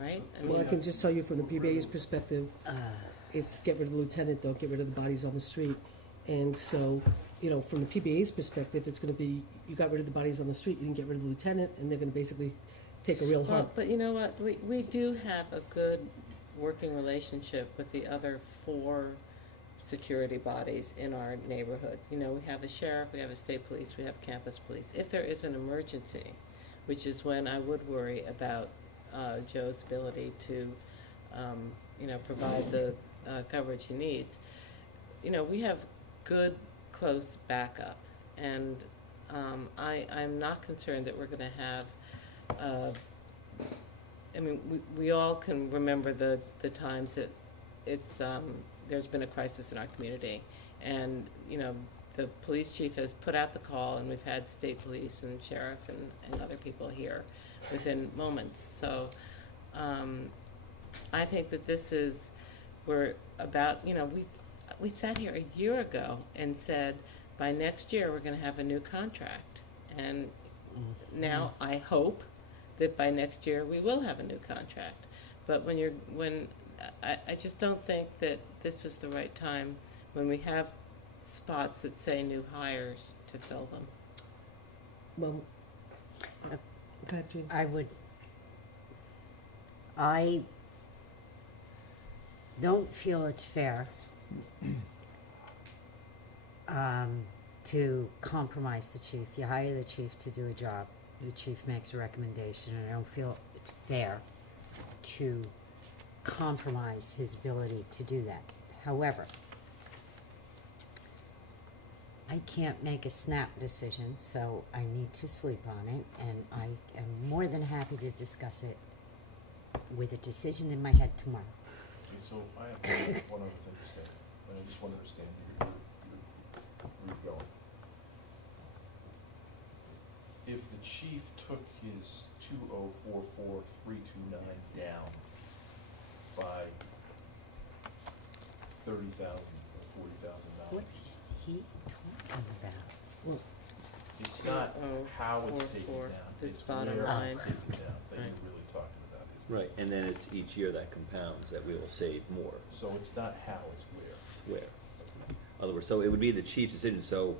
Right? Well, I can just tell you from the PBA's perspective, it's get rid of the lieutenant, don't get rid of the bodies on the street. And so, you know, from the PBA's perspective, it's gonna be, you got rid of the bodies on the street, you didn't get rid of the lieutenant, and they're gonna basically take a real Well, hump. but you know what, we do have a good working relationship with the other 4 security bodies in our neighborhood. You know, we have a sheriff, we have a state police, we have campus police. If there is an emergency, which is when I would worry about Joe's ability to, you know, provide the coverage he needs, you know, we have good, close backup. And I'm not concerned that we're gonna have, I mean, we all can remember the times that it's, there's been a crisis in our community. And, you know, the police chief has put out the call, and we've had state police and sheriff and other people here within moments. So I think that this is, we're about, you know, we sat here a year ago and said, by next year, we're gonna have a new contract. And now I hope that by next year, we will have a new contract. But I just don't think that this is the right time when we have spots that say new hires to fill them. Well, go ahead, Jean. I don't feel it's fair to compromise the chief. You hire the chief to do a job, the chief makes a recommendation, and I don't feel it's fair to compromise his ability to do that. However, I can't make a snap decision, so I need to sleep on it, and I am more than happy to discuss it with a decision in my head tomorrow. Okay, so I have one other thing to say, and I just want to understand where you're going. If the chief took his 2044329 down by $30,000 or $40,000, What is he talking about? Well, it's not how it's taken 20444, down, this it's bottom where line. it's taken down that Right. you're really talking about. Right, and then it's each year that compounds, that we will save more. So it's not how, it's where. Where? In other words, so it would be the chief's decision, so,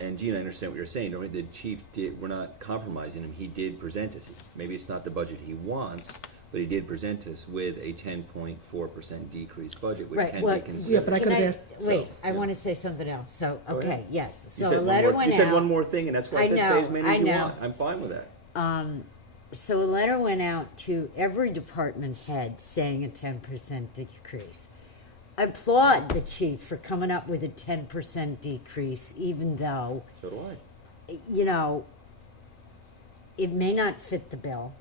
and Gene, I understand what you're saying, don't we? The chief did, we're not compromising him, he did present us. Maybe it's not the budget he wants, but he did present us with a 10.4% decreased budget, which Right, can well, be considered. Yeah, but I Can could've asked- Wait, So, I yeah. wanna say something else, so, Go okay, ahead. yes, You so said a one letter more- went out. You said one more thing, and that's why I said say as many as you I want. I'm fine with that. So a letter went out to every department head saying a 10% decrease. I applaud the chief for coming up with a 10% decrease, even though, So do I. you know, it may not fit the bill.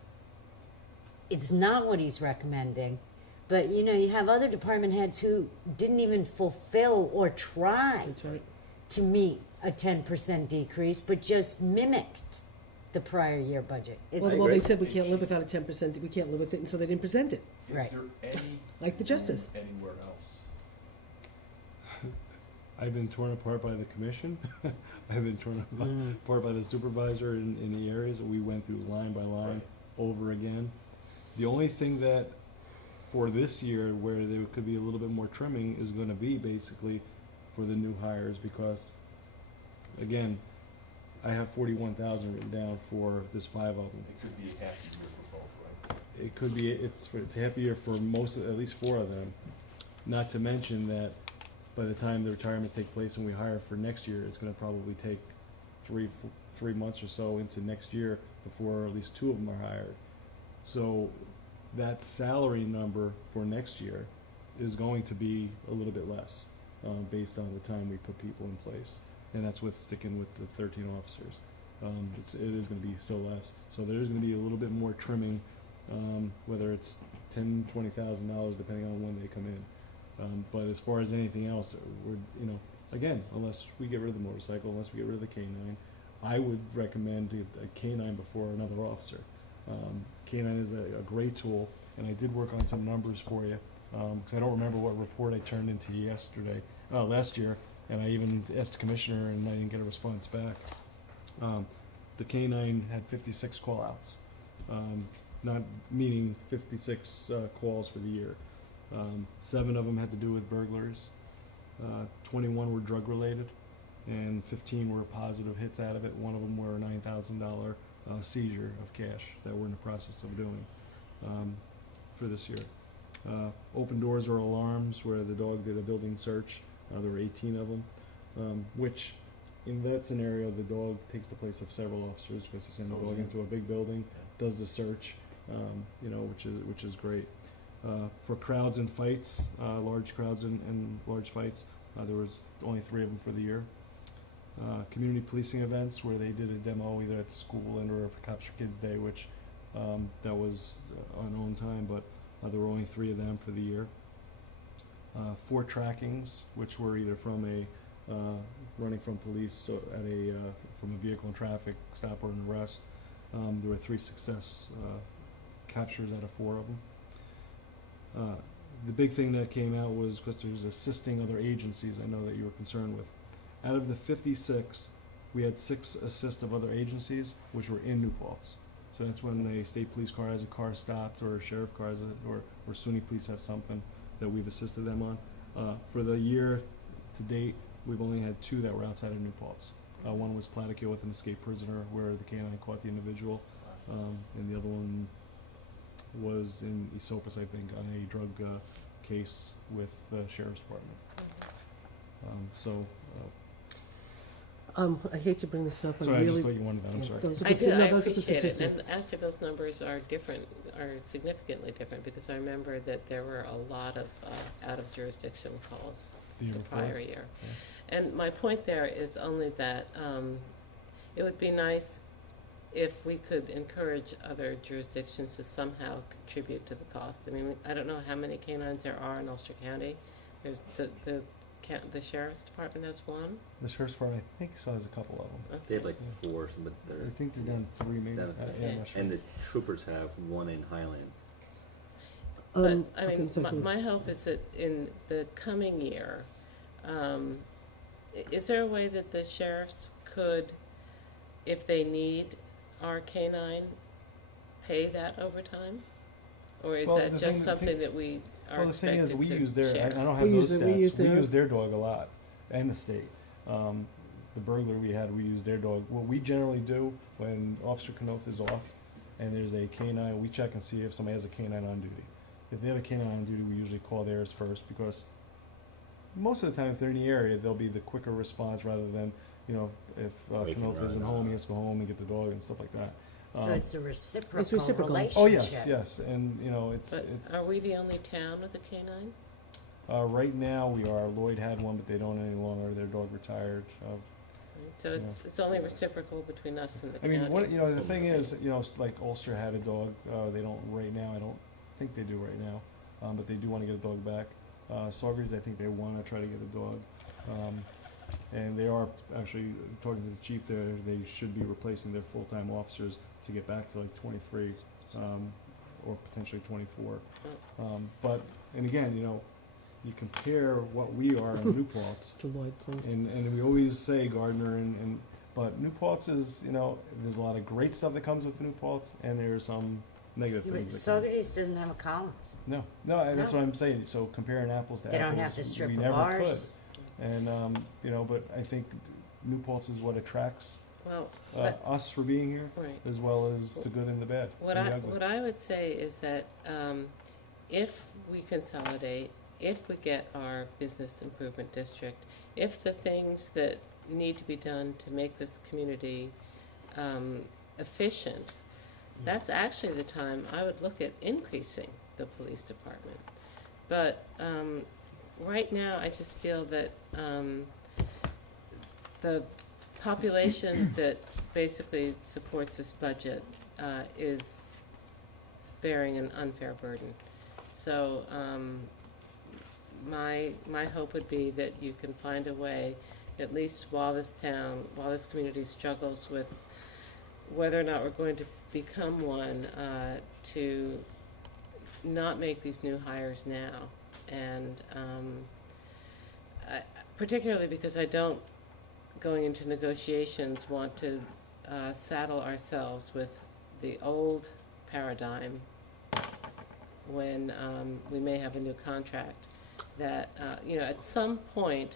It's not what he's recommending. But, you know, you have other department heads who didn't even fulfill or try That's right. to meet a 10% decrease, but just mimicked the prior year budget. Well, I well, they agree. said we can't live without a 10%, we can't live with it, and so they didn't present it, Right. Is there any, like the justice. anywhere else? I've been torn apart by the commission. I've been torn apart by the supervisor in the areas. We went through line by line over again. The only thing that for this year where there could be a little bit more trimming is gonna be basically for the new hires because, again, I have 41,000 written down for this 5 of them. It could be a half a year for both, right? It could be, it's half a year for most, at least 4 of them. Not to mention that by the time the retirements take place and we hire for next year, it's gonna probably take 3 months or so into next year before at least 2 of them are hired. So that salary number for next year is going to be a little bit less, based on the time we put people in place. And that's with sticking with the 13 officers. It is gonna be still less. So there's gonna be a little bit more trimming, whether it's $10,000, $20,000 depending on when they come in. But as far as anything else, we're, you know, again, unless we get rid of the motorcycle, unless we get rid of the K-9, I would recommend a K-9 before another officer. K-9 is a great tool, and I did work on some numbers for you, because I don't remember what report I turned into last year, and I even asked the commissioner and I didn't get a response back. The K-9 had 56 call-outs, not meaning 56 calls for the year. 7 of them had to do with burglaries. 21 were drug-related, and 15 were positive hits out of it. One of them were a $9,000 seizure of cash that we're in the process of doing for this year. Open doors or alarms where the dog did a building search. There were 18 of them, which in that scenario, the dog takes the place of several officers because you send the dog into a big building, does the search, which is great. For crowds and fights, large crowds and large fights, there was only 3 of them for the year. Community policing events where they did a demo either at the school and or for Cops for Kids Day, which that was on own time, but there were only 3 of them for the year. 4 trackings, which were either from a running from police so at a from a vehicle in traffic stop or an arrest. There were 3 success captures out of 4 of them. The big thing that came out was because there was assisting other agencies. I know that you were concerned with. Out of the 56, we had 6 assists of other agencies, which were in New Paltz. So that's when a state police car has a car stopped, or a sheriff car has or SUNY police have something that we've assisted them on. For the year to date, we've only had 2 that were outside of New Paltz. One was Plattekill with an escaped prisoner, where the canine caught the individual, and the other one was in Esopus, I think, on a drug case with the sheriff's department. I hate to bring this up, but Sorry, I just really. thought you wanted that, I'm sorry. those are I good- do, no, I those are good appreciate it, statistics. and actually those numbers are different, are significantly different, because I remember that there were a lot of out-of-jurisdiction calls The year the before? prior year. And my point there is only that it would be nice if we could encourage other jurisdictions to somehow contribute to the cost. I mean, I don't know how many canines there are in Ulster County. There's the sheriff's department has 1. The sheriff's department, I think, still has a couple of them. They have Okay. like 4, but I think they're down 3 maybe. Down to Yeah, I'm not sure. and the troopers have 1 in Highland. But, I okay, mean, so good. my hope is that in the coming year, is there a way that the sheriffs could, if they need our canine, pay that overtime? Or is Well, that the just thing- something that we are Well, the thing expected is, to we use their, I share? don't have We those use stats, it- we use we their- use their dog a lot, and the state. The burglar we had, we used their dog. What we generally do when Officer Kanoth is off and there's a canine, we check and see if somebody has a canine on duty. If they have a canine on duty, we usually call theirs first, because most of the time, if they're in the area, they'll be the quicker response rather than, if Wait, Kanoth isn't run, home, he has to go home and get the dog and stuff like that. So it's a reciprocal reciprocal. relationship. Oh, yes, and, But it's, are we the only town with a canine? right now, we are. Lloyd had one, but they don't any longer. Their dog retired. Right, so it's only reciprocal between us and the I county. mean, the thing is, like Ulster had a dog. They don't right now. I don't think they do right now, but they do want to get a dog back. Sawgreaves, I think they want to try to get a dog, and they are actually talking to the chief. There, they should be replacing their full-time officers to get back to like 23, or potentially 24. But and again, you compare what we are in New Paltz. To Lloyd, please. And we always say Gardner but New Paltz is, there's a lot of great stuff that comes with New Paltz, and there's some negative Yeah, but things that come. Saugerties doesn't have a column. No, that's No. what I'm saying. So comparing apples to They apples, don't have the strip we of never bars. could. And but I think New Paltz is what attracts Well, but, us for being here, right. as well as the good and the bad. What and the I, ugly. what I would say is that if we consolidate, if we get our business improvement district, if the things that need to be done to make this community efficient, that's actually the time I would look at increasing the police department. But right now, I just feel that the population that basically supports this budget is bearing an unfair burden. So my hope would be that you can find a way, at least while this community struggles with whether or not we're going to become one, to not make these new hires now. And particularly because I don't, going into negotiations, want to saddle ourselves with the old paradigm when we may have a new contract. that, at some point,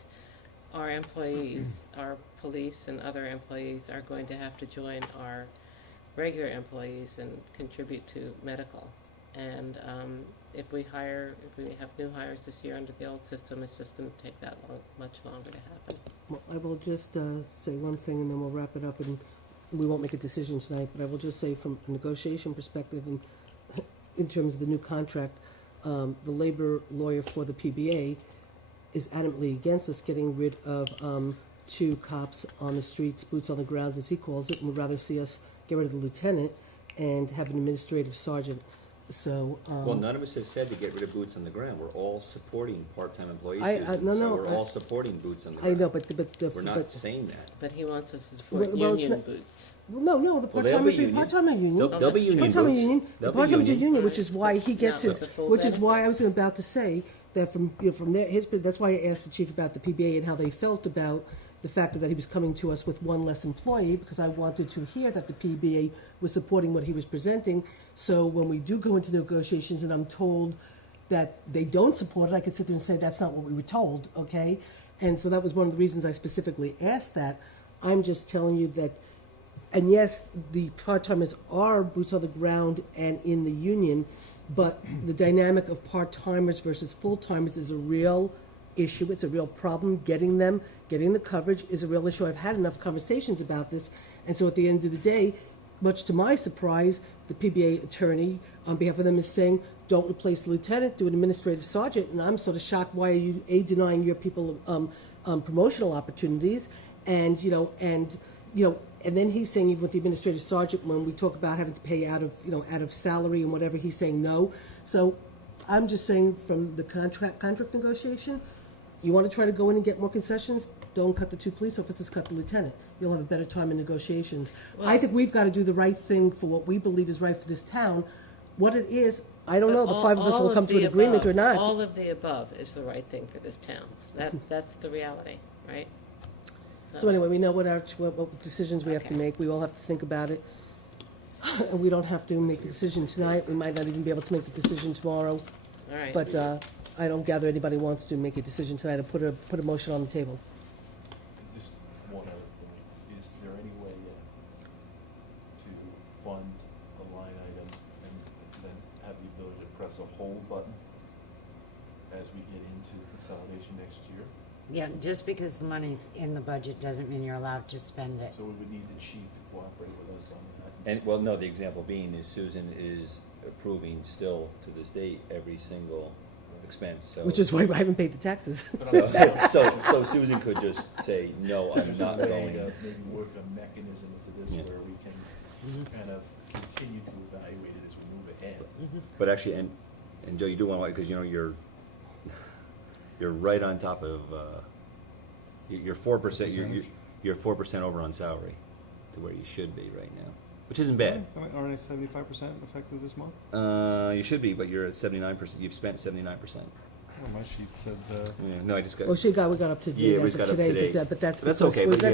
our employees, our police and other employees are going to have to join our regular employees and contribute to medical. And if we have new hires this year under the old system, it's just going to take that much longer to happen. Well, I will just say one thing, and then we'll wrap it up, and we won't make a decision tonight, but I will just say from a negotiation perspective, and in terms of the new contract, the labor lawyer for the PBA is adamantly against us getting rid of 2 cops on the streets, boots on the ground, as he calls it, and would rather see us get rid of the lieutenant and have an administrative sergeant. So, Well, none of us have said to get rid of boots on the ground. We're all supporting part-time employees, I- Susan, no, so no, we're I- all supporting boots on the I ground. know, but We're not saying that. But he wants us to support Well, it's union not- boots. no, the Well, they'll part-timers be are union. part-time union. They'll be that's true. union Part-time boots. union, They'll the be part-timers are union. union, which is why he gets Not his, with the full which is why I was benefits. about to say that from there, that's why I asked the chief about the PBA and how they felt about the fact that he was coming to us with one less employee, because I wanted to hear that the PBA was supporting what he was presenting. So when we do go into negotiations and I'm told that they don't support it, I could sit there and say, that's not what we were told, okay? And so that was one of the reasons I specifically asked that. I'm just telling you that, and yes, the part-timers are boots on the ground and in the union, but the dynamic of part-timers versus full-timers is a real issue. It's a real problem. Getting the coverage is a real issue. I've had enough conversations about this. And so at the end of the day, much to my surprise, the PBA attorney on behalf of them is saying, don't replace the lieutenant, do an administrative sergeant. And I'm sort of shocked, why are you, denying your people promotional opportunities? And then he's saying, even with the administrative sergeant, when we talk about having to pay out of salary and whatever, he's saying no. So I'm just saying, from the contract negotiation, you want to try to go in and get more concessions, don't cut the 2 police officers, cut the lieutenant. You'll have a better time in negotiations. I think we've got to do the right thing for what we believe is right for this town. What it is, I don't know, the 5 of us will come to an agreement or not. All of the above is the right thing for this town. That's the reality, right? So anyway, we know what decisions we have to Okay. make. We all have to think about it. And we don't have to make the decision tonight. We might not even be able to make the decision tomorrow. All right. But I don't gather anybody wants to make a decision tonight and put a motion on the table. Just one other point, is there any way to fund a line item and then have the ability to press a hold button as we get into consolidation next year? Yeah, just because the money's in the budget doesn't mean you're allowed to spend it. So we would need the chief to cooperate with us on that. And, well, no, the example being is Susan is approving still to this date every single expense, so. Which is why I haven't paid the taxes. So Susan could just say, no, I'm not Way going. to maybe work a mechanism into this Yeah. where we can kind of continue to evaluate it as we move ahead. But actually, and Joe, you do want to, because, you're right on top of, you're 4%, you're 4% over on salary to where you should be right now, which isn't bad. Aren't I 75% effective this month? You should be, but you're at 79%, you've spent 79%. Oh, my sheet said, Yeah, no, I just got. Oh, we got up to Yeah, date we as of got up today, to date. but that's That's because okay, but yeah.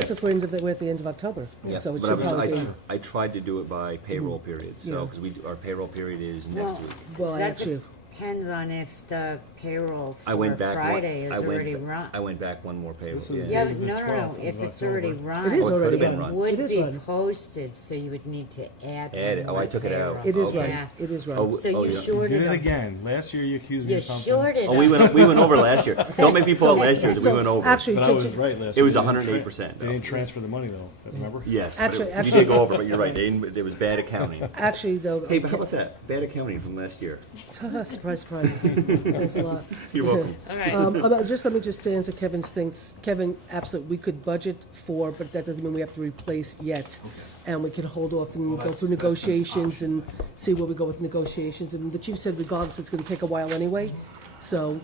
we're at the end of October. Yeah, So it but should probably be. I tried to do it by payroll period, so, Yeah. because our payroll period is next Well, week. Well, I That actually, depends on if the payroll I for went back. Friday is already run. I went back one more payroll. This is Yeah, the but no, 12th if of it's already October. run. It is Oh, it already could've been run. run. Would It is be run. posted, so you would need to add. Add it. one Oh, I more took it out. payroll. it is Okay. run. Yeah. It is run. Oh, So oh, you yeah. You shorted did it them. again. Last year you accused me You of something. shorted Oh, we them. went over last year. Don't make me pull up last year, we So, went over. actually, But I was right last It was year. They didn't 108%, They though. didn't transfer the money though, remember? Yes, Actually- but you actually- did go over, but you're right, there was bad accounting. Actually, though. Hey, but how about that? Bad accounting from last year. Surprise, surprise. Thanks a lot. You're welcome. All right. Let me just answer Kevin's thing. Kevin, absolutely, we could budget for, but that doesn't mean we have to replace yet. And we can hold off and Well, go that's- through that's an negotiations and see where we go with negotiations. And the chief said regardless, it's gonna take a while anyway. So,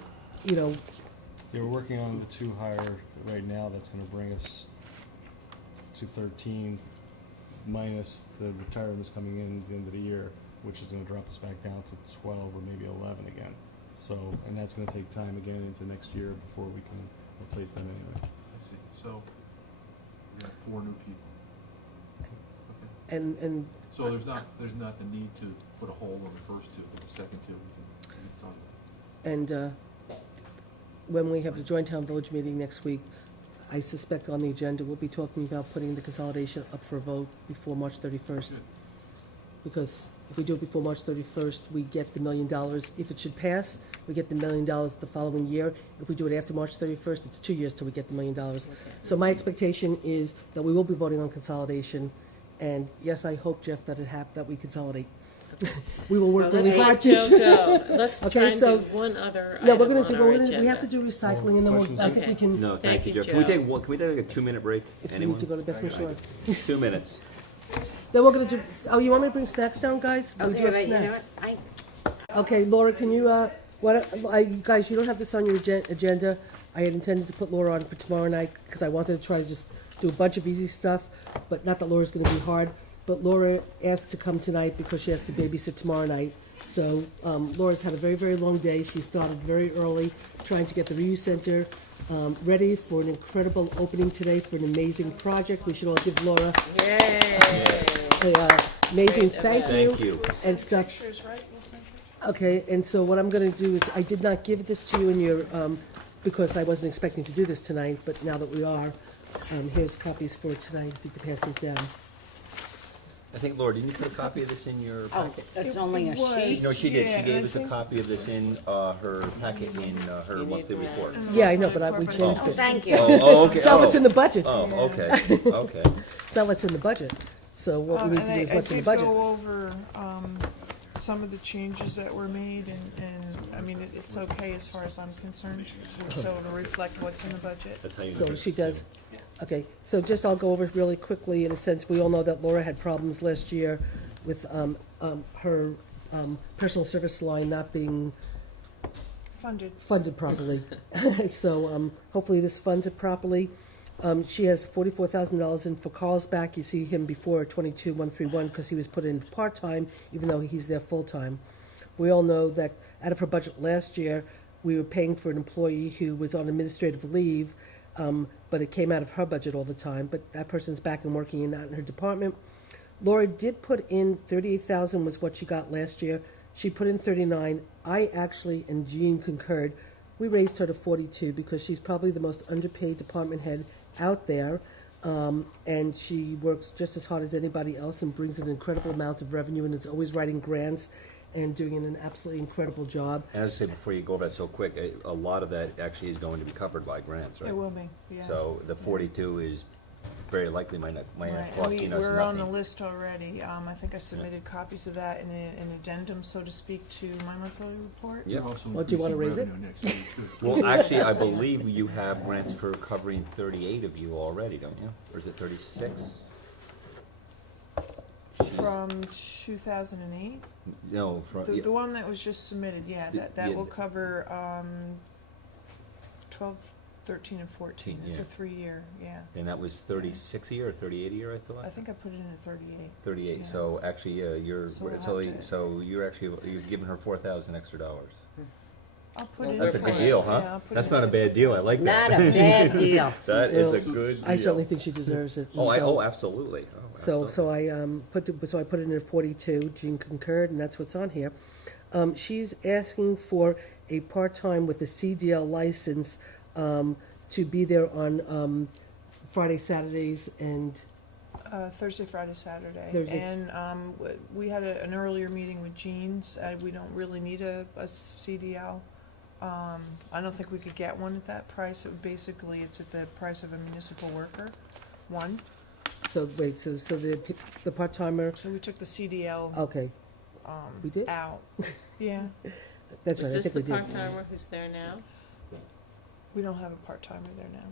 Yeah, we're working on the 2 hire right now that's gonna bring us to 13, minus the retirements coming in at the end of the year, which is gonna drop us back down to 12 or maybe 11 again. So, and that's gonna take time again into next year before we can replace them anyway. I see, so we got 4 new people. Okay. and So there's not the need to put a hold on the first 2, but the second 2 we can talk about. And when we have the joint town village meeting next week, I suspect on the agenda, we'll be talking about putting the consolidation up for a vote before March 31st. Because if we do it before March 31st, we get the $1 million. If it should pass, we get the $1 million the following year. If we do it after March 31st, it's 2 years till we get the $1 million. So my expectation is that we will be voting on consolidation. And yes, I hope, Jeff, that we consolidate. We will work really hard to. Let's let Joe go. Let's Okay, try and so- do one other No, we're item gonna on do, our we agenda. have to do recycling, and then we'll, I think we Okay. can, No, Thank thank you, you, Jeff. Can we Joe. take like a 2-minute break? if we need Anyone? to go to Bethany Shore. 2 minutes. Then we're gonna do, oh, you want me to bring snacks down, guys? We do Okay, have but you know snacks. what? Okay, Laura, can you, you guys, you don't have this on your agenda. I had intended to put Laura on for tomorrow night, because I wanted to try to just do a bunch of easy stuff, but not that Laura's gonna be hard. But Laura asked to come tonight because she has to babysit tomorrow night. So, Laura's had a very, very long day. She started very early, trying to get the reuse center, ready for an incredible opening today for an amazing project. We should all give Laura Yay! a, amazing Great thank event. you Thank you. and stuff. Okay, and so what I'm gonna do is, I did not give this to you in your, because I wasn't expecting to do this tonight, but now that we are, here's copies for tonight, if you could pass these down. I think, Laura, didn't you put a copy of this in your packet? That's only a sheet. No, she did. Yeah, She and gave I us a think- copy of this in her packet in her You need monthly that. report. Yeah, I know, but we changed Oh, it. thank you. Oh, okay. It's not what's in the budget. Oh, okay, okay. It's not what's in the budget. So what we need to do is what's in the budget. I did go over, some of the changes that were made, and, I mean, it's okay as far as I'm concerned, so to reflect what's in the budget. That's how you know. So it's- she does. Okay, so just I'll go over it really quickly. In a sense, we all know that Laura had problems last year with her personal service line not being funded properly. So hopefully this funds it properly. She has $44,000 in for Carlsbad. You see him before 22,131 because he was put in part-time, even though he's there full-time. We all know that out of her budget last year, we were paying for an employee who was on administrative leave, but it came out of her budget all the time. But that person's back and working in her department. Laura did put in 38,000 was what she got last year. She put in 39. I actually, and Jean concurred, we raised her to 42 because she's probably the most underpaid department head out there. And she works just as hard as anybody else and brings an incredible amount of revenue and is always writing grants and doing an absolutely incredible job. As I said before you go over that so quick, a lot of that actually is going to be covered by grants, right? It will be, yeah. So the 42 is very likely might not Right, and costing us we're on the nothing. list already. I think I submitted copies of that in an addendum, so to speak, to my monthly report. Yeah. Well, do you wanna raise it? Well, actually, I believe you have grants for covering 38 of you already, don't you? Or is it 36? From 2008? No, from, The one that was just submitted, yeah, The- that yeah, will the- cover 12, 13, and 14. It's a Yeah. 3-year, yeah. and that was 36 a year or 38 a year, I thought? I think I put it in at 38. 38, Yeah. so actually, you're, So we'll so, have to- so you're actually, you're giving her 4,000 extra dollars. I'll put Well, it. That's a in good at- deal, yeah, huh? I'll put That's it not a at bad deal, I like that. Not a bad deal. That is a Well, good deal. I certainly think she deserves it. Oh, So- absolutely. Oh, So, absolutely. so I put it in at 42. Jean concurred, and that's what's on here. She's asking for a part-time with a CDL license to be there on Friday, Saturdays, and Thursday, Friday, Saturday. Thursday. And we had an earlier meeting with Jeans. We don't really need a CDL. I don't think we could get one at that price. Basically, it's at the price of a municipal worker, one. so wait, so the part-timer. So we took the CDL Okay, we did. out. Yeah, That's Is right. I this think the we did. part-timer who's there now? we don't have a part-timer there now.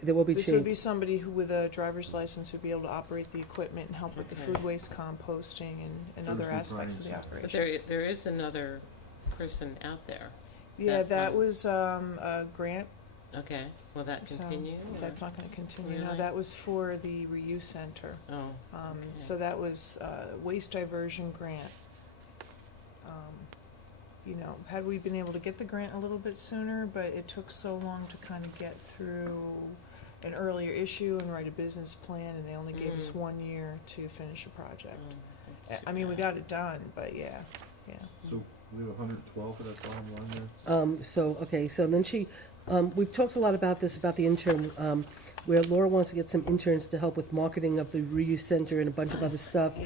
There will be This would be change. somebody who, with a driver's license, would be able to operate the equipment and help with the Okay. food waste composting and other Thursday, aspects of the Friday, But operation. there is another person out there. Is Yeah, that not- was a grant. Okay, will that So continue? or- That's not gonna continue. No, Really? that was for the reuse center. Oh, So that was waste diversion grant. You know, had we been able to get the grant a little bit sooner, but it took so long to kind of get through an earlier issue and write a business plan, and they only gave us Mm. 1 year to finish a project. oh, that's I mean, we too got it done, but yeah. So We have 112 for that bottom line there. So then we've talked a lot about this, about the intern, where Laura wants to get some interns to help with marketing of the reuse center and a bunch of other stuff.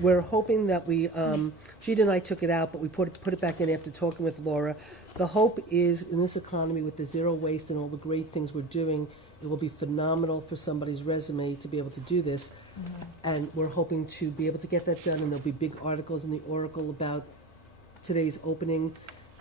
We're hoping that Gina and I took it out, but we put it back in after talking with Laura. The hope is, in this economy with the zero waste and all the great things we're doing, it will be phenomenal for somebody's resume to be able to do this. And we're hoping to be able to get that done, and there'll be big articles in the Oracle about today's opening.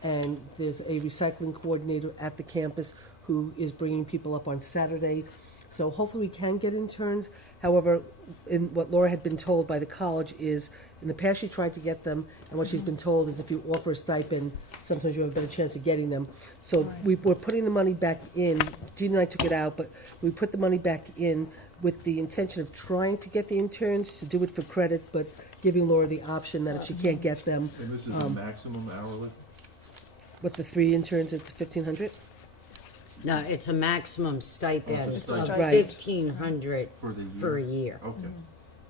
And there's a recycling coordinator at the campus who is bringing people up on Saturday. So hopefully we can get interns. However, in what Laura had been told by the college is, in the past she tried to get them, and what she's been told is if you offer a stipend, sometimes you have a better chance of getting them. So we're putting the money back in. Gina and I took it out, but we put the money back in with the intention of trying to get the interns to do it for credit, but giving Laura the option that if she can't get them, And this is the maximum hourly? with the 3 interns at the 1,500. No, it's a maximum stipend It's a of stipend. Right. 1,500 For the year? for a year. Okay.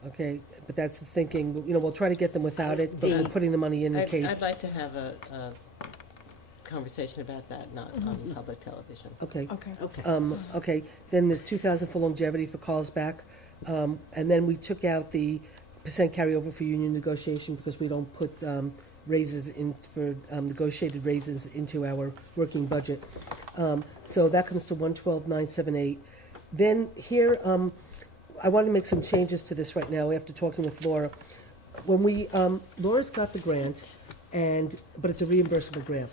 Okay, but that's the thinking, we'll try to get them without it, but we're putting the money in case. I'd like to have a conversation about that, not on public television. Okay, Okay. Okay. okay, then there's 2,000 for longevity for Carlsbad. And then we took out the percent carryover for union negotiation because we don't put raises in for negotiated raises into our working budget. So that comes to 112,978. Then here, I want to make some changes to this right now after talking with Laura. When Laura's got the grant, but it's a reimbursable grant.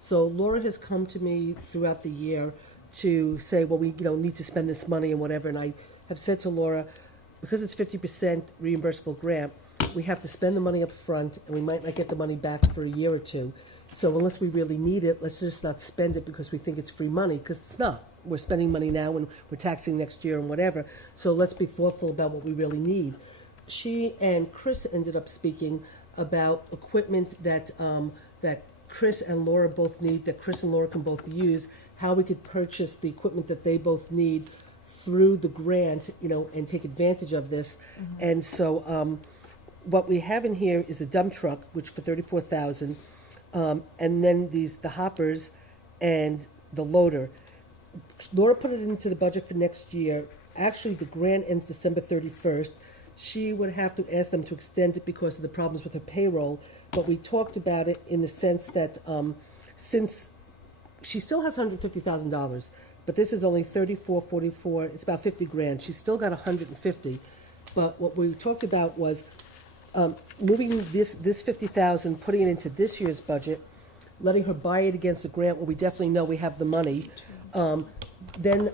So Laura has come to me throughout the year to say, well, we need to spend this money and whatever, and I have said to Laura, because it's 50% reimbursable grant, we have to spend the money up front, and we might not get the money back for a year or two. So unless we really need it, let's just not spend it because we think it's free money, because it's not. We're spending money now and we're taxing next year and whatever. So let's be thoughtful about what we really need. She and Chris ended up speaking about equipment that Chris and Laura both need, that Chris and Laura can both use, how we could purchase the equipment that they both need through the grant, and take advantage of this. And so what we have in here is a dump truck, which for $34,000, and then the hoppers and the loader. Laura put it into the budget for next year. Actually, the grant ends December 31st. She would have to ask them to extend it because of the problems with her payroll, but we talked about it in the sense that since she still has $150,000, but this is only 44, it's about 50 grand. She's still got 150. But what we talked about was moving this 50,000, putting it into this year's budget, letting her buy it against a grant where we definitely know we have the money. Then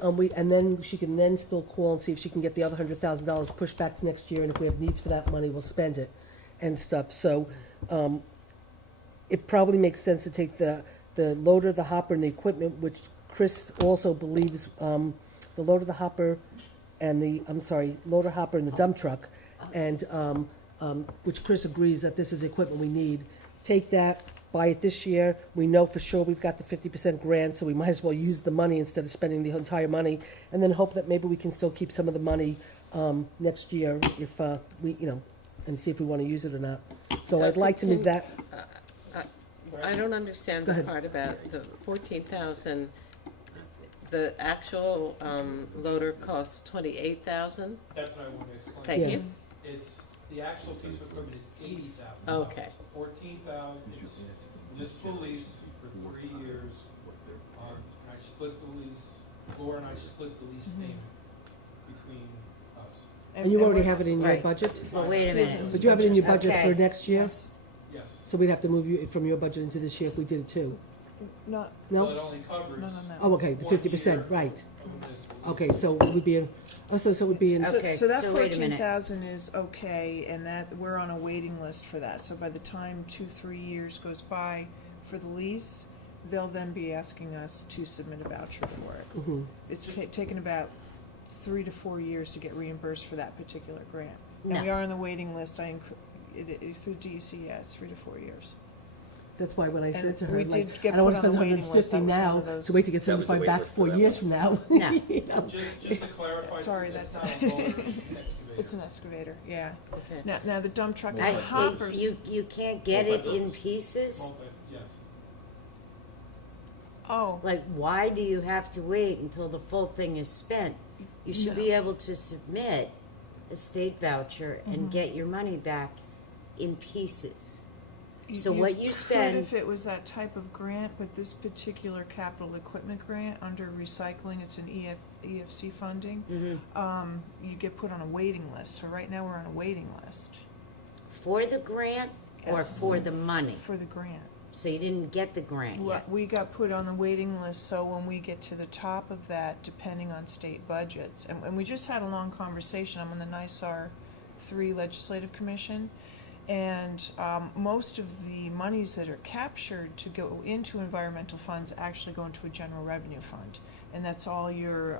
she can then still call and see if she can get the other $100,000 pushed back to next year, and if we have needs for that money, we'll spend it and stuff. So it probably makes sense to take the loader, the hopper, and the equipment, which Chris also believes the loader, the hopper, and loader, hopper, and the dump truck, and which Chris agrees that this is the equipment we need. Take that, buy it this year. We know for sure we've got the 50% grant, so we might as well use the money instead of spending the entire money, and then hope that maybe we can still keep some of the money next year if and see if we want to use it or not. So I'd like to move that. I don't understand Go the ahead. part about the 14,000. The actual loader costs 28,000? That's what I want to explain. Thank Yeah. you. It's, the actual piece of equipment is $80,000. Okay. 14,000 is municipal lease for 3 years. And I split the lease, Laura and I split the lease payment between us. And you already have it in your Right. budget? Well, wait a minute. But you have it in your budget for Okay. next year? Yes. Yes. So we'd have to move you from your budget into this year if we did it too? Not, No? Well, it only covers. no. Oh, okay, the 50%, right. of municipal lease. Okay, so it would be so it would be in, Okay, So that so wait a minute. 14,000 is okay, and that, we're on a waiting list for that. So by the time 2-3 years goes by for the lease, they'll then be asking us to submit a voucher for it. mhm. It's taken about 3 to 4 years to get reimbursed for that particular grant. And No. we are on the waiting list, through DEC, yeah, it's 3 to 4 years. That's why when I said to her, we like, did get I don't wanna put on spend the waiting list. 150 That was one now of those- to wait to get That was the 75 wait back list for 4 that years one. from now. No. You know? Just to clarify, Sorry, it's that's- not a loader, it's an excavator. It's an excavator, yeah. Okay. Now the dump truck and I, the hoppers. you can't get it in pieces? Yes. Oh, Like, why do you have to wait until the full thing is spent? You should be able to submit a state voucher and get your money back in pieces. So what you could spend, if it was that type of grant, but this particular capital equipment grant under recycling, it's an EFC funding. You get put on a waiting list. So right now we're on a waiting list for the grant or Yes. for the money? for the grant. So you didn't get the grant yet? We got put on the waiting list, so when we get to the top of that, depending on state budgets, and we just had a long conversation, I'm on the NISAR 3 Legislative Commission, and most of the monies that are captured to go into environmental funds actually go into a general revenue fund, and that's all your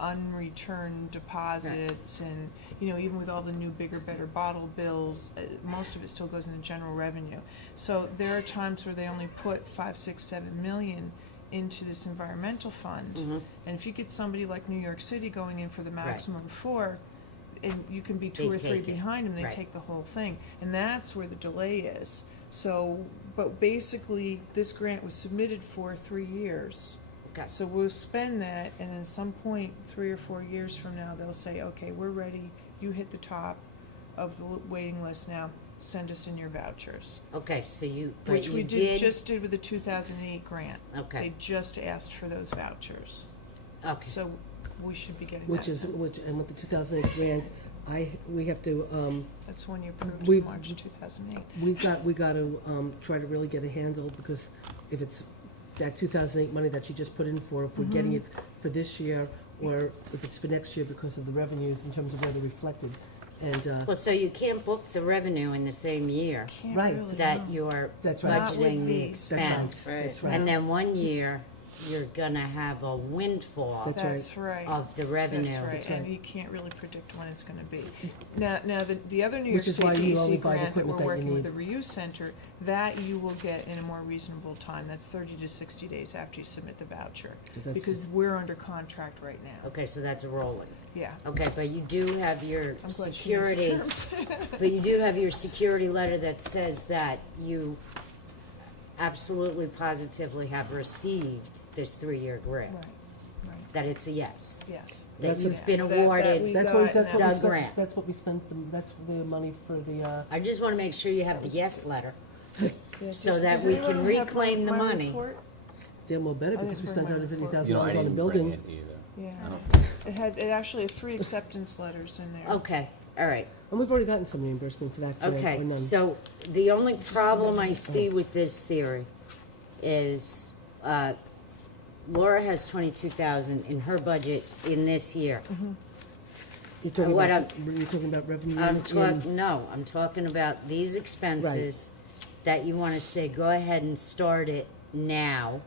unreturned deposits, and, you know, even with all the new bigger, better bottle bills, most of it still goes into general revenue. So there are times where they only put 5, 6, 7 million into this environmental fund. And if you get somebody like New York City going in for the maximum of 4, and you can be 2 They or 3 take it. behind them, they Right. take the whole thing. And that's where the delay is. So, but basically, this grant was submitted for 3 years. Okay. So we'll spend that, and at some point, 3 or 4 years from now, they'll say, okay, we're ready, you hit the top of the waiting list now, send us in your vouchers. Okay, so you, but Which you we did, just did with the 2008 grant. okay, They just asked for those vouchers. okay. So we should be getting Which that is, soon. and with the 2008 grant, we have to, That's when you approved we- in March 2008. we got to try to really get a handle, because if it's that 2008 money that you just put in for, if we're getting it for this year, or if it's for next year because of the revenues in terms of where they're reflected. And, Well, so you can't book the revenue in the same year Can't Right. really that know. you're That's right. Not with budgeting the these. that's right, expense. that's Right. right. And then one year, you're gonna have a windfall That's right. That's right. of the revenue. That's right, That's and right. you can't really predict when it's gonna be. Now, the other New York Which is State why you only DEC buy the grant that we're equipment that you working with need. the reuse center, that you will get in a more reasonable time, that's 30 to 60 days after you submit the voucher. 'Cause that's- Because we're under contract right now, Okay, so that's a rolling. yeah. Okay, but you do have your I'm glad she knows the security, terms. but you do have your security letter that says that you absolutely positively have received this 3-year grant, Right, right, that it's a yes, yes. that That's you've what- been That awarded. we That's got what, that's what now. we The spent, grant. that's what we spent, that's the money for the, I just wanna make sure you have the yes letter. Yeah, so does- that does we anyone can have reclaim the my money. report? damn well better, I because we didn't spent bring my report. $150,000 on the building. Yeah, it had actually 3 acceptance letters in there. Okay, all right. And we've already gotten some reimbursement for that grant, or Okay, none. so the only problem I see with this theory is, Laura has 22,000 in her budget in this year. You're talking what about, you're talking about revenue I'm and- talking, no, I'm talking about these expenses that you wanna say, go ahead and start it now.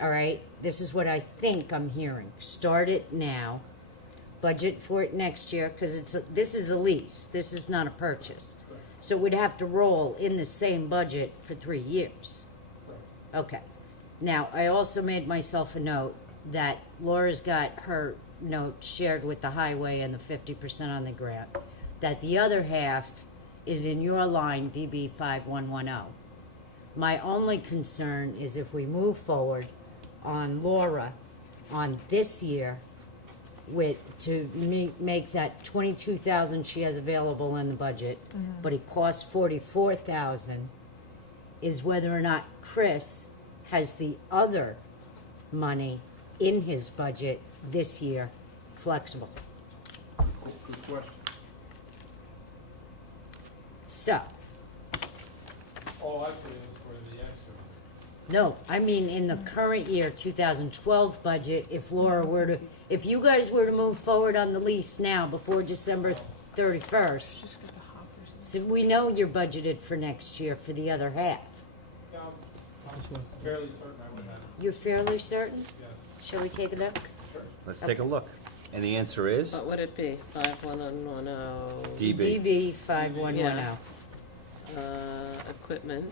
All right, this is what I think I'm hearing, start it now, budget for it next year, cause this is a lease, this is not a purchase. So it would have to roll in the same budget for 3 years. Okay, now, I also made myself a note that Laura's got her note shared with the highway and the 50% on the grant, that the other half is in your line, DB 5110. My only concern is if we move forward on Laura on this year to make that 22,000 she has available in the budget, but it costs 44,000, is whether or not Chris has the other money in his budget this year flexible. Good question. So, All I put in was for the extra. no, I mean in the current year, 2012 budget, if you guys were to move forward on the lease now before December 31st, Just got the hoppers. so we know you're budgeted for next year for the other half. Yeah, I'm fairly certain I would have it, You're fairly certain? yes. Shall we take a look? Sure. Let's take a look. And the answer is What would it be? 5110, DB. DB 5110. equipment,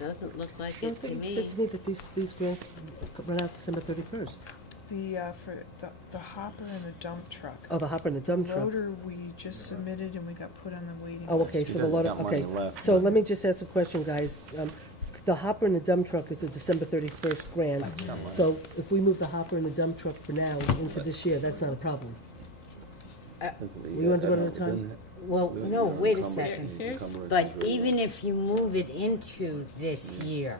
Doesn't look like I it to think it me. said to me that these grants run out December 31st. For the hopper and the dump truck. Oh, the hopper and the dump truck. Loader, we just submitted and we got put on the waiting list. Oh, okay, so the loader, okay. So let me just ask a question, guys. The hopper and the dump truck is a December 31st grant. So if we move the hopper and the dump truck for now into this year, that's not a problem. We want to go to a time? Well, no, wait a second. Here's, But even if you move it into this year,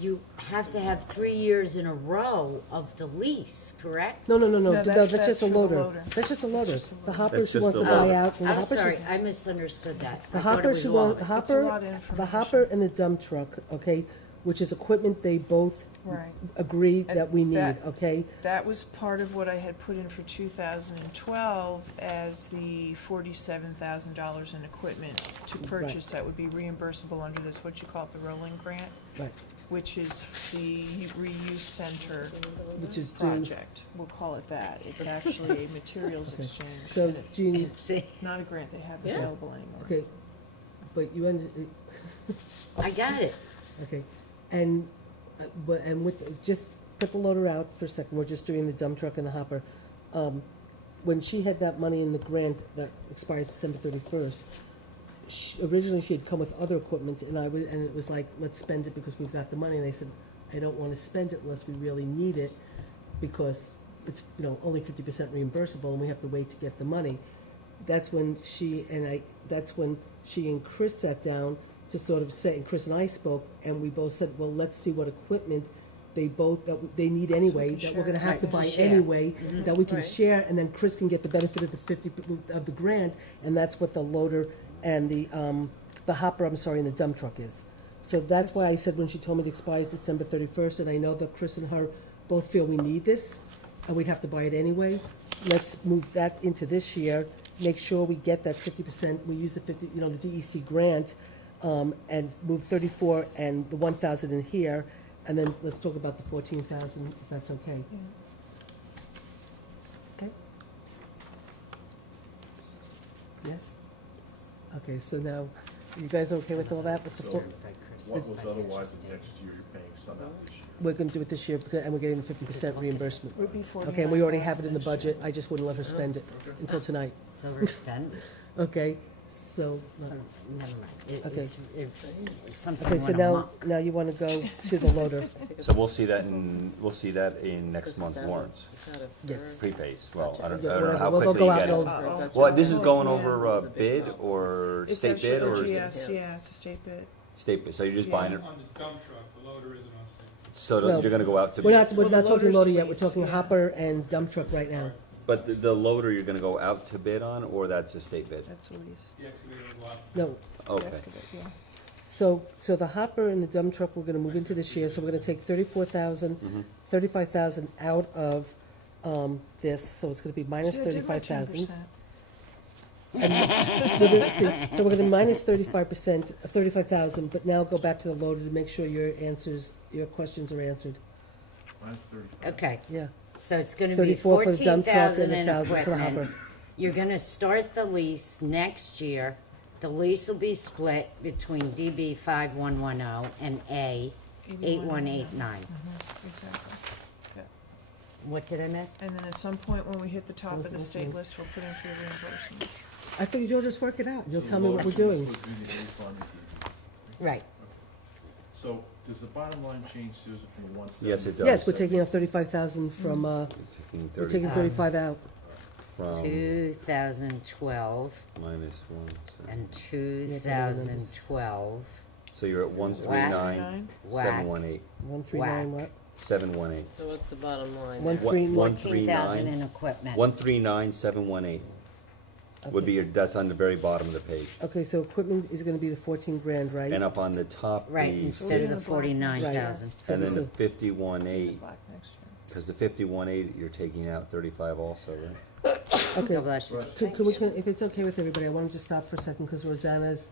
you have to have 3 years in a row of the lease, correct? No, No, that's that's just a for the loader. loader. That's just a loader. just a The loader. hopper That's she just wants a to buy loader. out. and the I'm hopper she- sorry, I misunderstood that. The I thought it hopper was she all wants, of the it. It's a lot hopper, of the information. hopper and the dump truck, okay, which is equipment they both Right. agree And that we need, that- okay? That was part of what I had put in for 2012 as the $47,000 in equipment to purchase that would be reimbursable under this, what you call it, the rolling grant, Right, which is the reuse center which is due. project. We'll call it that. It's actually a materials Okay. exchange. So, and it's Jean, See, not a grant they have Yeah. available anymore. okay, but you, I got it. okay, and, just put the loader out for a second, we're just doing the dump truck and the hopper. When she had that money in the grant that expires December 31st, originally she had come with other equipment, and it was like, let's spend it because we've got the money, and I said, I don't wanna spend it unless we really need it, because it's, only 50% reimbursable, and we have to wait to get the money. That's when she and Chris sat down to sort of say, and Chris and I spoke, and we both said, well, let's see what equipment they need anyway, can that we're gonna share. have to Right, to buy share. anyway, that we can Right. share, and then Chris can get the benefit of the 50 of the grant, and that's what the loader and the hopper, and the dump truck is. So that's why I said when she told me it expires December 31st, and I know that Chris and her both feel we need this, and we'd have to buy it anyway. Let's move that into this year, make sure we get that 50%, we use the 50, the DEC grant, and move 34 and the 1,000 in here, and then let's talk about the 14,000, if that's okay. Yeah. Okay? Yes? Okay, so now, you guys okay with all that? With the So- four- What was otherwise the next year, you're paying some out this year? We're gonna do it this year, and we're getting the 50% reimbursement. Would be Okay, and we already have it in the 49,000 budget, I just wouldn't let her spend it until tonight, It's overexpended. okay? So, So, never mind. Okay. If something okay, so went now, amok. now you wanna go to the loader. So we'll see that in next month's warrants, Yes. prepays. Well, I don't Yeah, know whatever. how We'll quickly go you out get and it. I'll- Well, this is going Yeah. over bid or It's state bid actually or a is it GS, yeah, it's a state bid. state bid? So you're just Yeah. buying it, On the dump truck, the loader isn't on state. so Well, you're gonna go out to We're bid. not, we're Well, not the talking loader's loader yet, we're leased, talking yeah. hopper and dump truck right now. But the loader you're gonna go out to bid on, or that's a state bid? That's what he's, The excavator will go out. No, Okay. excavate, yeah. so the hopper and the dump truck, we're gonna move into this year, so we're gonna take 34,000, Mhm. 35,000 out of, this, so it's gonna be minus See, I did my 35,000. 10%. So we're gonna minus 35%, 35,000, but now go back to the loader to make sure your questions are answered. Mine's 35. Okay, Yeah, so it's gonna be 34 for the dump truck 14,000 and in 1,000 for the hopper. equipment. You're gonna start the lease next year. The lease will be split between DB 5110 and A 8189. Exactly. What did I miss? And then at some point, when we hit the top What was of the the state next list, we'll put in for the reimbursements. I figured you'll just work it out, you'll So tell me what we're motion doing. was gonna be refunded to you. Right. So does the bottom line change, Susan, from 170? Yes, it does. Yes, we're taking out 35,000 from, Taking we're 30 taking 35 out. from 2012 minus 1. and Yeah, it's all the numbers. 2012. So you're at 139, Whack. 718, 139 what? 718. So what's the bottom line? One there? three- 14,000 in equipment. 139, 718 would be Okay. your, that's on the very bottom of the page. Okay, so equipment is gonna be the 14 grand, right? And up on the top, Right, the instead of in the the black. 49,000. So and then this the is- 51.8, Black next year. because the 51.8, you're taking out 35 also, right? Okay, God bless you. if it's okay with everybody, I wanted to stop for a second, because Rosanna's,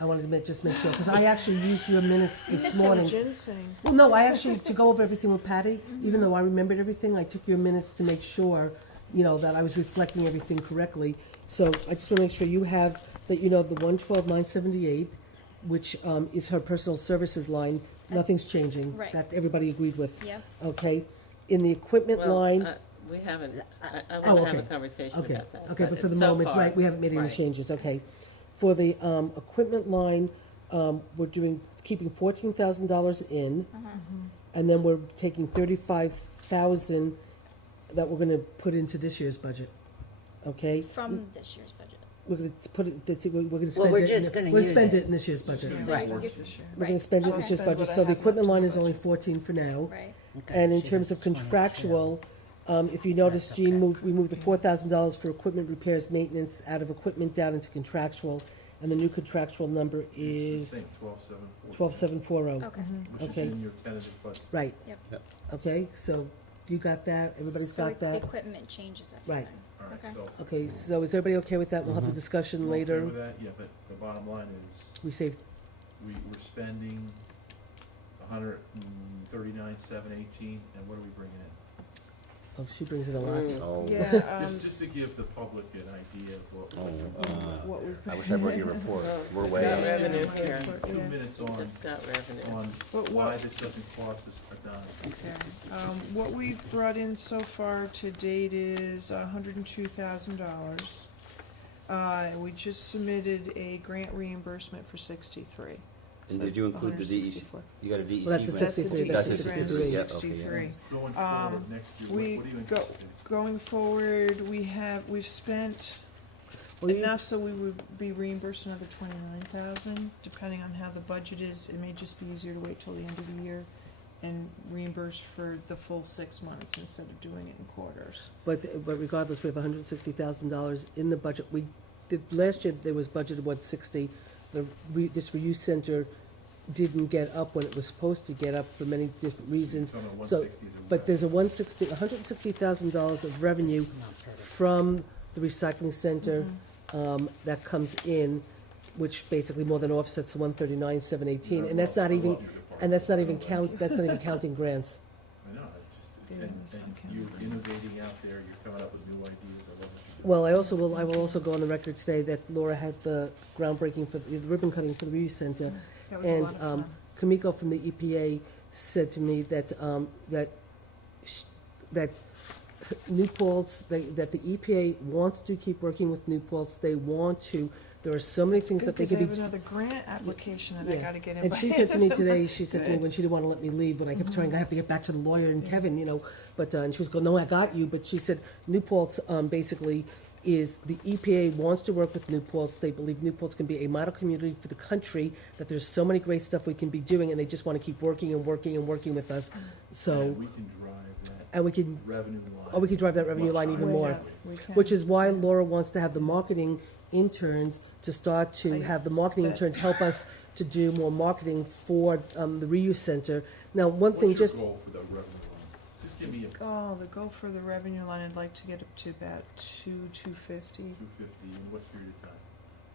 I wanted to just make sure, because I actually used your minutes this morning. Ginseng. Well, no, I actually, to go over everything with Patty, even though I remembered everything, I took your minutes to make sure, that I was reflecting everything correctly. So I just want to make sure you have, that the 112,978, which is her personal services line. Nothing's changing. Right. That everybody agreed with. Yep. Okay. In the equipment Well, line. we haven't, I Oh, wanna have a okay. conversation Okay, about that. okay, but for the so moment, far- right, we haven't made any right. changes, okay. For the, equipment line, we're keeping $14,000 in, and then we're taking 35,000 that we're gonna put into this year's budget, okay? From this year's budget. We're gonna put it, we're gonna Well, spend we're it, just gonna we're use gonna spend it. it in this year's budget. Yeah, Right. so You're- this year. We're gonna spend it in Okay. this year's Spend what budget, I so the have equipment left line in is the only budget. 14 for now. Right. And in She terms has of 22. contractual, if you notice, That's Jean okay. we moved the $4,000 for equipment repairs, maintenance out of equipment down into contractual, and the new contractual number It's is the same, 12,740. 12,740. Okay. Which is Okay. in your tentative budget. Right. Yep. Yep. Okay, so you got that, everybody's So got that? equipment changes Right. everything. All right, Okay. so. Okay, so is everybody okay with that? We'll have the discussion you okay later. with that? Yeah, but the bottom line is, We save, we're spending 139,718, and what are we bringing in? oh, she brings it a lot. Mm. Oh, Yeah, Just to give the public an idea of what. Oh, what we. I wish I brought your report. Well, We're we've way got out. revenue here. 2 minutes on, Just got revenue. on But why what, this doesn't cost us a dime. okay, what we've brought in so far to date is $102,000. We just submitted a grant reimbursement for 63. And did you include the DEC? 164. You got a DEC? Well, that's the grant? That's the 63, DEC that's the grant, 63, yeah, okay, yeah. 63. Going forward next year, what do you anticipate? Going forward, we've spent Well, you- enough so we would be reimbursed another 29,000, depending on how the budget is. It may just be easier to wait till the end of the year and reimburse for the full 6 months instead of doing it in quarters. But regardless, we have $160,000 in the budget. We did, last year, there was budgeted 160. This reuse center didn't get up when it was supposed to get up for many different reasons. So no, So, 160 is a but there's a $160,000 of revenue This is not perfect. from the recycling center that comes in, which basically more than offsets the 139,718, and that's not even, that's not even counting grants. I know, it's just, Yeah, and that's not you're counting. innovating out there, you're coming up with new ideas, I love what you're doing. Well, I will also go on the record today that Laura had the groundbreaking for the ribbon cutting for the reuse center. That was a And lot of fun. Kamiko from the EPA said to me that, that New Paltz, that the EPA wants to keep working with New Paltz. They want to, there are so many things that they Because could I be. have another grant application that I Yeah. gotta get in. And by she said to me today, she said to me Good. when she didn't want to let me leave, when I kept trying, I have to get back to the lawyer and Kevin, but, and she was going, no, I got you, but she said New Paltz, basically is the EPA wants to work with New Paltz. They believe New Paltz can be a model community for the country, that there's so many great stuff we can be doing, and they just want to keep working and working and working with us. So, And we can drive that and we can, revenue line. we could drive that revenue much line even higher. more. Yeah, we can. Which is why Laura wants to have the marketing interns to start to have the marketing That- interns help us to do more marketing for the reuse center. Now, one thing What's your just, goal for the revenue line? Just give me a Oh, the goal for the revenue line, I'd like to get up to about 250, 250, in what period of time?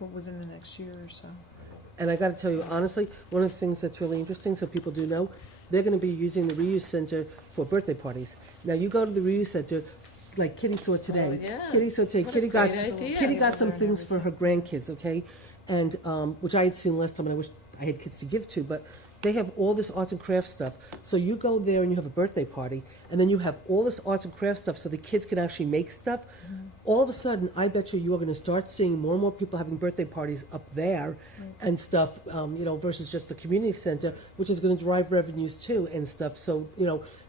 well, within the next year or so. and I gotta tell you honestly, one of the things that's really interesting, so people do know, they're gonna be using the reuse center for birthday parties. Now, you go to the reuse center, like Kitty saw today. Oh, yeah. Kitty saw today, What a Kitty got, great idea. Kitty got some things for her grandkids, okay? And, which I had seen last time and I wish I had kids to give to, but they have all this arts and crafts stuff. So you go there and you have a birthday party, and then you have all this arts and crafts stuff so the kids can actually make stuff. All of a sudden, I bet you are gonna start seeing more and more people having birthday parties up there and stuff, versus just the community center, which is gonna drive revenues too and stuff. So,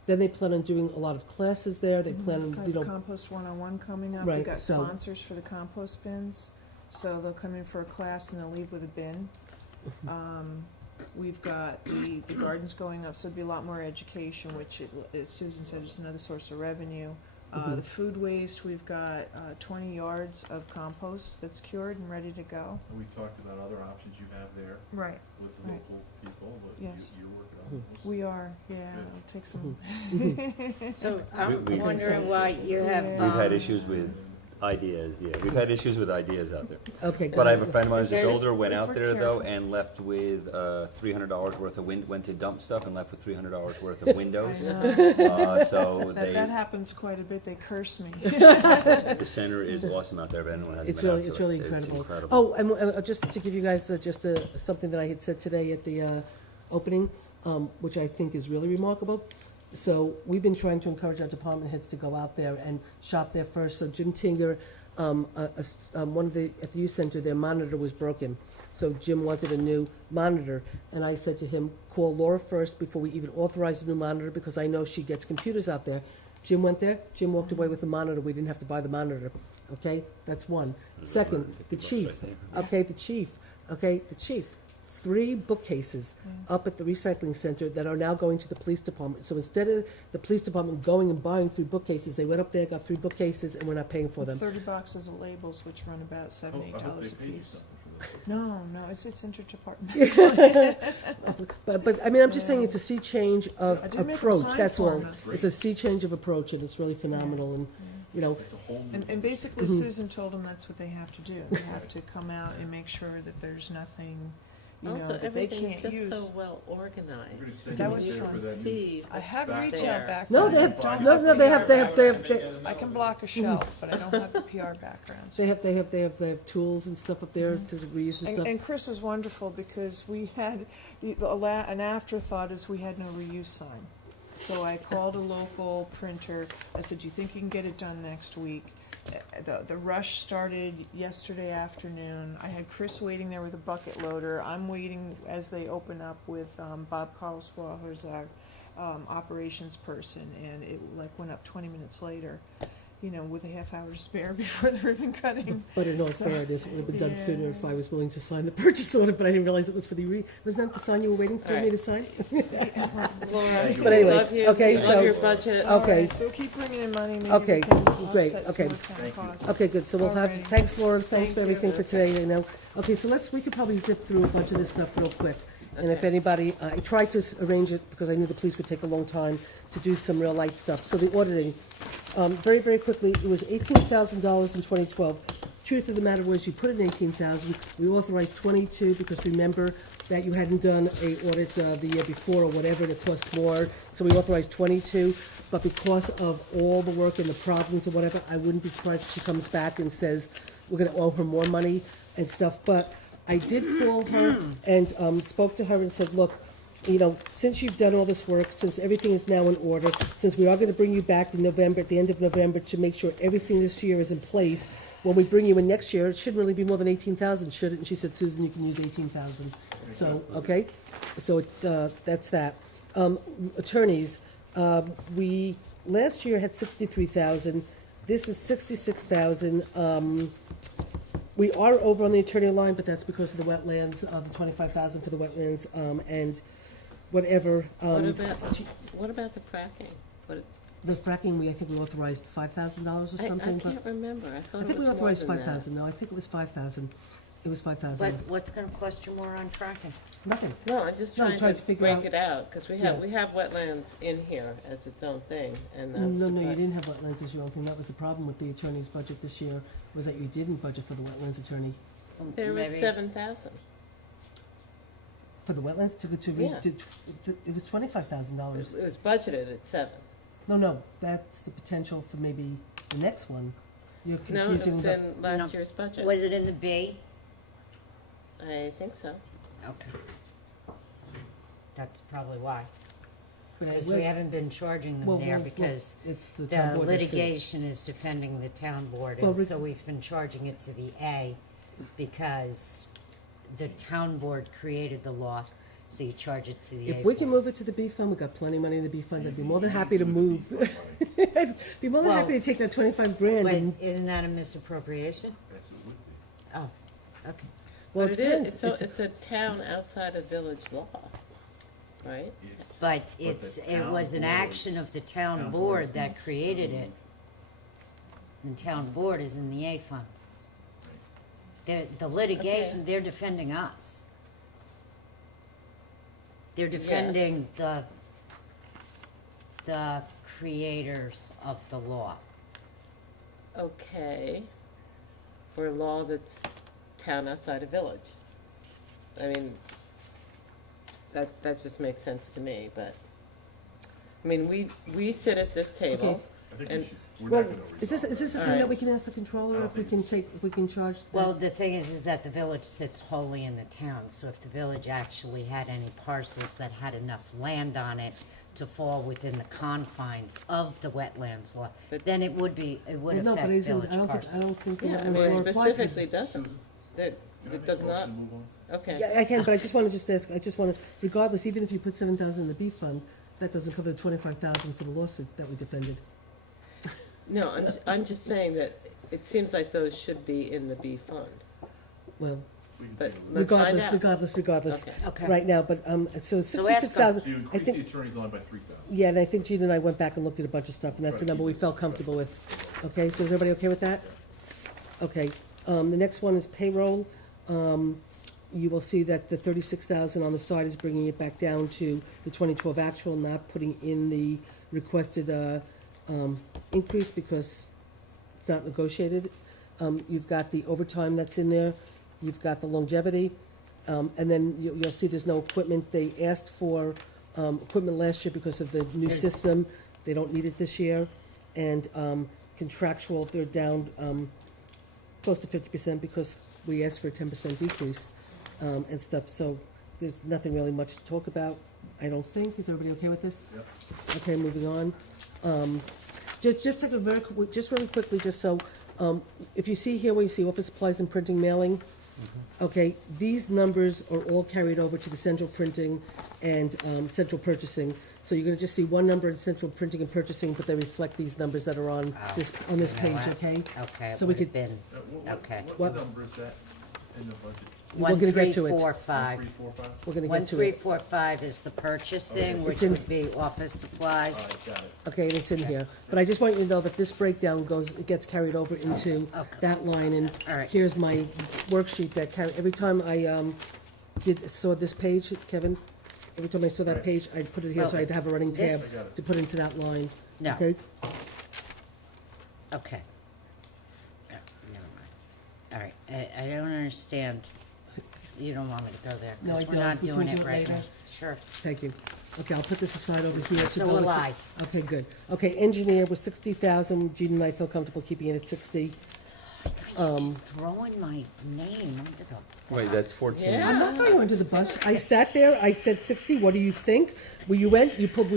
then they plan on doing a lot of classes there. They plan Got on, Compost 101 coming up. We Right, got so- sponsors for the compost bins, so they'll come in for a class and they'll leave with a bin. We've got the gardens going up, so it'd be a lot more education, which, as Susan said, is another source of revenue. The food waste, we've got 20 yards of compost that's cured and ready to go. And we talked about other options you have there Right. with Right. local people, but Yes. you're working on those. We are, yeah, Good. it'll take some, So I'm We- wondering why you have, We've had um, issues with Ideas, yeah, we've had issues with ideas out there. Okay, But I have a good. friend of mine who's a Very- builder, went if out we're there though, careful. and left with, $300 worth of went to dump stuff and left with $300 worth of windows. I know. So That they, happens quite a bit, they curse me. the center is awesome out there, if anyone hasn't It's been out really, to it's it. really incredible. Oh, and just to give you guys just something that I had said today at the opening, which I think is really remarkable. So we've been trying to encourage our department heads to go out there and shop there first. So Jim Tinger, one of the, at the youth center, their monitor was broken. So Jim wanted a new monitor, and I said to him, call Laura first before we even authorize a new monitor, because I know she gets computers out there. Jim went there, Jim walked away with the monitor, we didn't have to buy the monitor, okay? That's one. Second, the chief, okay, the chief, 3 bookcases up at the recycling center that are now going to the police department. So instead of the police department going and buying 3 bookcases, they went up there, got 3 bookcases, and we're not paying for them. 30 boxes of labels, which run about $7, Oh, I hope they $8 a paid you piece. something for those. No, it's interdepartmental. But I mean, I'm just saying it's a sea change of I did make them approach, sign that's for all. 'em. It's a sea change of approach, and it's really phenomenal, and, you know, It's a whole new. And basically Mhm. Susan told them that's what they have to do. They have to come out and make sure that there's nothing, you know, Also, that they everything's can't just so use. well You're gonna organized. send That you was there for fun. that new- See, I have back reach there. out back. No, then. they I have- don't no, they have- PR they have- background. I can block a shelf, but I don't have the PR background. so- they have tools and stuff up there to reuse and And, stuff. and Chris was wonderful because we had, an afterthought is we had no reuse sign. So I called a local printer, I said, do you think you can get it done next week? The rush started yesterday afternoon, I had Chris waiting there with a bucket loader, I'm waiting as they open up with, Bob Carlswaw, who's our, operations person, and it went up 20 minutes later, you know, with a half hour to spare before the ribbon cutting. But in all So- fairness, it would have been done sooner if Yeah. I was willing to sign the purchase order, but I didn't realize it was for the wasn't that the sign you were waiting for me Alright. to sign? Laura, But anyway, love you. okay, We so- love your budget. All Okay. right, so keep bringing in money, maybe Okay, we can great, offset okay. some of the town costs. Okay, good, so we'll have, Alrighty. thanks Lauren, thanks Thank for you. everything for today, you know. Okay, so we could probably zip through a bunch of this stuff real quick. And if Okay. anybody, I tried to arrange it because I knew the police would take a long time to do some real light stuff. So the auditing, very, very quickly, it was $18,000 in 2012. Truth of the matter was, you put in 18,000, we authorized 22 because remember that you hadn't done a audit the year before or whatever, and it cost more. So we authorized 22, but because of all the work and the problems or whatever, I wouldn't be surprised if she comes back and says, we're gonna owe her more money and stuff. But I did call her and spoke to her and said, look, you know, since you've done all this work, since everything is now in order, since we are gonna bring you back in November, at the end of November, to make sure everything this year is in place, when we bring you in next year, it shouldn't really be more than 18,000, should it? And she said, Susan, you can use 18,000. So, okay, so that's that. Attorneys, we last year had 63,000. This is 66,000. We are over on the attorney line, but that's because of the wetlands, the 25,000 for the wetlands, and whatever. What about the fracking? What, The fracking, I think we authorized $5,000 or I something, but can't remember. I I thought it think was we more authorized than that. 5,000. No, I think it was 5,000. It was 5,000. But what's gonna cost you more on fracking? Nothing. No, I'm just No, I'm trying to figure break out- it out, because we Yeah. have wetlands in here as its own thing, and that's. No, you surprising. didn't have wetlands as your own thing. That was the problem with the attorney's budget this year, was that you didn't budget for the wetlands attorney. There was Maybe- 7,000. For the wetlands, Yeah. it was $25,000. It was budgeted at 7. No, that's the potential for maybe the next one. You're No, it confusing was the. in last No. year's budget. Was it in the B? I think so. Okay. That's probably why, but because we're- we haven't been charging well, them there well, because It's the town the board that's sued. litigation is defending the town board, Well, and Rick- so we've been charging it to the A because the town board created the law, so you charge it to the A. If we can fund. move it to the B fund, we've got plenty of money in the B fund. I'd be more than happy to move. I'd be more than Well, happy to take that 25 grand But and, isn't that a misappropriation? Yes, it would be. Oh, okay. well, But it it depends. is, it's a town outside of village law, right? It's- But the it town was an board- action of the town town board board that created it. And town board is in the A fund. The litigation, they're defending us. They're defending the creators of the law. okay for a law that's town outside a village? I mean, that just makes sense to me, but, I mean, we sit at this table, Okay. I think And- we're Well, not gonna is this a All thing right. that we can ask the controller I if we don't can think take, if we can charge? that? Well, the thing is that the village sits wholly in the town, so if the village actually had any parcels that had enough land on it to fall within the confines of the wetlands law, But- then it would Well, no, but affect isn't, village I don't parcels. think the yeah, I wetland mean, it law applies to- specifically doesn't. That, Can I it make does a not, motion to move on? okay. Yeah, I can, but I just want to ask, I just want to, regardless, even if you put 7,000 in the B fund, that doesn't cover the 25,000 for the lawsuit that we defended. No, I'm just saying that it seems like those should be in the B fund, Well, We can but table it. let's find out. regardless, Okay. Okay. right now, but, so So ask 66,000, So you I increase think, the attorney's line by 3,000. yeah, and I think Gina and I went back and looked at a bunch of stuff, and that's the Right. number we felt comfortable with. Okay, so is everybody okay with that? Okay, the next one is payroll. You will see that the 36,000 on the side is bringing it back down to the 2012 actual, not putting in the requested, increase because it's not negotiated. You've got the overtime that's in there, you've got the longevity, and then you'll see there's no equipment. They asked for, equipment last year because of the new There's- system. They don't need it this year. And, contractual, they're down, close to 50% because we asked for a 10% decrease, and stuff. So there's nothing really much to talk about, I don't think. Is everybody okay with this? Yep. Okay, moving on. Just take a very, just really quickly, just so, if you see here where you see office supplies and printing mailing, okay, these numbers are all carried over to the central printing and, central purchasing. So you're gonna just see one number in central printing and purchasing, but they reflect these numbers that are on Oh, this you know page, what? okay? Okay, it So we would have could- been, okay. What- What number is that in the budget? We're gonna get to it. 1345. 1345? We're gonna One get to three it. four five is the purchasing, Okay. which It's in- would be office supplies. All right, got it. Okay, and it's in here. But I just want you to know that this breakdown goes, it gets carried over into Okay. that line. And All right. here's my worksheet that every time I, saw this page, Kevin, every time I saw that Right. page, I'd put it here, so I'd have a running tab This- I got it. to put into that line. No. Okay? Okay. Yeah, never mind. All right, I don't understand. You don't want me to go there, No, I because we're don't. not We can doing do it it right now. later. Sure. Thank you. Okay, I'll put this aside over here. to So go will with the- I. Okay, good. Okay, engineer was 60,000. Gene and I feel comfortable keeping it at 60. Just throwing my name under the bus. Wait, that's 14. Yeah. I'm not throwing you under the bus. I sat there, I said 60, what do you think? Well, you went, we pulled,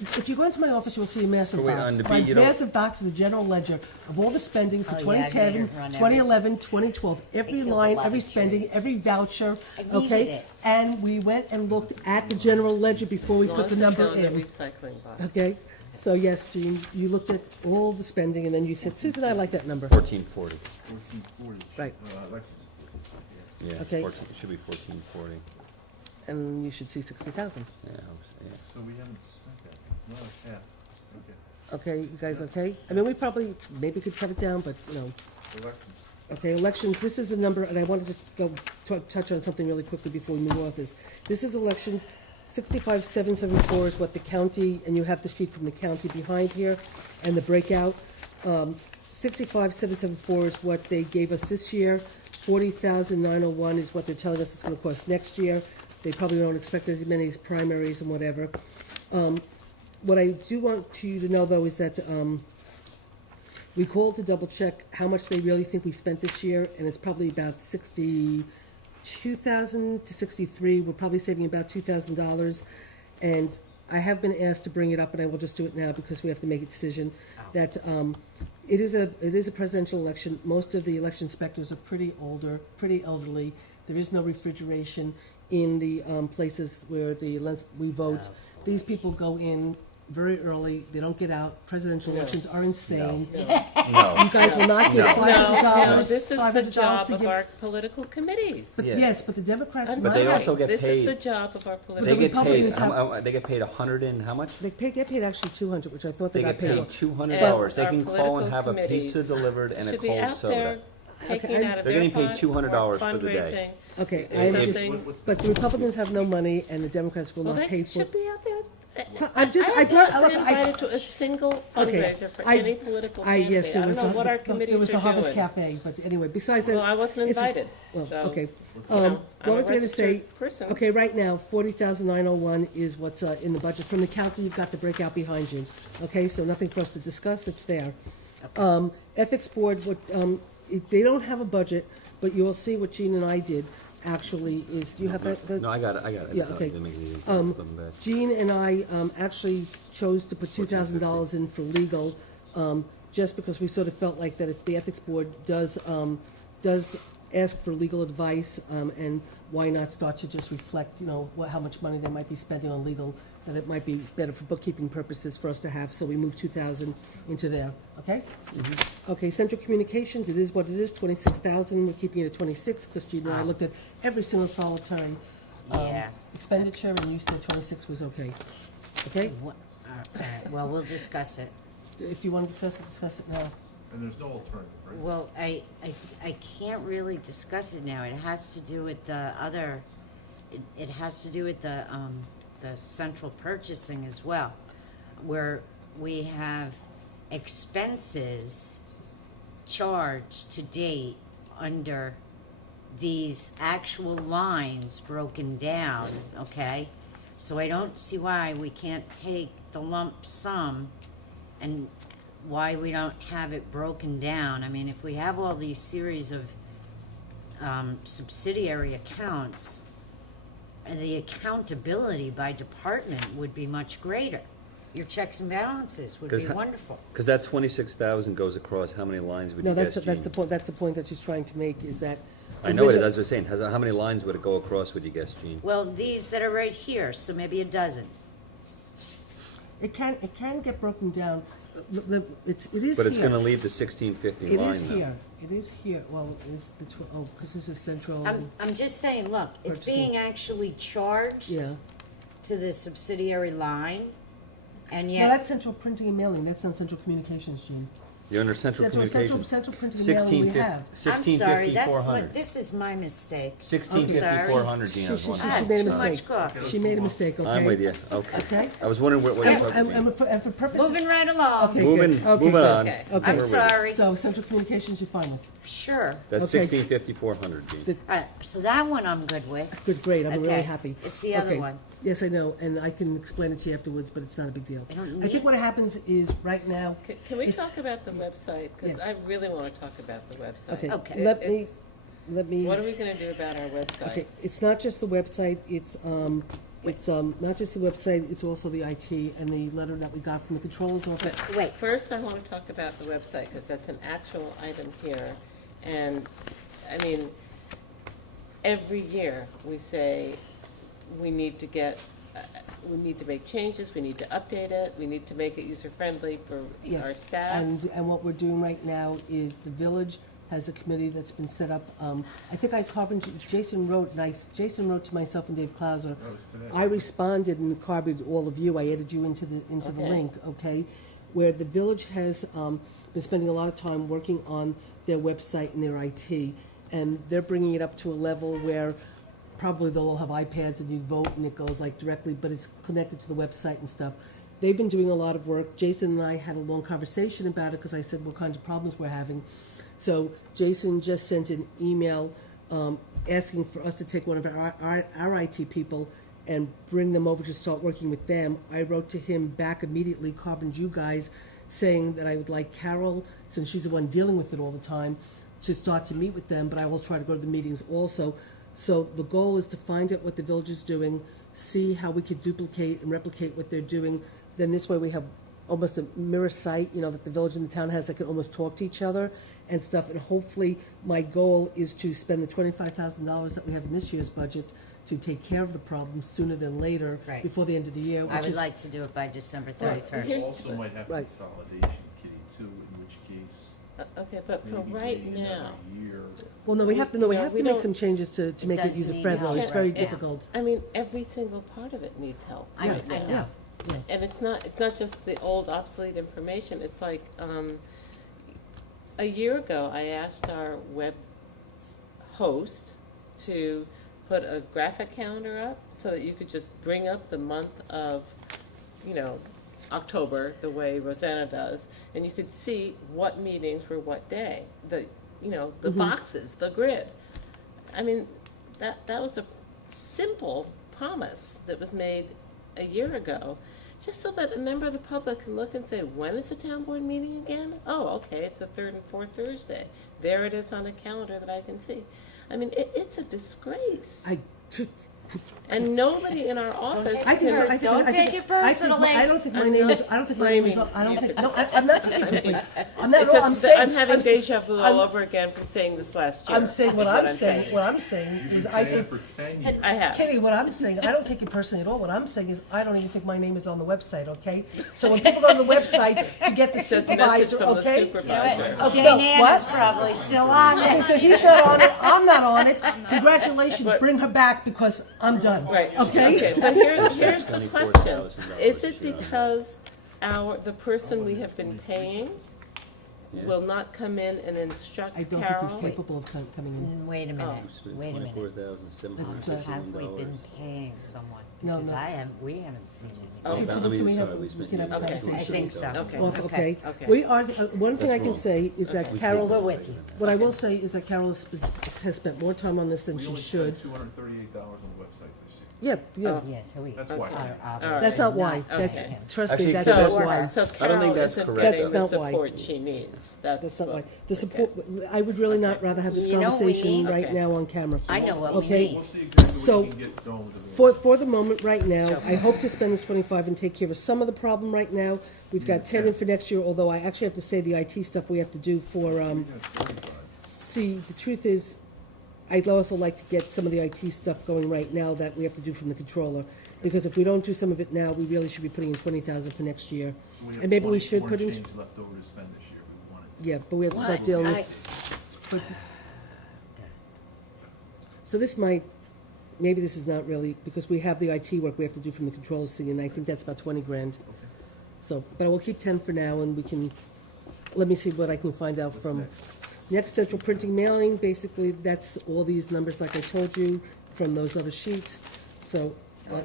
if you go into my office, you will see a massive So wait, box. on the B, My you don't- massive box is the general ledger of all the spending for Oh, yeah, I 2010, made it run every- 2011, 2012, every killed a line, lot every of spending, trees. every voucher, I needed okay? it. And we went and looked at the general ledger before we As long put as the it's number not in the in. recycling box. Okay? So yes, Gene, you looked at all the spending and then you said, Susan, I like that number. 1440. 1440. Right. Elections. Yeah, it's Okay. 14 it should be 1440. And you should see 60,000. Yeah, yeah. So we haven't spent that. No, it's half. Okay. Okay, you guys okay? I mean, we probably, maybe could cut it down, but, Elections. Okay, elections, this is a number, and I want to just go touch on something really quickly before we move off this. This is elections, 65,774 is what the county, and you have the sheet from the county behind here, and the breakout. 65,774 is what they gave us this year. 40,901 is what they're telling us it's gonna cost next year. They probably don't expect as many as primaries and whatever. What I do want you to know, though, is that, we called to double check how much they really think we spent this year, and it's probably about 62,000 to 63. We're probably saving about $2,000. And I have been asked to bring it up, and I will just do it now because we have to make a decision, that it is a presidential election. Most of the election inspectors are pretty elderly. There is no refrigeration in the places where we vote. These people go in very early, they don't get out. Presidential elections are insane. No. You guys will not get No. No, $500, this is the $500 job to of give. our political committees. But Yeah. yes, but the Democrats. I'm But they sorry. also get This paid. is the job of our They political. get paid, Republicans have- they get paid 100 and how much? They get paid actually 200, which I thought they They got get paid. paid $200. They Our can call political and have a committees pizza delivered and a should be cold out there soda. taking Okay, out of They're their getting paid pot $200 for for the day. fundraising. Okay, I It's understand. something- What's the- But the Republicans have no money and the Democrats will Well, not they pay for. should be out there I'm just, I I have brought, not look, been I, invited to a single Okay, fundraiser for I- any political yes, candidate. there I was don't know the- what our there committees was the are Harvest doing. Cafe, but anyway, besides that. Well, I wasn't it's- invited, Well, so, okay. you know, I'm What a was I gonna say? registered person. Okay, right now, 40,901 is what's in the budget. From the county, you've got the breakout behind you. Okay, so nothing for us to discuss, it's there. Ethics Board, they don't have a budget, but you will see what Jean and I did, actually, is, do you have that? No, I got it, I got it. Yeah, Sorry, okay. didn't make it easy. Um, Just looking back. Jean and I actually chose to put $2,000 in for legal, just because we sort of felt like that if the Ethics Board does ask for legal advice, and why not start to just reflect, how much money they might be spending on legal, that it might be better for bookkeeping purposes for us to have, so we moved 2,000 into there, okay? Okay, Central Communications, it is what it is, 26,000, we're keeping it at 26, because Jean and I looked at every single solitary Yeah. expenditure, and you said 26 was okay. Okay? All right, well, we'll discuss it. If you want to discuss it now. And there's no alternative, right? Well, I can't really discuss it now. It has to do with the other, it has to do with the central purchasing as well, where we have expenses charged to date under these actual lines broken down, okay? So I don't see why we can't take the lump sum and why we don't have it broken down. I mean, if we have all these series of subsidiary accounts, the accountability by department would be much greater. Your checks and balances would be 'Cause wonderful. Because that 26,000 goes across how many lines would No, you guess, that's Gene? the point, that's the point that she's trying to make, is that. I know it, that's what I'm saying. How many lines would it go across, would you guess, Gene? Well, these that are right here, so maybe a dozen. It can get broken down, it is But it's here. gonna leave the 1650 It line is though. here, it is here, well, it's the, because this is central. I'm just saying, look, it's Purchasing. being actually charged Yeah. to the subsidiary line, and No, yet, that's central printing and mailing, that's not central communications, Gene. You're under central communications. Central printing and mailing we have. I'm sorry, 1650, that's 400. what, this is my mistake. 1650, Sorry. 400, Gene, I was She wondering. Ah, made a too much mistake. coffee. She made a mistake, okay? I'm with you, okay. Okay? I was wondering what you're talking And about. and for purposes. Moving right along. Okay, Moving, good. Okay, moving good. on. Okay. Okay. I'm We're ready. sorry. So central communications you're fine with. Sure. That's Okay. 1650, 400, Gene. The- So that one I'm good with. Good, great, I'm really Okay. happy. It's the other Okay. one. Yes, I know, and I can explain it to you afterwards, but it's not a big deal. I don't I think need- what happens is, right now, Can we talk about the website? Because Yes. I really want to talk about the website. okay, Okay. let me, It's- let me. What are we going to do about our website? Okay, it's not just the website, it's not just the website, it's also the IT and the letter that we got from the controller's office. Wait, First, I want to talk about the website, because that's an actual item here. And, I mean, every year, we say, we need to make changes, we need to update it, we need to make it user-friendly for Yes, our staff. And what we're doing right now is the village has a committee that's been set up. I think Jason wrote to myself and Dave Clauser. That was today. I responded and copied all of you, I added you into the Okay. link, okay? Where the village has been spending a lot of time working on their website and their IT, and they're bringing it up to a level where probably they'll all have iPads and you vote and it goes like directly, but it's connected to the website and stuff. They've been doing a lot of work. Jason and I had a long conversation about it because I said what kinds of problems we're having. So Jason just sent an email asking for us to take one of our IT people and bring them over to start working with them. I wrote to him back immediately, carboned you guys, saying that I would like Carol, since she's the one dealing with it all the time, to start to meet with them, but I will try to go to the meetings also. So the goal is to find out what the village is doing, see how we could duplicate and replicate what they're doing. Then this way we have almost a mirror site, that the village and the town has that can almost talk to each other and stuff. And hopefully, my goal is to spend the $25,000 that we have in this year's budget to take care of the problem sooner than later, Right. before the end of the year. I which would is- like to do it by December Right. 31st. You also might have Right. consolidation, Kitty, too, in which case Okay, but for maybe right waiting another now, year. Well, no, we have to we make don't- some changes to make it does need user-friendly. help It's very right now. difficult. I mean, every single part of it needs help I right now. know. Yeah. And it's not just the old obsolete information, it's like, a year ago, I asked our web host to put a graphic calendar up so that you could just bring up the month of you know, October, the way Rosanna does, and you could see what meetings were what day, the, you know, the boxes, the grid. I mean, that was a simple promise that was made a year ago, just so that a member of the public can look and say, when is the town board meeting again? Oh, okay, it's the third and fourth Thursday. There it is on a calendar that I can see. I mean, it's a disgrace. And nobody in our office I think, can. I think, Don't I think, take it I think, personally. I don't think my I'm name not is, I don't think my name is, blaming I don't you think, for no, this. I'm not taking it personally. I'm not, It's a- I'm saying. I'm having I'm- deja vu I'm- all over again from saying this last year. I'm saying what is I'm saying, what I'm saying You've been is I saying it think, for 10 years. I have. Kitty, what I'm saying, I don't take it personally at all. What I'm saying is, I don't even think my name is on the website, okay? So when people go to the website to get the It says message supervisor, from the okay? supervisor. Oh, Jane no, Ann what? is probably still on Okay, it. so he's not on it, I'm not on it. Congratulations, But- bring her back because I'm done. Right. Okay? But here's the question. $24,000 Is it yeah. because the person we have been paying Yeah. will not come in and instruct I don't think he's Carol? capable of coming in. Wait a minute, wait a minute. It's, Have we been paying someone? No, Because no. we haven't seen any. Oh, Can we have we can have a Okay. I conversation? think so. Okay. Off, okay. Okay. We are, one thing I can say is that We're Carol, with you. what I will say is that Carol has spent more time on this than We she only should. spent $238 on the website this year. Yeah, yeah. Oh. Yeah, so we. That's why. Okay. are All right. obviously That's not why. not That's, Okay. trust Actually, me, that's so- not why. So I don't Carol think that's isn't correct. getting the That's not why. support she needs. That's That's not what- why. The support, I would really not rather have this You know what we conversation need? right Okay. now on camera. I know what we Okay. need. We'll see exactly So, what you can get going with the For the moment, right now, I hope to spend this 25 and take care of some of the problem right now. We've got 10 in for next year, although I actually have to say the IT stuff we have to do for, see, the truth is, I'd also like to get some of the IT stuff going right now that we have to do from the controller. Because if we don't do some of it now, we really should be putting in 20,000 for next year. have And maybe we 20 should more put in, change left over to spend this year. We wanted to. yeah, but we have to start What? dealing I- with. but- So this might, maybe this is not really, because we have the IT work we have to do from the controls thing, and I think that's about 20 grand. So, but I will keep 10 for now, and we can, let me see what I can find out What's from. next? Next, central printing mailing, basically, that's all these numbers like I told you from those other sheets. So,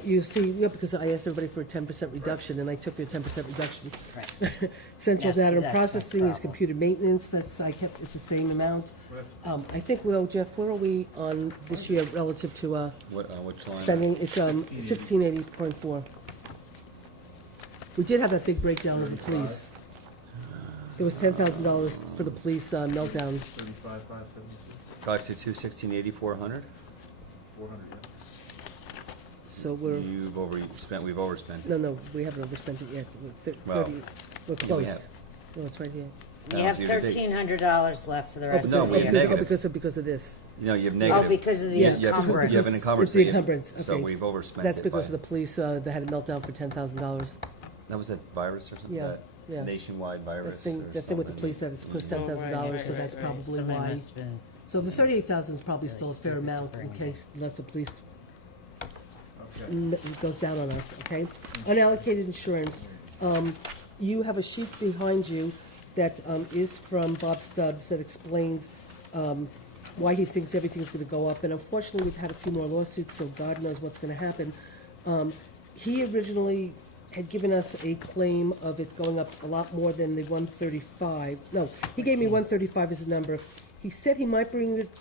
you see, yeah, because I asked everybody for a 10% reduction, and I took their 10% reduction. Right. Central Yes, data and that's my processing is problem. computer maintenance, that's, I kept, it's the same amount. I think, well, Jeff, where are we on this year relative to, What, which line? spending? It's, 1680.4. We did have that big breakdown of the police. There was $10,000 for the police meltdown. 35, 572, 522, 1680, 400? 400, yeah. So we're, You've overspent, we've overspent. no, we haven't overspent it yet. We're Well, 30, we're we close. have. No, it's right here. You have Year to date. $1,300 left for the Oh, rest because, No, of we the have year. negative. because of this. No, you have Oh, negative. because of the Yeah, You have encumbrance. you have an encumbrance. It's the that you- encumbrance, So okay. we've overspent That's it because by- of the police, that had a meltdown for $10,000. That was that virus or something? Yeah, That yeah. Nationwide virus That thing, or that thing with the something? police that it's cost Oh, right, $10,000, so right, that's right. probably Somebody why. must have been. So the 38,000 is probably Very still a fair stupid to amount in bring it case, unless the police Okay. goes down on us, okay? Unallocated insurance, you have a sheet behind you that, is from Bob Stubbs that explains, why he thinks everything's gonna go up, and unfortunately, we've had a few more lawsuits, so God knows what's gonna happen. He originally had given us a claim of it going up a lot more than the 135, no, he gave me 135 as a number. He said he might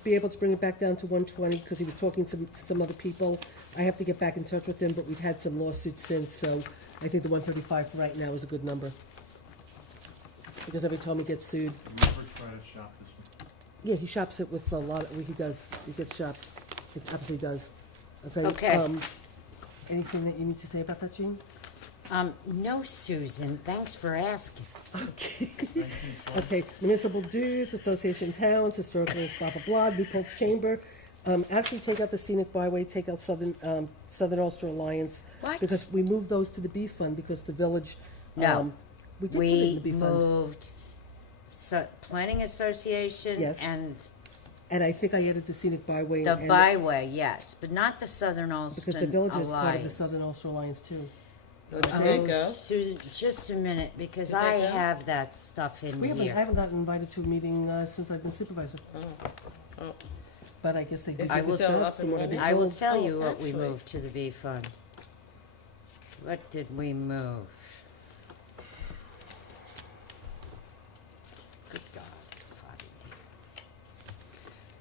be able to bring it back down to 120, because he was talking to some other people. I have to get back in touch with him, but we've had some lawsuits since, so I think the 135 for right now is a good number. Because every time he gets sued, You ever try to shop this one? yeah, he shops it with a lot, he does, he gets shopped, he absolutely does. Okay. Anything that you need to say about that, Jean? No, Susan, thanks for asking. Okay. Okay, municipal dues, association towns, historical, blah, blah, blah, New Paltz Chamber. Actually, take out the scenic byway, take out Southern Ulster Alliance. What? Because we moved those to the B fund, because the village, No. we did put it in We the B fund. moved Planning Association Yes. and And I think I added the scenic byway. the and- byway, yes, but not the Southern Because the Ulster village is part of the Alliance. Southern Ulster Alliance too. There you go. Susan, just a minute, because Did I that go? have that stuff in I here. haven't gotten invited to a meeting since I've been supervisor. Oh. But I guess they did Is it good still stuff up from and what I've been running? I will told. tell Oh, you what we actually. moved to the B fund. What did we move? Good God, it's hot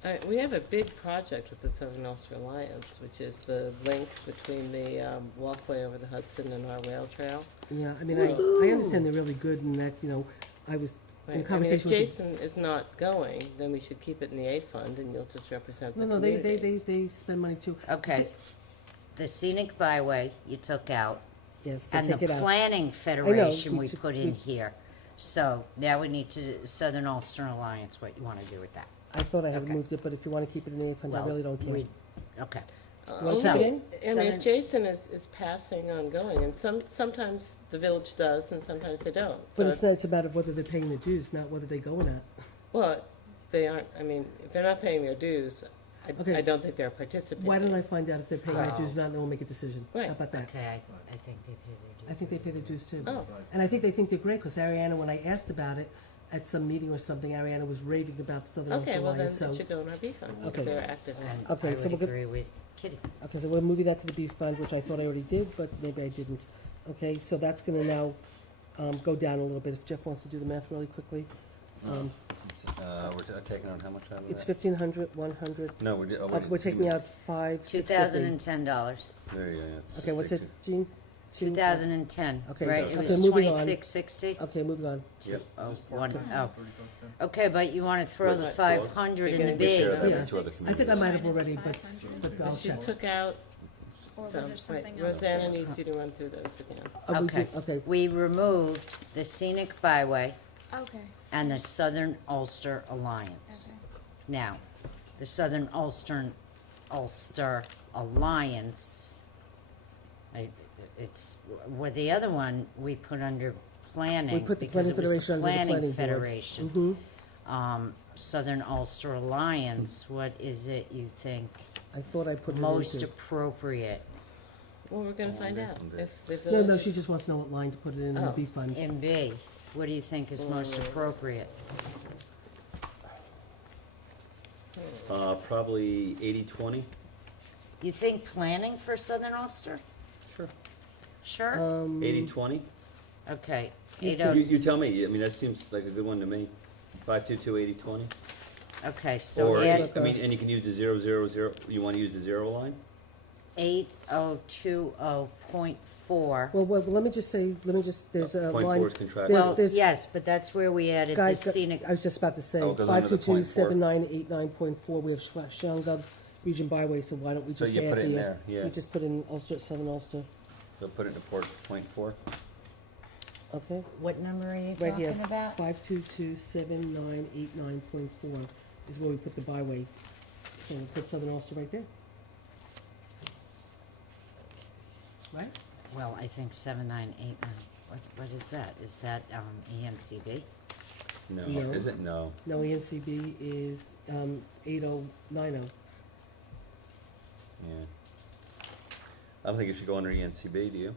in here. We have a big project with the Southern Ulster Alliance, which is the link between the walkway over the Hudson and our rail trail. Yeah, I mean, So- I understand they're really good and that, you know, I was Right. in I mean, if conversation with. Jason is not going, then we should keep it in the A fund and you'll just represent the No, community. they spend money too. Okay, the scenic byway you took out, Yes, so and take the it out. planning federation we took- put in here. So now we need to, Southern Ulster Alliance, what you wanna do with that? I thought I had Okay. moved it, but if you wanna keep it in the A fund, I Well, really don't care. Okay, You wanna So- keep it in? I mean, Southern- if Jason is passing on going, and sometimes the village does and sometimes they don't. But So it's not, it's a matter of whether they're paying the dues, not whether they go or not. Well, they aren't, I mean, if they're not paying their dues, Okay. I don't think they're participating. Why don't I find out if they're paying their Oh. dues or not, and then we'll make a decision. Right. How about that? okay, I think they pay their dues. I think they pay their dues too. Oh, And I think they think they're great, because Ariana, when I asked about it at some meeting or something, Ariana was raving about the Southern Ulster okay, well then Alliance, so. it should go in our B fund if Okay. they're active in it. And Okay, I so would we'll get- agree with Kitty. Okay, so we're moving that to the B fund, which I thought I already did, but maybe I didn't. Okay, so that's gonna now, go down a little bit, if Jeff wants to do the math really quickly. We're taking out how much out of that? It's 1,500, 100, No, we're taking out 650. $2,010. There you go, yeah, it's Okay, what's it, 660. Jean? 2010, Okay, right? okay, It was moving on. 2660? Okay, moving on. Yep. Okay, but you want to throw the Right. 500 in the You're We share bid. that Yeah. with two other I think communities. I might have Minus already, 500. but I'll She check. took out Or was some, there right, something else? Rosanna needs you to run through those again. Oh, we Okay. did- Okay, We removed the scenic byway Okay, and the Southern Ulster Alliance. okay. Now, the Southern Ulster Alliance, it's, well, the other one we put under planning. We put the because Planning it was the Federation under the Planning Board. Federation. mhm. Southern Ulster Alliance, what is it you think I thought I put it most into. appropriate Well, we're gonna find out someday. if the No, village. no, she just wants to know what line to put it in the Oh. B fund. in B? What do you think is most Mm. appropriate? Probably 80-20. You think planning for Southern Ulster? Sure. Sure? 80-20? Okay, you 80, You tell me, I mean, that seems like a good one to me. 522 80-20? okay, so Or, add I mean, and you can use the 000, you wanna use the 0 line? 8020.4. Well, let me just say, there's a Point line. 4 is contractual. Well, there's- yes, but that's where we added the Guys, scenic, I was just about to say, Oh, it goes under the point 522-7989.4, we have Shanghai Region Byway, so why don't we So just you add put it in the, there, yeah. we just put in Ulster, Southern Ulster, So put it in point 4. okay? what number are you Right here, talking about? 522-7989.4 is where we put the byway, so we'll put Southern Ulster right there. Right? Well, I think 7989, what is that? Is that ENCB? No, No. is it? No. No, ENCB is, 8090. Yeah. I don't think it should go under ENCB, do you?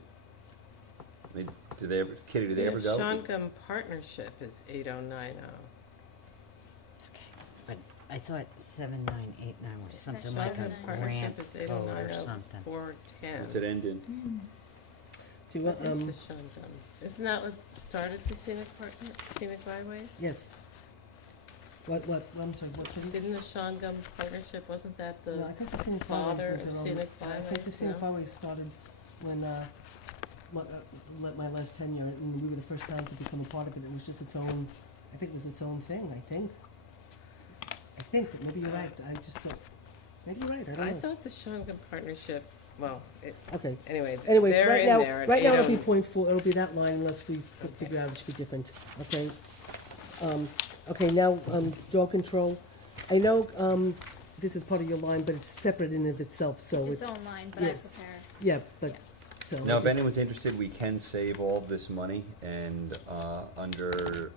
Do they ever, Kitty, do they ever go? Shongum Partnership is 8090. Okay, but I thought 7989 was something Special like a Shongum grant Partnership is code or something. 8090-410. What's it end in? Do you What want, is the Shongum? Isn't that what started the scenic byways? yes. What, I'm sorry, what, can you? Didn't the Shongum Partnership, wasn't that the No, I think the scenic father byways of was their own. scenic I think the byways, scenic no? byways started when, my last tenure, and we were the first town to become a part of it. It was just its own, I think it was its own thing, I think, but maybe you're right, I just don't, maybe you're right, I don't know. I thought the Shongum Partnership, well, Okay, anyway, anyways, they're right in now, there. at right now it'll be 80 .4, it'll be that line unless we figure out it should be different, okay? Okay, now, dog control, I know, this is part of your line, but it's separate in of itself, so It's it's, its own line, but I yes. prepare. yeah, but, so. Now, if just- anyone's interested, we can save all of this money, and under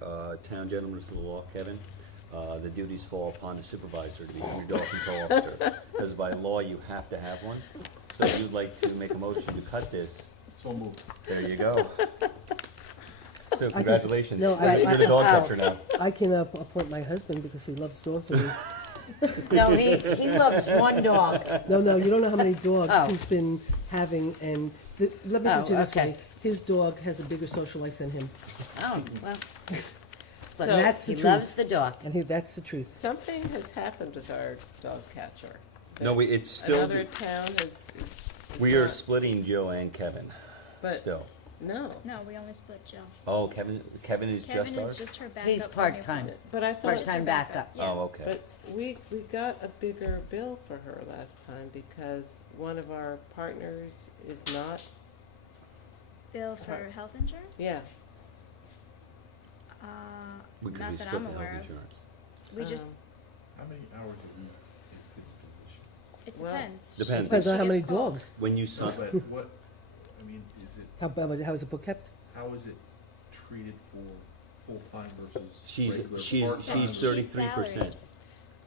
Town General Municipal Law, Kevin, the duties fall upon the supervisor to become your dog control officer. Because by law, you have to have one. So if you'd like to make a motion to cut this, So moved. there you go. So congratulations, no, you're the dog catcher now. I can appoint my husband because he loves dogs. And No, he loves one dog. no, you don't know how many dogs Oh. he's been having, and, let me Oh, put it this okay. way, his dog has a bigger social life than him, Oh, well, So and that's the he truth. loves the dog. And that's the truth. something has happened with our dog catcher. No, it's still, Another town is we are not- splitting Jill and Kevin, But- still. No, No, we only split Jill. Oh, Kevin is just Kevin is ours? just her backup. He's for new part-time. funds. but I thought, It's just her Part-time backup. Yeah. Oh, okay. but we got a bigger bill for her last time because one of our partners is not, Bill for Right. health insurance? yeah. Because Not we that split I'm the health aware of. insurance. We Um, just, How many hours a week is this position? it well, depends. Depends. Depends on She how many gets called. dogs, When you No, sign, but what, I mean, is it, how is the book kept? how is it treated for full-time versus she's, regular she's, part-time? she's She's 33%. salaried.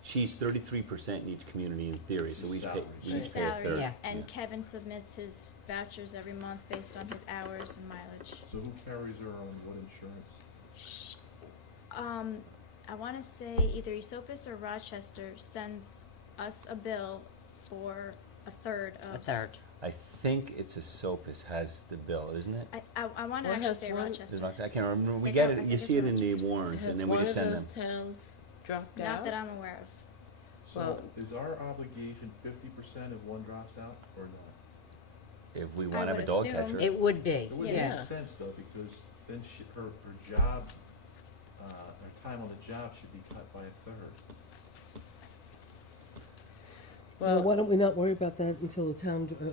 She's 33% in each community in theory, so we She's pay, salaried. we She's each pay a salaried, third. Yeah. and Kevin submits his vouchers every month based on his hours and mileage. So who carries her on what insurance? Sh- I wanna say either Esopus or Rochester sends us a bill for a third A of. third. I think it's a Sopus has the bill, isn't it? I wanna What actually has say one- Rochester. Is it- I can't remember, we I get don't- I it, you think see it it's in the warrants, and Has then we one of just send them. those towns dropped out? Not that I'm aware of. So Well- is our obligation 50% if one drops out or not? If we I wanna have a would dog assume- catcher. It would be, It would Yeah. make sense though, because then her job, her time on the job should be cut by a third. Well, why Well, don't we not worry about that until the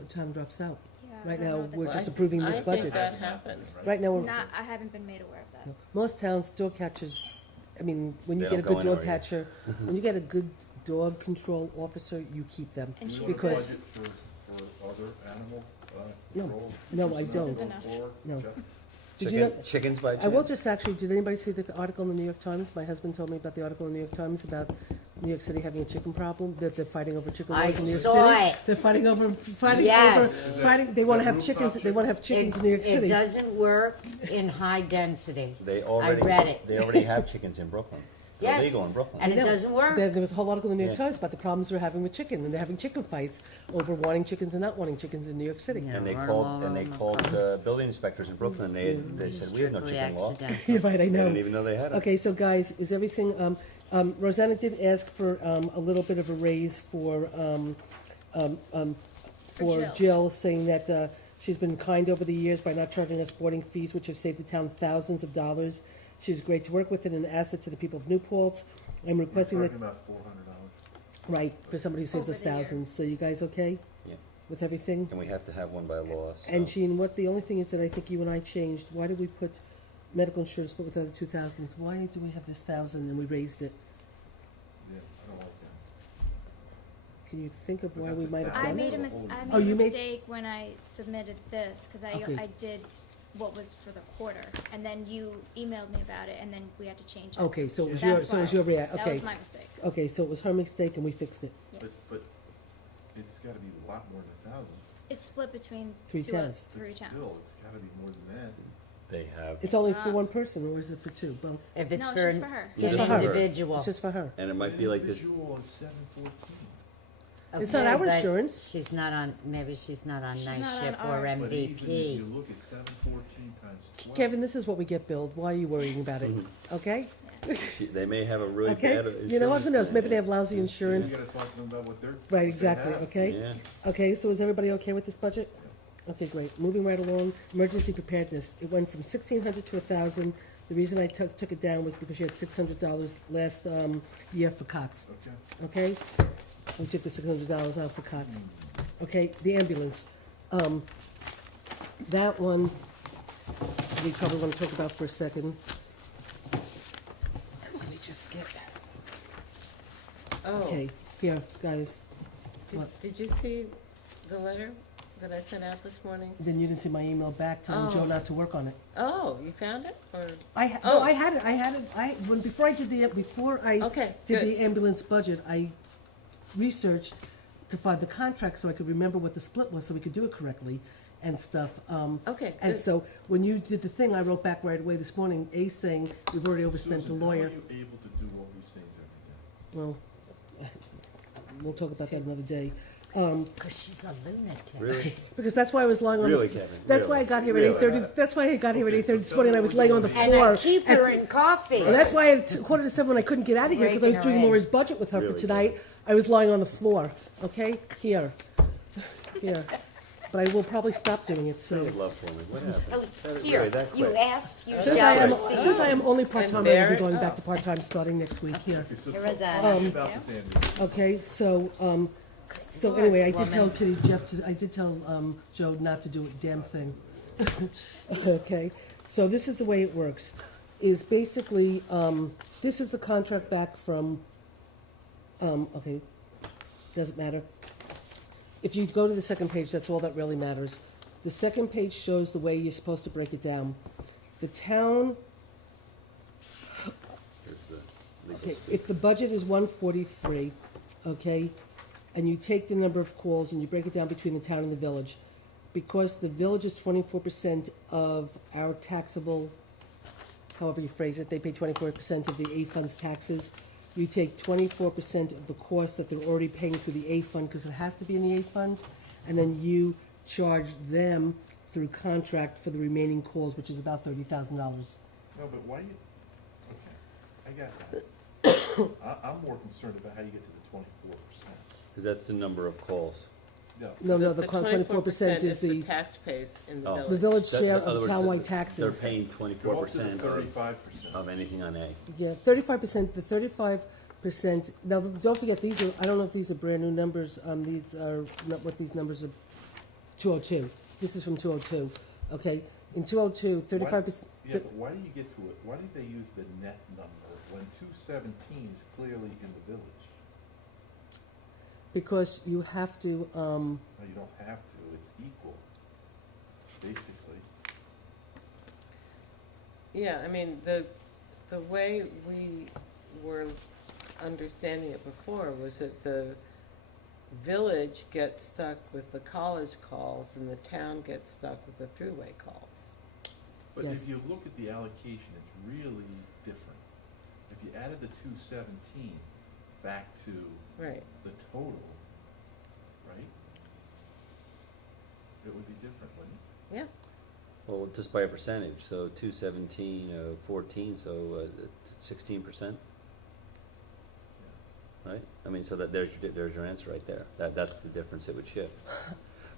town drops out? Yeah, I Right don't now, know that- we're Well, just I- approving this I think budget. that happened. Right now, we're, Not, I haven't been made aware of that. most towns, dog catchers, I mean, when you They get a don't good go dog anywhere. catcher, when you get a good dog control officer, you keep them. And Do she's we Because- have a budget for other animal, No. control? No, I This don't. is enough. No. Jeff? Did you Chickens by chance? I will just actually, did anybody see the article in the New York Times? My husband told me about the article in the New York Times about New York City having a chicken problem, that they're fighting over chicken I laws in New York saw City. it. They're fighting over, Yes. they wanna Is that have rooftop chickens, they wanna have chickens in New York It City. doesn't work in high density. They already, read it. they already have chickens in Brooklyn. They're Yes. legal in Brooklyn. And I it know. doesn't work. There was a whole article in the New York Yeah. Times about the problems they're having with chicken, and they're having chicken fights over wanting chickens and not wanting chickens in New York City. Yeah. And they Run called, along and they the called, front. building inspectors in Brooklyn, and they said, we have no Strictly chicken law. accidental. You're right, I They didn't know. even know they had it. Okay, so guys, is everything, Rosanna did ask for, a little bit of a raise for Jill. Jill, saying that, she's been kind over the years by not charging us boarding fees, which have saved the town thousands of dollars. She's great to work with and an asset to the people of New Paltz. I'm You're requesting talking that, about $400. right, for somebody who saves Over us the year. thousands. So you guys okay Yeah. with everything? And we have to have one by law, so. And Jean, what, the only thing is that I think you and I changed, why did we put medical insurance but with other 2,000s? Why do we have this 1,000 and we raised it? Yeah, I don't like that. Can you think of why we might have I done made it? I Oh, made you a made- mistake when I submitted this, cause Okay. I did what was for the quarter, and then you emailed me about it, and then we had to change it. Okay, so it was That's so it was why. your react, That okay. was my mistake. Okay, so it was her mistake and we fixed it. But it's gotta be a lot more than 1,000. It's split between Three three towns. But towns. still, it's gotta be more than that. They have, It's only for not. one person, or is it for two, both? If it's No, for it's just for her. Just an for her. individual. It's just for her. and it might be like this, Individual is 714. It's not Okay, our but insurance. She's not on, maybe she's not on She's night not on shift or ours. But even if MVP. you look at 714 times 12. Kevin, this is what we get billed, why are you worrying about it? Okay? they may have a really Okay? bad insurance. You know what, who knows, maybe they have lousy You insurance. gotta talk to them about what they're. Right, what they exactly, have. okay? Yeah. Okay, so is everybody okay with this budget? Okay, great. Moving right along, emergency preparedness. It went from 1,600 to 1,000. The reason I took it down was because you had $600 last year for COTS, Okay. okay? We took the $600 out for COTS. Okay, the ambulance. That one, we probably want to talk about for a second. Let me just get, Oh, okay, here, guys. did you see the letter that I sent out this morning? Then you didn't see my email back telling Joe Oh. not to work on it. Oh, you found it, or? No, Oh. I had it, before I did Okay, did good. the ambulance budget, I researched to find the contract so I could remember what the split was, so we could do it correctly and stuff. Okay, And good. so, when you did the thing, I wrote back right away this morning, saying, we've already overspent the Susan, lawyer. how are you able to do all these things every day? Well, we'll talk about that another day. Because she's a lunatic. Really? Because that's why I was lying on Really, the, Kevin? that's why I Really? got here at Really? 8:30, that's why I got here at 8:30 this morning, and I was laying on the And floor. I keep her in coffee. And that's why at 6:45 when I couldn't get out of here, because I was Breaking doing her Laura's budget with her for Really? tonight, I was lying on the floor, okay? Here. But I will probably stop doing it, so. Love for me, what happened? Here, that you quick. asked, you Since shall I am, receive. since I am only part-time, I will there- be going back to part-time starting next week, here. Here is that. About this, Andy. Okay, so anyway, I did tell Kitty, I did tell, Joe not to do a damn thing. Okay, so this is the way it works, is basically, this is the contract back from, okay, doesn't matter. If you go to the second page, that's all that really matters. The second page shows the way you're supposed to break it down. The town, Here's the legal okay, speak. if the budget is 143, okay, and you take the number of calls and you break it down between the town and the village, because the village is 24% of our taxable, however you phrase it, they pay 24% of the A fund's taxes. You take 24% of the cost that they're already paying through the A fund, because it has to be in the A fund, and then you charge them through contract for the remaining calls, which is about $30,000. No, but why you, okay, I got that. I'm more concerned about how you get to the 24%. Because that's the number of calls. No, No, the 24% is the the, tax base in the Oh. village. the village That- share in other of words, townwide They're taxes. paying go 24% up to the 35%. of anything on A. Yeah, 35%, the 35%, now, don't forget, these are, I don't know if these are brand-new numbers, these are not what these numbers are, 202. This is from 202, okay? In 202, 35%, Yeah, but why do you get to it, why did they use the net number when 217 is clearly in the village? because you have to, No, you don't have to, it's equal, basically. Yeah, I mean, the way we were understanding it before was that the village gets stuck with the college calls and the town gets stuck with the throughway calls. But Yes. if you look at the allocation, it's really different. If you added the 217 back to Right. the total, right? It would be different, wouldn't it? Yeah. Well, just by a percentage, so 217, 14, so 16%, right? I mean, so that there's your answer right there. That's the difference it would shift.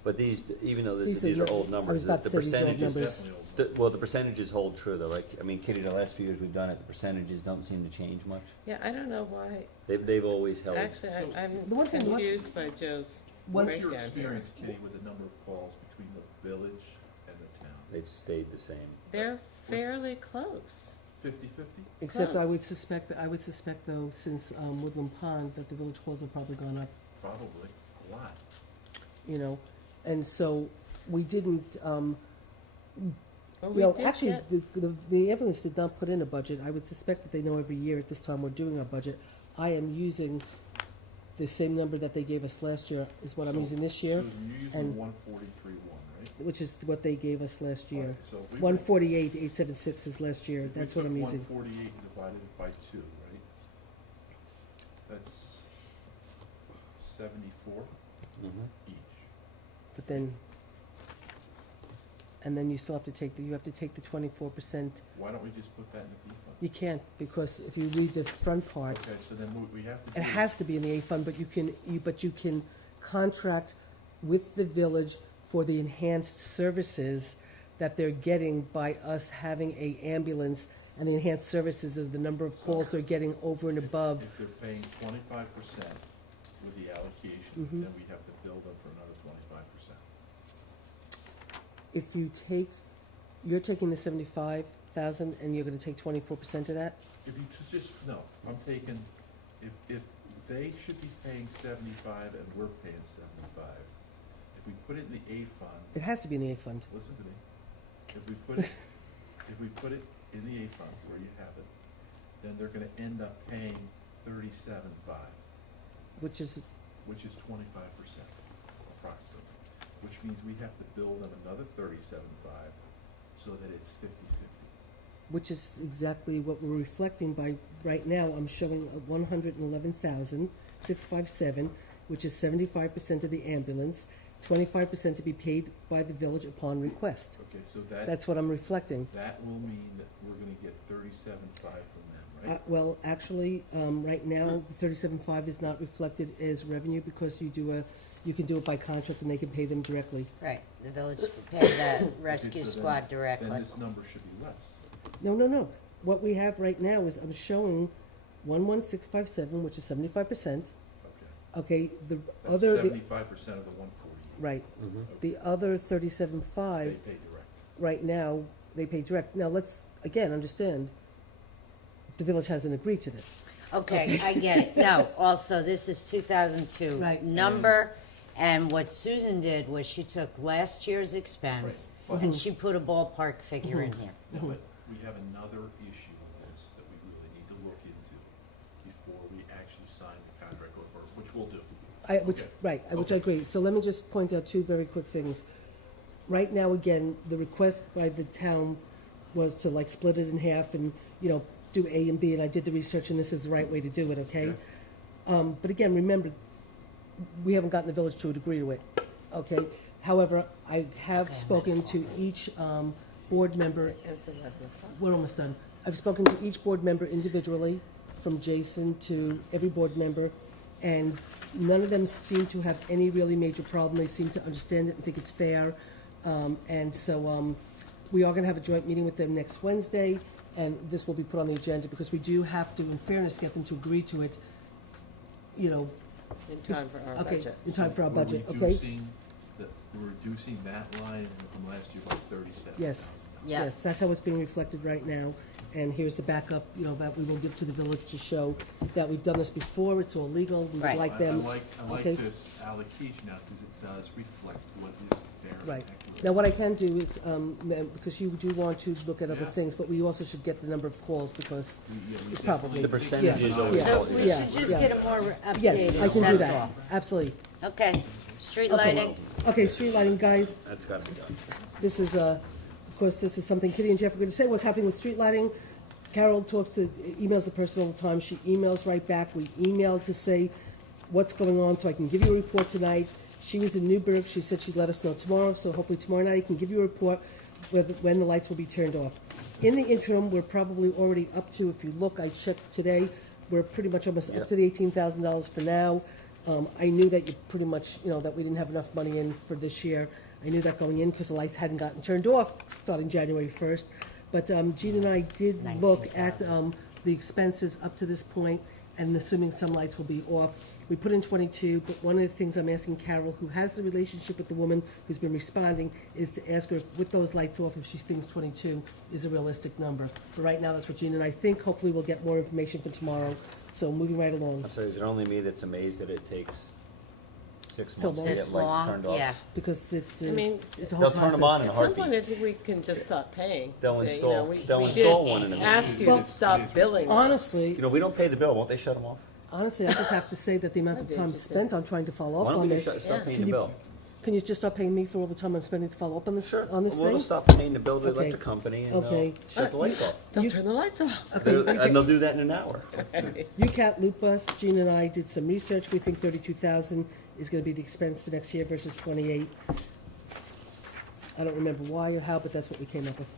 But these, even though These these are are old I numbers, was about the to say these are old percentages, numbers. Definitely well, the percentages hold true though, right? I mean, Kitty, the last few years we've done it, the percentages don't seem to change much. Yeah, I don't know why. They've always held. Actually, I'm The one thing- confused by Joe's One- What's your breakdown here. experience, Kitty, with the number of calls between the village and the town? They've stayed the same. They're fairly close. 50-50? except I would Close. suspect though, since Woodland Pond, that the village calls have probably gone up, Probably, a lot. you know? And so, we didn't, Well, you we know, did actually, get- the ambulance did not put in a budget. I would suspect that they know every year at this time we're doing our budget. I am using the same number that they gave us last year, is what I'm So- using this year, Susan, you're using and- 143.1, right? which is what they gave us last year. Right, so if we were- 148,876 is last year, if we that's what took I'm using. 148 and divided it by 2, right? That's 74 Mhm. each. But then, and then you still have to take you have to take the 24%. Why don't we just put that in the B fund? You can't, because if you read the front part, Okay, so then we have to do. it has to be in the A fund, but you can contract with the village for the enhanced services that they're getting by us having a ambulance, and the enhanced services is the number of calls they're getting over and above. If they're paying 25% with the allocation, Mhm. then we have to bill them for another 25%. If you're taking the 75,000 and you're gonna take 24% of that? If you no, I'm taking, if they should be paying 75 and we're paying 75, if we put it in the A fund, It has to be in the A fund. listen to me, if we put it, in the A fund where you have it, then they're gonna end up paying 37.5, Which is, which is 25% approximately, which means we have to bill them another 37.5 so that it's 50-50. which is exactly what we're reflecting by, right now, I'm showing 111,657, which is 75% of the ambulance, 25% to be paid by the village upon request. Okay, so that, That's what I'm reflecting. that will mean that we're gonna get 37.5 from them, right? Well, actually, right now, the 37.5 is not reflected as revenue because you can do it by contract and they can pay them directly. Right, the village will pay the rescue so then- squad directly. Then this number should be less. No. What we have right now is I'm showing 11657, which is 75%. Okay. Okay, the That's other, 75% of the 140. right, Mm-hmm. the other They 37.5, pay direct. right now, they pay direct. Now, let's, again, understand, the village hasn't agreed to this. Okay, I get it. No, also, this is 2002 Right. number, and what Susan did was she took last year's expense, Right. and she put a ballpark figure in here. No, but we have another issue with this that we really need to look into before we actually sign the contract over, which we'll do. Which I agree. So let me just point out two very quick things. Right now, again, the request by the town was to like split it in half and, do A and B, and I did the research, and this is the right way to do it, okay? But again, remember, we haven't gotten the village to agree to it, okay? However, I have Okay, spoken to each board member. It's 11 o'clock. We're almost done. I've spoken to each board member individually, from Jason to every board member, and none of them seem to have any really major problem. They seem to understand it and think it's fair. And so we are going to have a joint meeting with them next Wednesday, and this will be put on the agenda because we do have to, in fairness, get them to agree to it, In time for our okay, budget. in time for our We're budget, okay? We're reducing that line from last year by 37. Yes. Yeah, Yes, that's how it's being reflected right now. And here's the backup, that we will give to the village to show that we've done this before, it's all legal, we Right. like them. I like Okay. this allocation now because it does reflect what is fair and Right. equitable. Now, what I can do is, because you do want to look at other Yeah. things, but we also should get the number of calls because, it's probably- The percentage is always Yeah. so held. we Yeah, should just yeah. get a more updated, yes, I can do that's that, all. absolutely. Okay, street Okay. lighting, Okay, street lighting, guys, That's gotta be done. this is, of course, this is something Kitty and Jeff are going to say, what's happening with street lighting. Carol emails the person all the time, she emails right back, we emailed to say what's going on, so I can give you a report tonight. She was in Newburgh, she said she'd let us know tomorrow, so hopefully tomorrow night I can give you a report when the lights will be turned off. In the interim, we're probably already up to, if you look, I checked today, we're pretty much almost up to the $18,000 for now. I knew that you pretty much, that we didn't have enough money in for this year. I knew that going in because the lights hadn't gotten turned off starting January 1st. But Gene and I did look at the expenses up to this point, and assuming some lights will be off. We put in 22, but one of the things I'm asking Carol, who has the relationship with the woman who's been responding, is to ask her if, with those lights off, if she thinks 22 is a realistic number. But right now, that's what Gene and I think. Hopefully, we'll get more information for tomorrow. So moving right along, I'm sorry, is it only me that's amazed that it takes 6 So months to this get lights long, turned off? yeah. because it's I mean, a whole They'll turn them process. on in a At some heartbeat. point, I think we can just stop paying. They'll Say, install- we they'll did install one in a minute. ask you Well, to stop billing us. Honestly, We don't pay the bill, won't they shut them off? Honestly, I just have to say that the amount of Maybe time it's just spent on trying to follow Why up don't on we this. just stop Yeah. paying Can the you- bill? Can you just stop paying me for all the time I'm spending to follow up on this, Sure, on this we'll thing? just stop paying the bill to the Okay. electric company and Okay. they'll shut the lights off. They'll You- turn the lights off. And they'll do that in an hour. UCAT loop bus, Gene and I did some research, we think 32,000 is gonna be the expense for next year versus 28. I don't remember why or how, but that's what we came up with,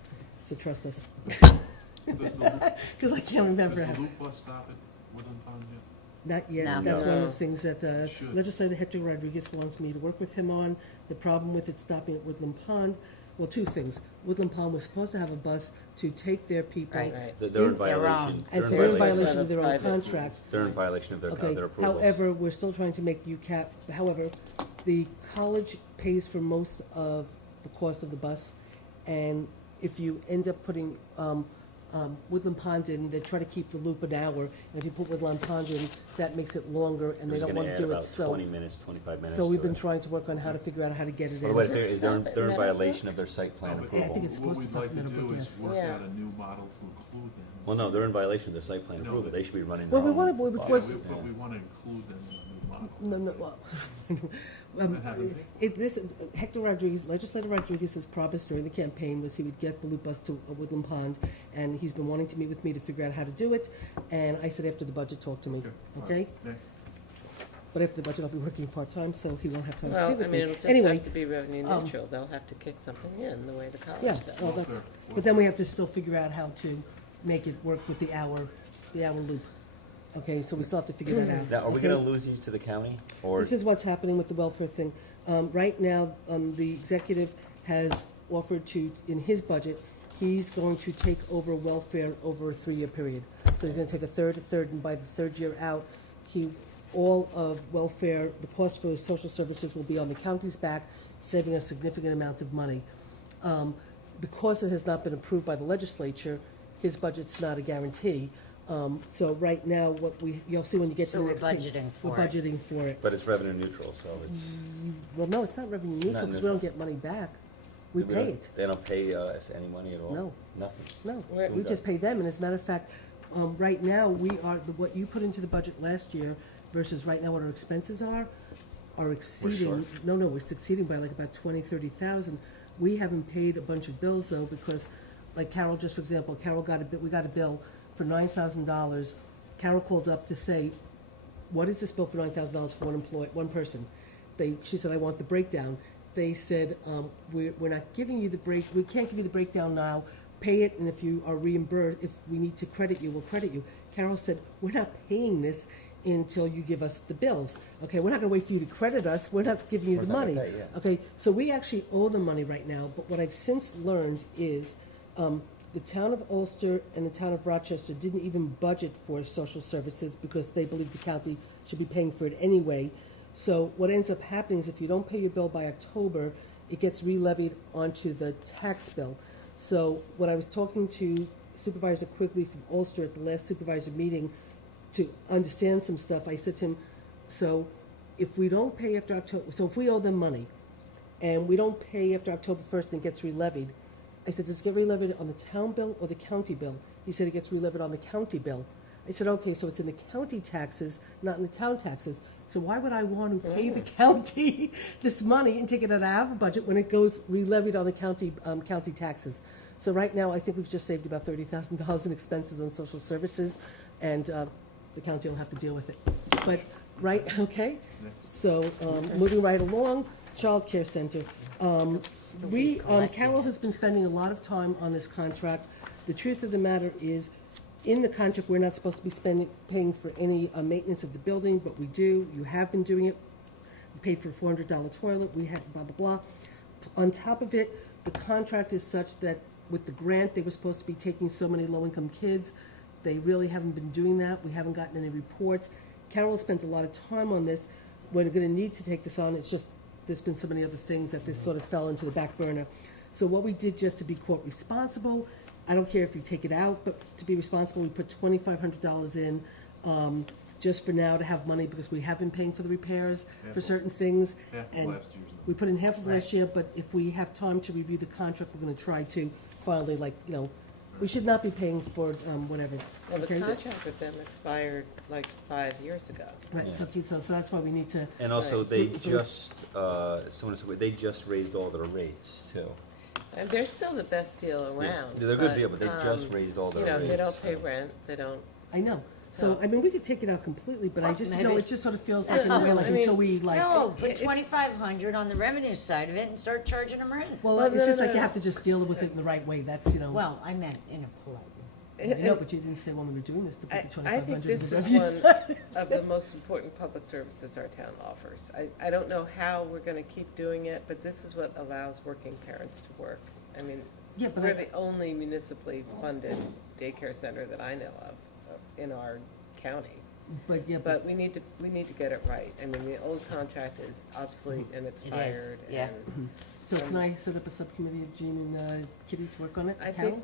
so trust us, Does the loop- because I can't remember. does the loop bus stop at Woodland Pond yet? Not yet, No. that's one of No. the things that Should. Legislator Hector Rodriguez wants me to work with him on. The problem with it stopping at Woodland Pond, well, two things. Woodland Pond was supposed to have a bus to take their people. Right. Right. They're in Their own. violation. And They're so they're in violation. violation of their own Private. contract. They're in violation of Okay, their approvals. however, we're still trying to make UCAP, however, the college pays for most of the cost of the bus, and if you end up putting Woodland Pond in, they try to keep the loop an hour, and if you put Woodland Pond in, that makes it longer, and they It was don't gonna want to add do it, about so. 20 minutes, 25 minutes. So we've to been it. trying to work on how to figure out how to get it By the in. way, Does it they're stop in at they're in Meadowbrook? violation of their site plan No, but I think approval. it's supposed to What stop we'd like to Meadowbrook, do is yes. work Yeah. out a new model to include them. Well, no, they're in violation of their site plan No, approval. but- They should be running Well, their we own. wanna- we- bus. what- But we want to include them in the new model. No, no, well, That happened. Hector Rodriguez, Legislator Rodriguez's promise during the campaign was he would get the loop bus to Woodland Pond, and he's been wanting to meet with me to figure out how to do it, and I said after the budget, talk to me, All okay? right, Next. but after the budget, I'll be working part-time, so he won't have time to Well, be I with mean, me. it'll just Anyway, have to be revenue um, neutral. They'll have to kick something in, the way the college yeah, does. well, that's, but then we have to still figure out how to make it work with the hour loop. Okay, so we still have to figure that out. Now, are we okay? gonna lose these to the county, or? This is what's happening with the welfare thing. Right now, the executive has offered to, in his budget, he's going to take over welfare over a 3-year period. So he's gonna take a third, and by the third year out, all of welfare, the cost for social services will be on the county's back, saving a significant amount of money. Because it has not been approved by the legislature, his budget's not a guarantee. So right now, you'll see when you get to So the we're next page. budgeting for We're it. budgeting for it. But it's revenue neutral, so it's. Well, no, it's not revenue neutral, Not because we don't neutral. get money back. We don't- pay it. They don't pay us any money at all? No. Nothing? No, Where- we just pay them, and as a matter of fact, right now, what you put into the budget last year versus right now what our expenses are exceeding. short. No, we're succeeding by like about 20,000-30,000. We haven't paid a bunch of bills though, because, like Carol, just for example, we got a bill for $9,000. Carol called up to say, what is this bill for $9,000 for one person? She said, I want the breakdown. They said, we're not giving you we can't give you the breakdown now. Pay it, and if you are reimbursed, if we need to credit you, we'll credit you. Carol said, we're not paying this until you give us the bills. Okay, we're not gonna wait for you to credit us, we're not giving you the We're not money. gonna pay, yeah. Okay, so we actually owe them money right now, but what I've since learned is, the town of Ulster and the town of Rochester didn't even budget for social services because they believe the county should be paying for it anyway. So what ends up happening is if you don't pay your bill by October, it gets re-levied onto the tax bill. So when I was talking to Supervisor Quigley from Ulster at the last supervisor meeting to understand some stuff, I said to him, so if we don't pay after October, so if we owe them money and we don't pay after October 1st and it gets re-levied, I said, does it get re-levied on the town bill or the county bill? He said it gets re-levied on the county bill. I said, okay, so it's in the county taxes, not in the town taxes. So why would I want to pay the county this money and take it out of our budget when it goes re-levied on the county taxes? So right now, I think we've just saved about $30,000 in expenses on social services, and the county will have to deal with it. But, right, okay? So, moving right along, Child Care Center. Carol has been spending a lot of time on this contract. The truth of the matter is, in the contract, we're not supposed to be paying for any maintenance of the building, but we do. You have been doing it. We paid for a $400 toilet. We had blah, blah, blah. On top of it, the contract is such that with the grant, they were supposed to be taking so many low-income kids. They really haven't been doing that. We haven't gotten any reports. Carol spent a lot of time on this. We're going to need to take this on. It's just there's been so many other things that this sort of fell into the back burner. So what we did just to be, quote, responsible, I don't care if you take it out, but to be responsible, we put $2,500 in just for now to have money because we have been paying for the repairs for certain things. Half of And last year's. we put in half of last year, but if we have time to review the contract, we're going to try to finally, we should not be paying for whatever. Well, the okay? contract with them expired like 5 years ago. Right, so that's why we need to, And also, Right. they just, they just raised all their rates too. And they're still the best deal around. They're a good deal, but they just um, raised all their rates. they don't pay so. rent, they don't, I know. So, I mean, we could take it out completely, but I just, Maybe. it just sort of feels like in a way, like I mean, until we, like, No, put it's- 2,500 on the revenue side of it and start charging them rent. well, Well, it's no, just no, like you no. have to just deal with it in the right way, that's, Well, I meant in a polite way. I know, but you didn't say when we were doing this to put the I think 2,500 in this the is revenue. one of the most important public services our town offers. I don't know how we're gonna keep doing it, but this is what allows working parents to work. I mean, Yeah, but we're I, the only municipally funded daycare center that I know of in our county. But we need to get it right. I mean, the old contract is obsolete and expired. yeah. and so can I set up a subcommittee of Jean and Kitty to work on it? I Carol?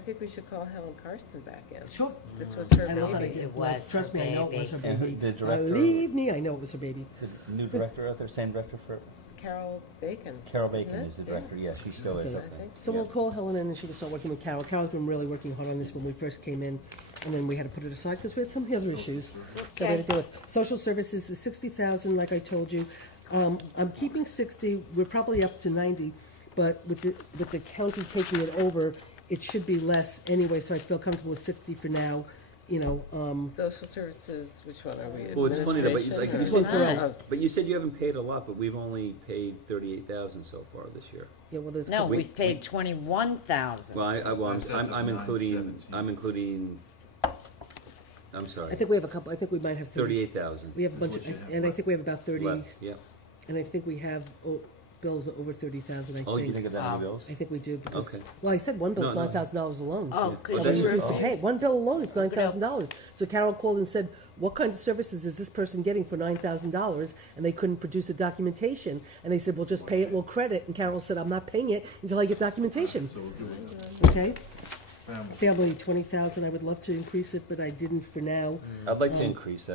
think we should call Helen Karsten back in. Sure. This was her I know how to baby. do It was Trust her me, I know it was her baby. And baby. the director- Believe me, I know it was her baby. The new director out there, same director for, Carol Bacon. Carol isn't Bacon it? is the director, yes, she still is Okay. up I there. think So we'll call Helen in and she can start working with Carol. Carol's been really working hard on this when we first came in, and then we had to put it aside because we had some other issues that we had to deal with. Social services, the 60,000, like I told you. I'm keeping 60, we're probably up to 90, but with the county taking it over, it should be less anyway, so I feel comfortable with 60 for now. you know, Social services, which one are we? Well, it's funny though, but you- like, Administration? This one's for all. Oh, But you said you haven't paid a lot, but we've only paid 38,000 so far this year. yeah, well, there's. a No, couple- we've paid 21,000. Well, Mine says I'm it's including, 917. I'm including, I'm I sorry, think we have a couple, I think we might have 38,000 We have a bunch That's of, what you have and I left. think we have about 30, left, yeah. and I think we have bills over 30,000, I Oh, you think think. of that many bills? I think we do, because, Okay. well, I said one bill's No, no. $9,000 alone. Oh, Well, because That that's we true. refused to pay. One bill alone is $9,000. else? So Carol called and said, what kind of services is this person getting for $9,000? And they couldn't produce the documentation. And they said, well, just pay it, we'll credit. And Carol said, I'm not paying it until I get documentation. So we'll do it. Okay? Family. Family, 20,000, I would love to increase it, but I didn't for now. I'd like to increase that.